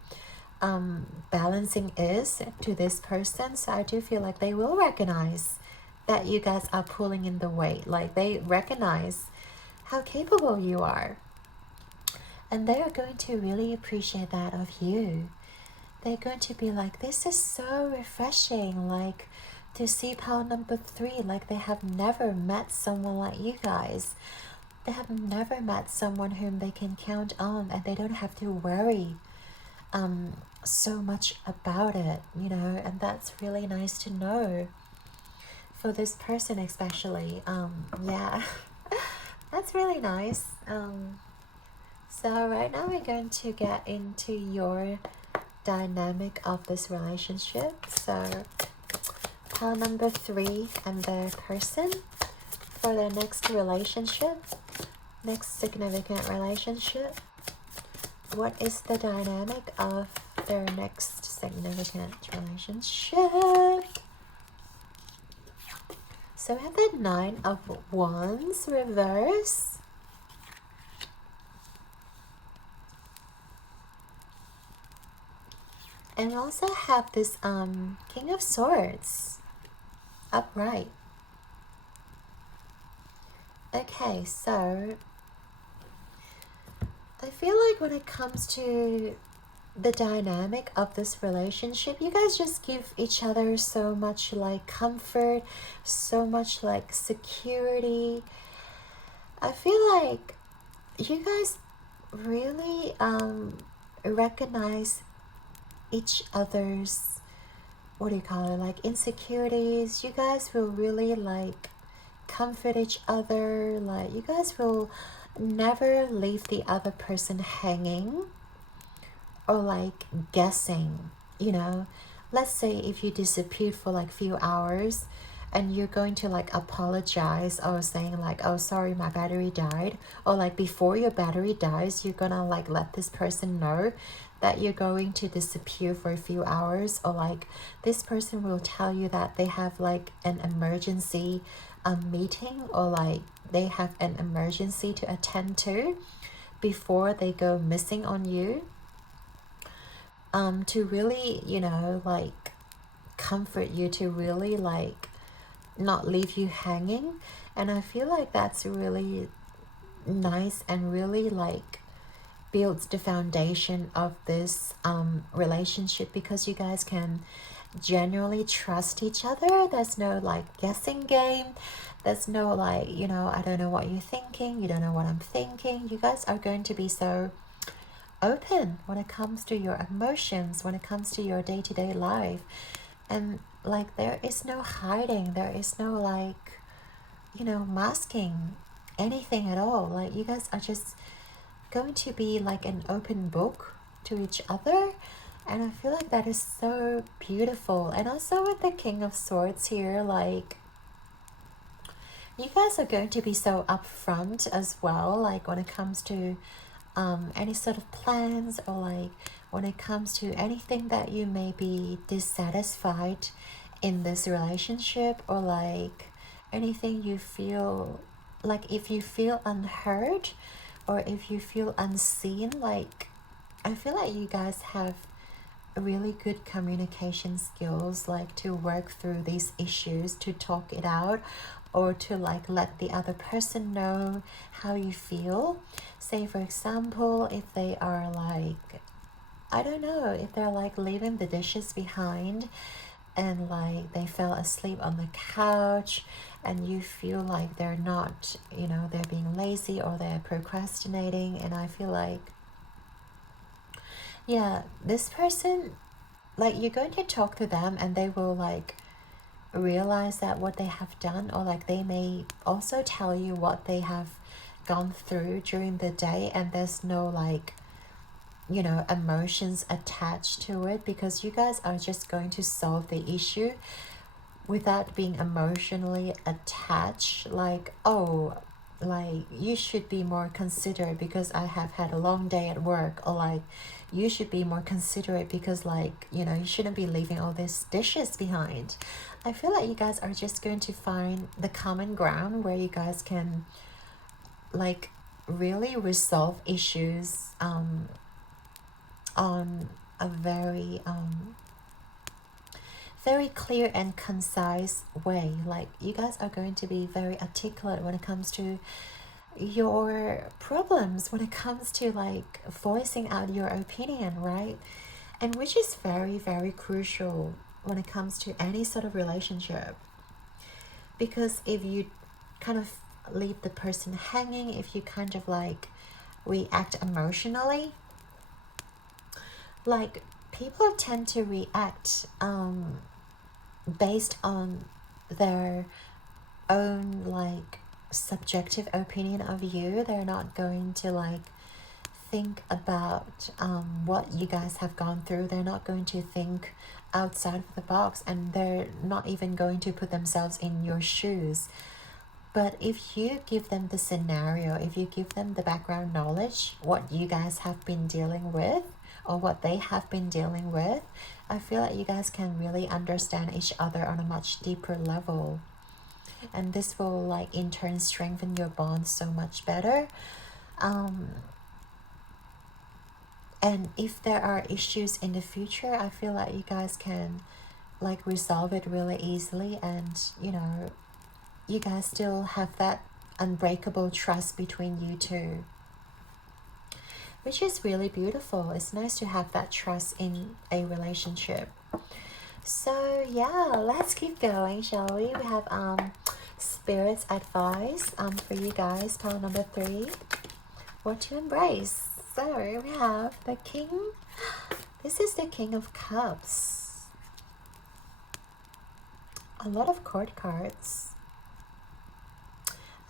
balancing is to this person. So I do feel like they will recognize that you guys are pulling in the weight. Like they recognize how capable you are. And they are going to really appreciate that of you. They're going to be like, this is so refreshing, like to see pile number 3, like they have never met someone like you guys. They have never met someone whom they can count on, and they don't have to worry so much about it, you know. And that's really nice to know for this person especially. Yeah. That's really nice. So right now we're going to get into your dynamic of this relationship. So pile number 3 and their person for their next relationship, next significant relationship. What is the dynamic of their next significant relationship? So we have the 9 of Wands reverse. And we also have this King of Swords upright. Okay, so I feel like when it comes to the dynamic of this relationship, you guys just give each other so much like comfort, so much like security. I feel like you guys really recognize each other's, what do you call it, like insecurities. You guys will really like comfort each other. Like you guys will never leave the other person hanging or like guessing, you know. Let's say if you disappeared for like few hours and you're going to like apologize or saying like, oh sorry, my battery died, or like before your battery dies you're gonna like let this person know that you're going to disappear for a few hours, or like this person will tell you that they have like an emergency meeting, or like they have an emergency to attend to before they go missing on you, to really, you know, like comfort you, to really like not leave you hanging. And I feel like that's really nice and really like builds the foundation of this relationship, because you guys can genuinely trust each other. There's no like guessing game. There's no like, you know, I don't know what you're thinking, you don't know what I'm thinking. You guys are going to be so open when it comes to your emotions, when it comes to your day-to-day life. And like there is no hiding, there is no like, you know, masking anything at all. Like you guys are just going to be like an open book to each other, and I feel like that is so beautiful. And also with the King of Swords here, like you guys are going to be so upfront as well, like when it comes to any sort of plans, or like when it comes to anything that you may be dissatisfied in this relationship, or like anything you feel like, if you feel unheard or if you feel unseen, like I feel like you guys have really good communication skills, like to work through these issues, to talk it out, or to like let the other person know how you feel. Say for example, if they are like, I don't know, if they're like leaving the dishes behind and like they fell asleep on the couch, and you feel like they're not, you know, they're being lazy or they're procrastinating, and I feel like, yeah, this person, like you're going to talk to them and they will like realize that what they have done, or like they may also tell you what they have gone through during the day, and there's no like you know, emotions attached to it, because you guys are just going to solve the issue without being emotionally attached, like, oh, like you should be more considerate because I have had a long day at work, or like you should be more considerate because, like, you know, you shouldn't be leaving all these dishes behind. I feel like you guys are just going to find the common ground where you guys can like really resolve issues on a very very clear and concise way. Like, you guys are going to be very articulate when it comes to your problems, when it comes to like voicing out your opinion, right? And which is very, very crucial when it comes to any sort of relationship. Because if you kind of leave the person hanging, if you kind of like react emotionally, like people tend to react based on their own like subjective opinion of you. They're not going to like think about what you guys have gone through. They're not going to think outside of the box, and they're not even going to put themselves in your shoes. But if you give them the scenario, if you give them the background knowledge, what you guys have been dealing with or what they have been dealing with, I feel like you guys can really understand each other on a much deeper level. And this will like in turn strengthen your bond so much better. And if there are issues in the future, I feel like you guys can like resolve it really easily, and you know, you guys still have that unbreakable trust between you two, which is really beautiful. It's nice to have that trust in a relationship. So yeah, let's keep going, shall we? We have spirit's advice for you guys, pile number 3, what to embrace. So we have the king. This is the King of Cups. A lot of court cards.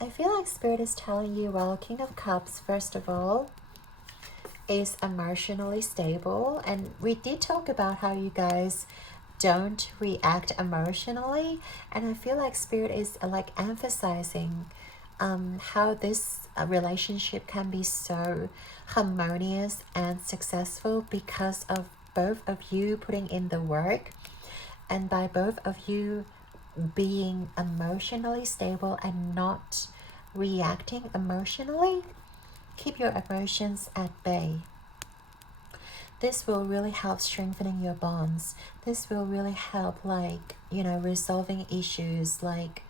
I feel like Spirit is telling you, well, King of Cups, first of all, is emotionally stable. And we did talk about how you guys don't react emotionally. And I feel like Spirit is like emphasizing how this relationship can be so harmonious and successful because of both of you putting in the work, and by both of you being emotionally stable and not reacting emotionally. Keep your emotions at bay. This will really help strengthening your bonds. This will really help, like, you know, resolving issues. Like,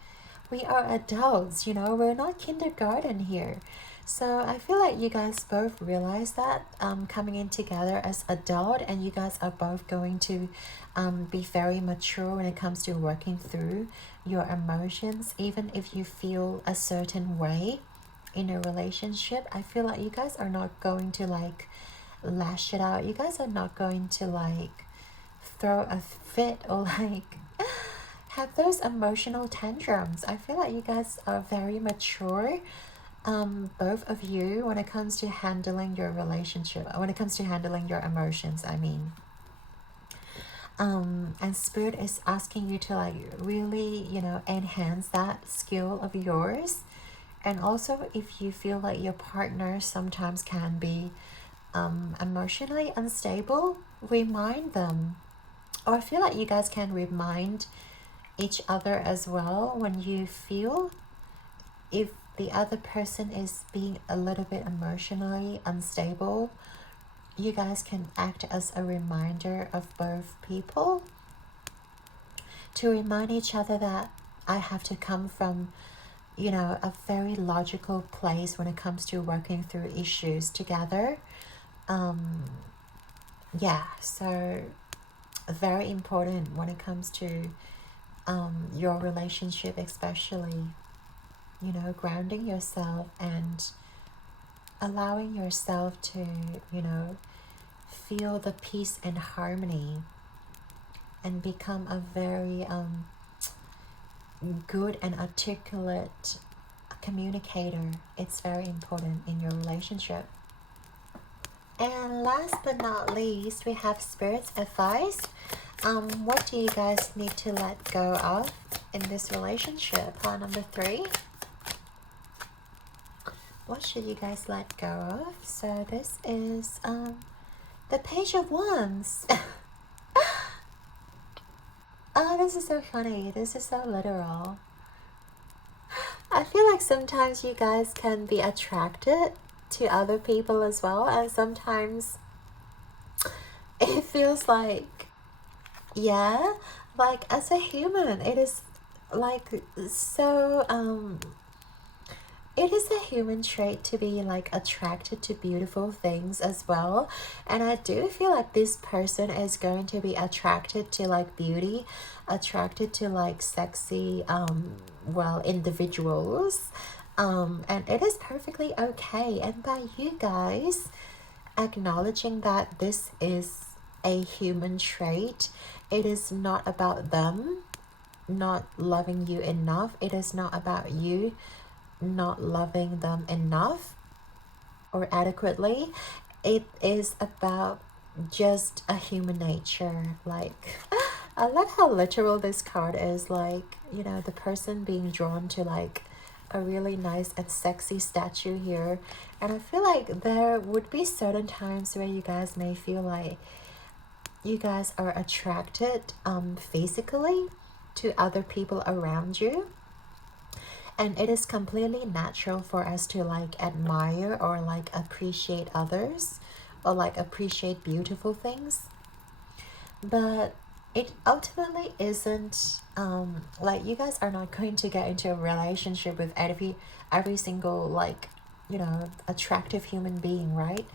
we are adults, you know, we're not kindergarten here. So I feel like you guys both realize that coming in together as adult, and you guys are both going to be very mature when it comes to working through your emotions. Even if you feel a certain way in a relationship, I feel like you guys are not going to like lash it out. You guys are not going to like throw a fit or like have those emotional tantrums. I feel like you guys are very mature, both of you, when it comes to handling your relationship, when it comes to handling your emotions, I mean. And Spirit is asking you to like really, you know, enhance that skill of yours. And also, if you feel like your partner sometimes can be emotionally unstable, remind them. Or I feel like you guys can remind each other as well when you feel if the other person is being a little bit emotionally unstable. You guys can act as a reminder of both people to remind each other that I have to come from, you know, a very logical place when it comes to working through issues together. Yeah, so very important when it comes to your relationship, especially, you know, grounding yourself and allowing yourself to, you know, feel the peace and harmony and become a very good and articulate communicator. It's very important in your relationship. And last but not least, we have Spirit's advice. What do you guys need to let go of in this relationship? Pile number 3. What should you guys let go of? So this is the Page of Wands. Oh, this is so funny. This is so literal. I feel like sometimes you guys can be attracted to other people as well, and sometimes it feels like, yeah, like as a human, it is like so it is a human trait to be like attracted to beautiful things as well, and I do feel like this person is going to be attracted to like beauty, attracted to like sexy well, individuals, and it is perfectly okay. And by you guys acknowledging that this is a human trait, it is not about them not loving you enough, it is not about you not loving them enough or adequately. It is about just a human nature. Like, I love how literal this card is. Like, you know, the person being drawn to like a really nice and sexy statue here, and I feel like there would be certain times where you guys may feel like you guys are attracted physically to other people around you, and it is completely natural for us to like admire or like appreciate others or like appreciate beautiful things, but it ultimately isn't like you guys are not going to get into a relationship with every single like, you know, attractive human being, right?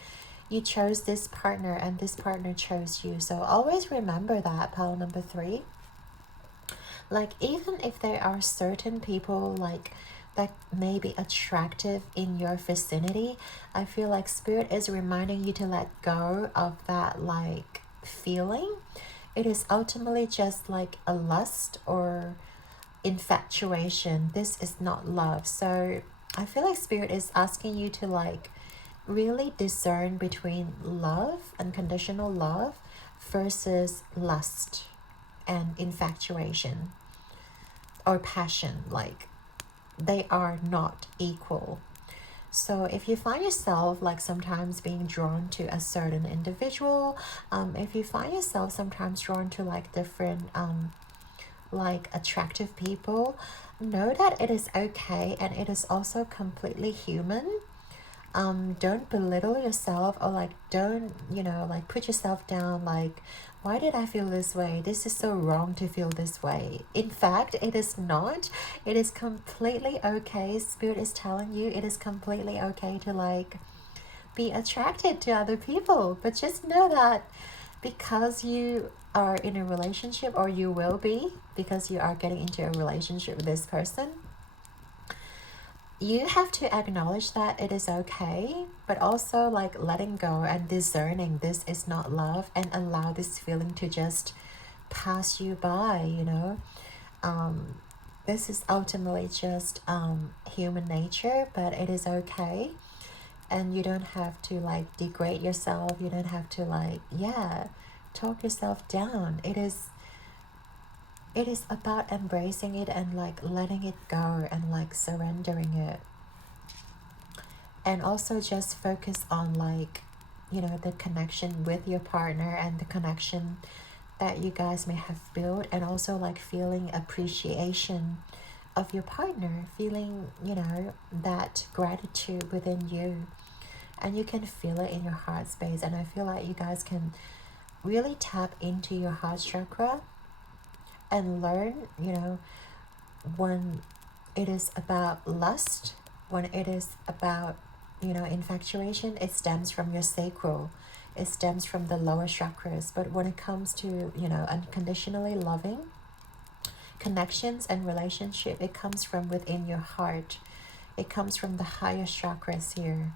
You chose this partner and this partner chose you, so always remember that, pile number 3. Like, even if there are certain people like that may be attractive in your vicinity, I feel like Spirit is reminding you to let go of that like feeling. It is ultimately just like a lust or infatuation. This is not love. So I feel like Spirit is asking you to like really discern between love, unconditional love, versus lust and infatuation or passion. Like, they are not equal. So if you find yourself like sometimes being drawn to a certain individual, if you find yourself sometimes drawn to like different like attractive people, know that it is okay and it is also completely human. Don't belittle yourself, or like don't, you know, like put yourself down like, why did I feel this way? This is so wrong to feel this way. In fact, it is not. It is completely okay. Spirit is telling you it is completely okay to like be attracted to other people, but just know that because you are in a relationship, or you will be because you are getting into a relationship with this person, you have to acknowledge that it is okay, but also like letting go and discerning this is not love, and allow this feeling to just pass you by, you know. This is ultimately just human nature, but it is okay, and you don't have to like degrade yourself. You don't have to like, yeah, talk yourself down. It is about embracing it and like letting it go and like surrendering it, and also just focus on like, you know, the connection with your partner and the connection that you guys may have built, and also like feeling appreciation of your partner, feeling, you know, that gratitude within you, and you can feel it in your heart space. And I feel like you guys can really tap into your heart chakra and learn, you know, when it is about lust, when it is about, you know, infatuation, it stems from your sacral, it stems from the lower chakras. But when it comes to, you know, unconditionally loving connections and relationship, it comes from within your heart, it comes from the higher chakras here.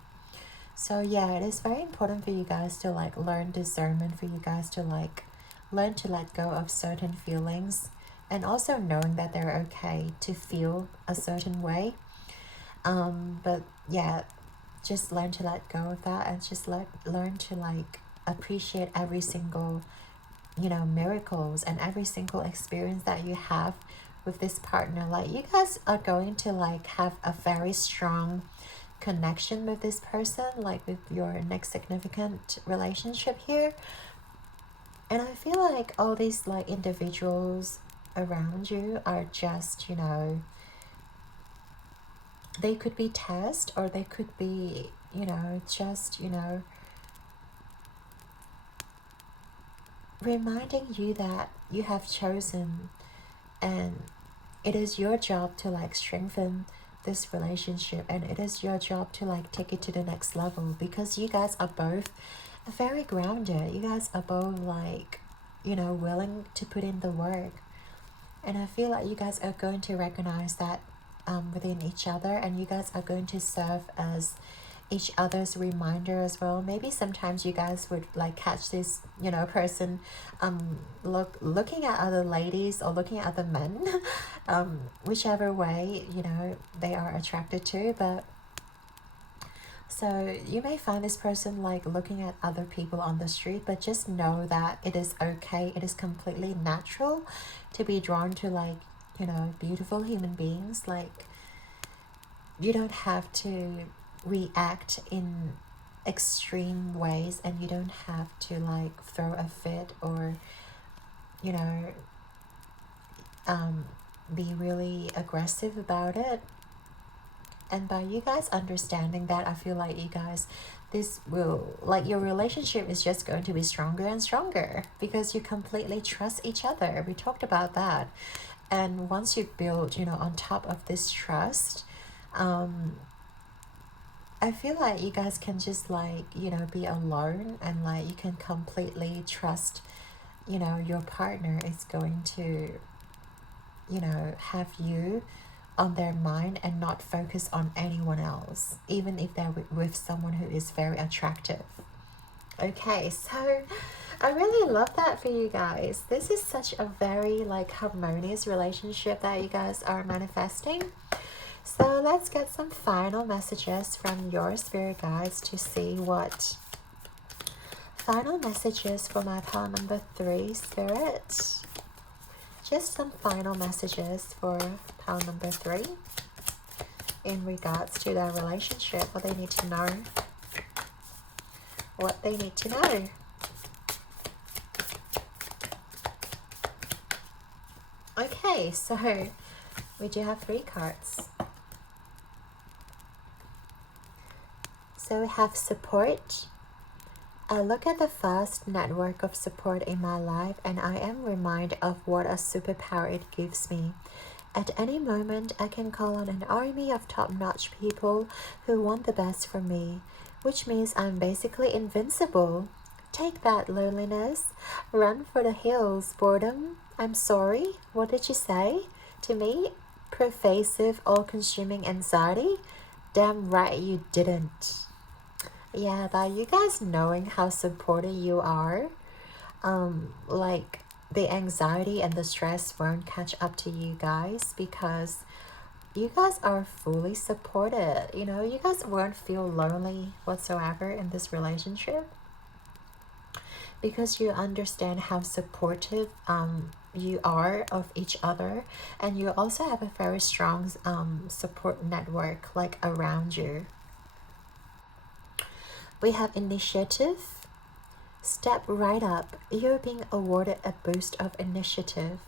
So yeah, it is very important for you guys to like learn discernment, for you guys to like learn to let go of certain feelings, and also knowing that they're okay to feel a certain way. But yeah, just learn to let go of that, and just learn to like appreciate every single, you know, miracles and every single experience that you have with this partner. Like, you guys are going to like have a very strong connection with this person, like with your next significant relationship here. And I feel like all these like individuals around you are just, you know, they could be tests, or they could be, you know, just, you know, reminding you that you have chosen, and it is your job to like strengthen this relationship, and it is your job to like take it to the next level, because you guys are both very grounded. You guys are both like, you know, willing to put in the work. And I feel like you guys are going to recognize that within each other, and you guys are going to serve as each other's reminder as well. Maybe sometimes you guys would like catch this, you know, person looking at other ladies or looking at other men, whichever way, you know, they are attracted to. But so you may find this person like looking at other people on the street, but just know that it is okay. It is completely natural to be drawn to like, you know, beautiful human beings. Like, you don't have to react in extreme ways, and you don't have to like throw a fit, or, you know, be really aggressive about it. And by you guys understanding that, I feel like you guys, this will, like, your relationship is just going to be stronger and stronger, because you completely trust each other. We talked about that. And once you build, you know, on top of this trust, I feel like you guys can just like, you know, be alone, and like you can completely trust, you know, your partner is going to, you know, have you on their mind and not focus on anyone else, even if they're with someone who is very attractive. Okay, so I really love that for you guys. This is such a very like harmonious relationship that you guys are manifesting. So let's get some final messages from your spirit guides to see what final messages for my pile number 3 spirit. Just some final messages for pile number 3 in regards to their relationship, what they need to know. What they need to know. Okay, so we do have 3 cards. So we have support. I look at the vast network of support in my life, and I am reminded of what a superpower it gives me. At any moment, I can call on an army of top-notch people who want the best for me, which means I'm basically invincible. Take that, loneliness. Run for the hills, boredom. I'm sorry, what did you say to me? Pervasive, all-consuming anxiety? Damn right you didn't. Yeah, by you guys knowing how supported you are, like the anxiety and the stress won't catch up to you guys, because you guys are fully supported. You know, you guys won't feel lonely whatsoever in this relationship, because you understand how supportive you are of each other, and you also have a very strong support network like around you. We have initiative. Step right up. You're being awarded a boost of initiative.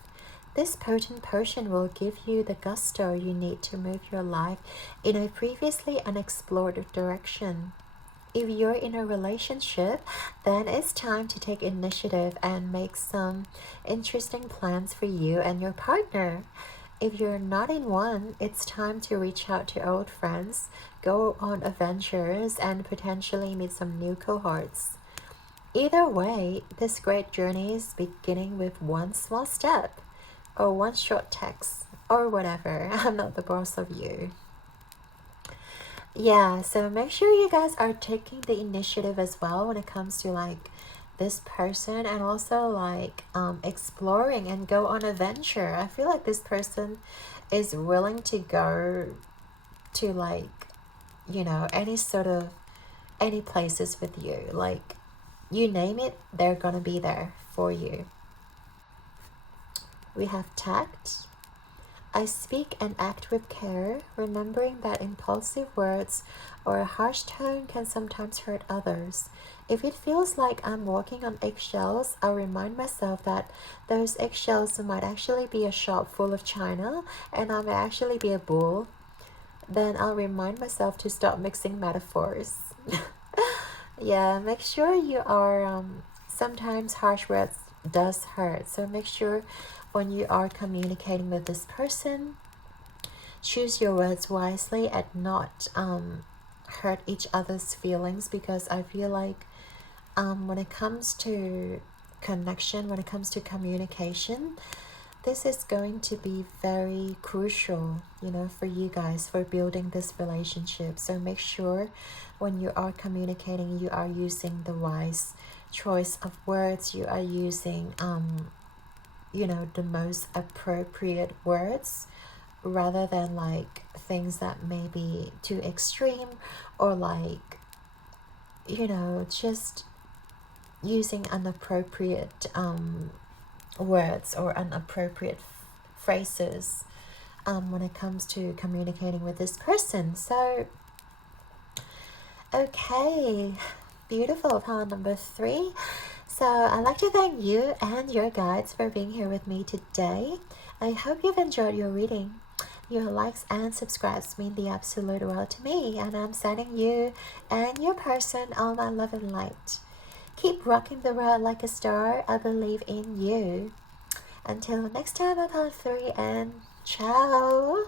This potent potion will give you the gusto you need to move your life in a previously unexplored direction. If you're in a relationship, then it's time to take initiative and make some interesting plans for you and your partner. If you're not in one, it's time to reach out to old friends, go on adventures, and potentially meet some new cohorts. Either way, this great journey is beginning with one small step, or one short text, or whatever. I'm not the boss of you. Yeah, so make sure you guys are taking the initiative as well when it comes to like this person, and also like exploring and go on adventure. I feel like this person is willing to go to like you know, any places with you. Like, you name it, they're gonna be there for you. We have tact. I speak and act with care, remembering that impulsive words or a harsh tone can sometimes hurt others. If it feels like I'm walking on eggshells, I'll remind myself that those eggshells might actually be a shop full of china and I may actually be a bull. Then I'll remind myself to stop mixing metaphors. Yeah, make sure you are, sometimes harsh words does hurt. So make sure when you are communicating with this person, choose your words wisely and not hurt each other's feelings, because I feel like when it comes to connection, when it comes to communication, this is going to be very crucial, you know, for you guys, for building this relationship. So make sure when you are communicating, you are using the wise choice of words. You are using, you know, the most appropriate words, rather than like things that may be too extreme, or like, you know, just using inappropriate words or inappropriate phrases when it comes to communicating with this person. So, okay, beautiful, pile number 3. So I'd like to thank you and your guides for being here with me today. I hope you've enjoyed your reading. Your likes and subscribes mean the absolute world to me, and I'm sending you and your person all my love and light. Keep rocking the world like a star. I believe in you. Until next time, I'm pile 3, and ciao.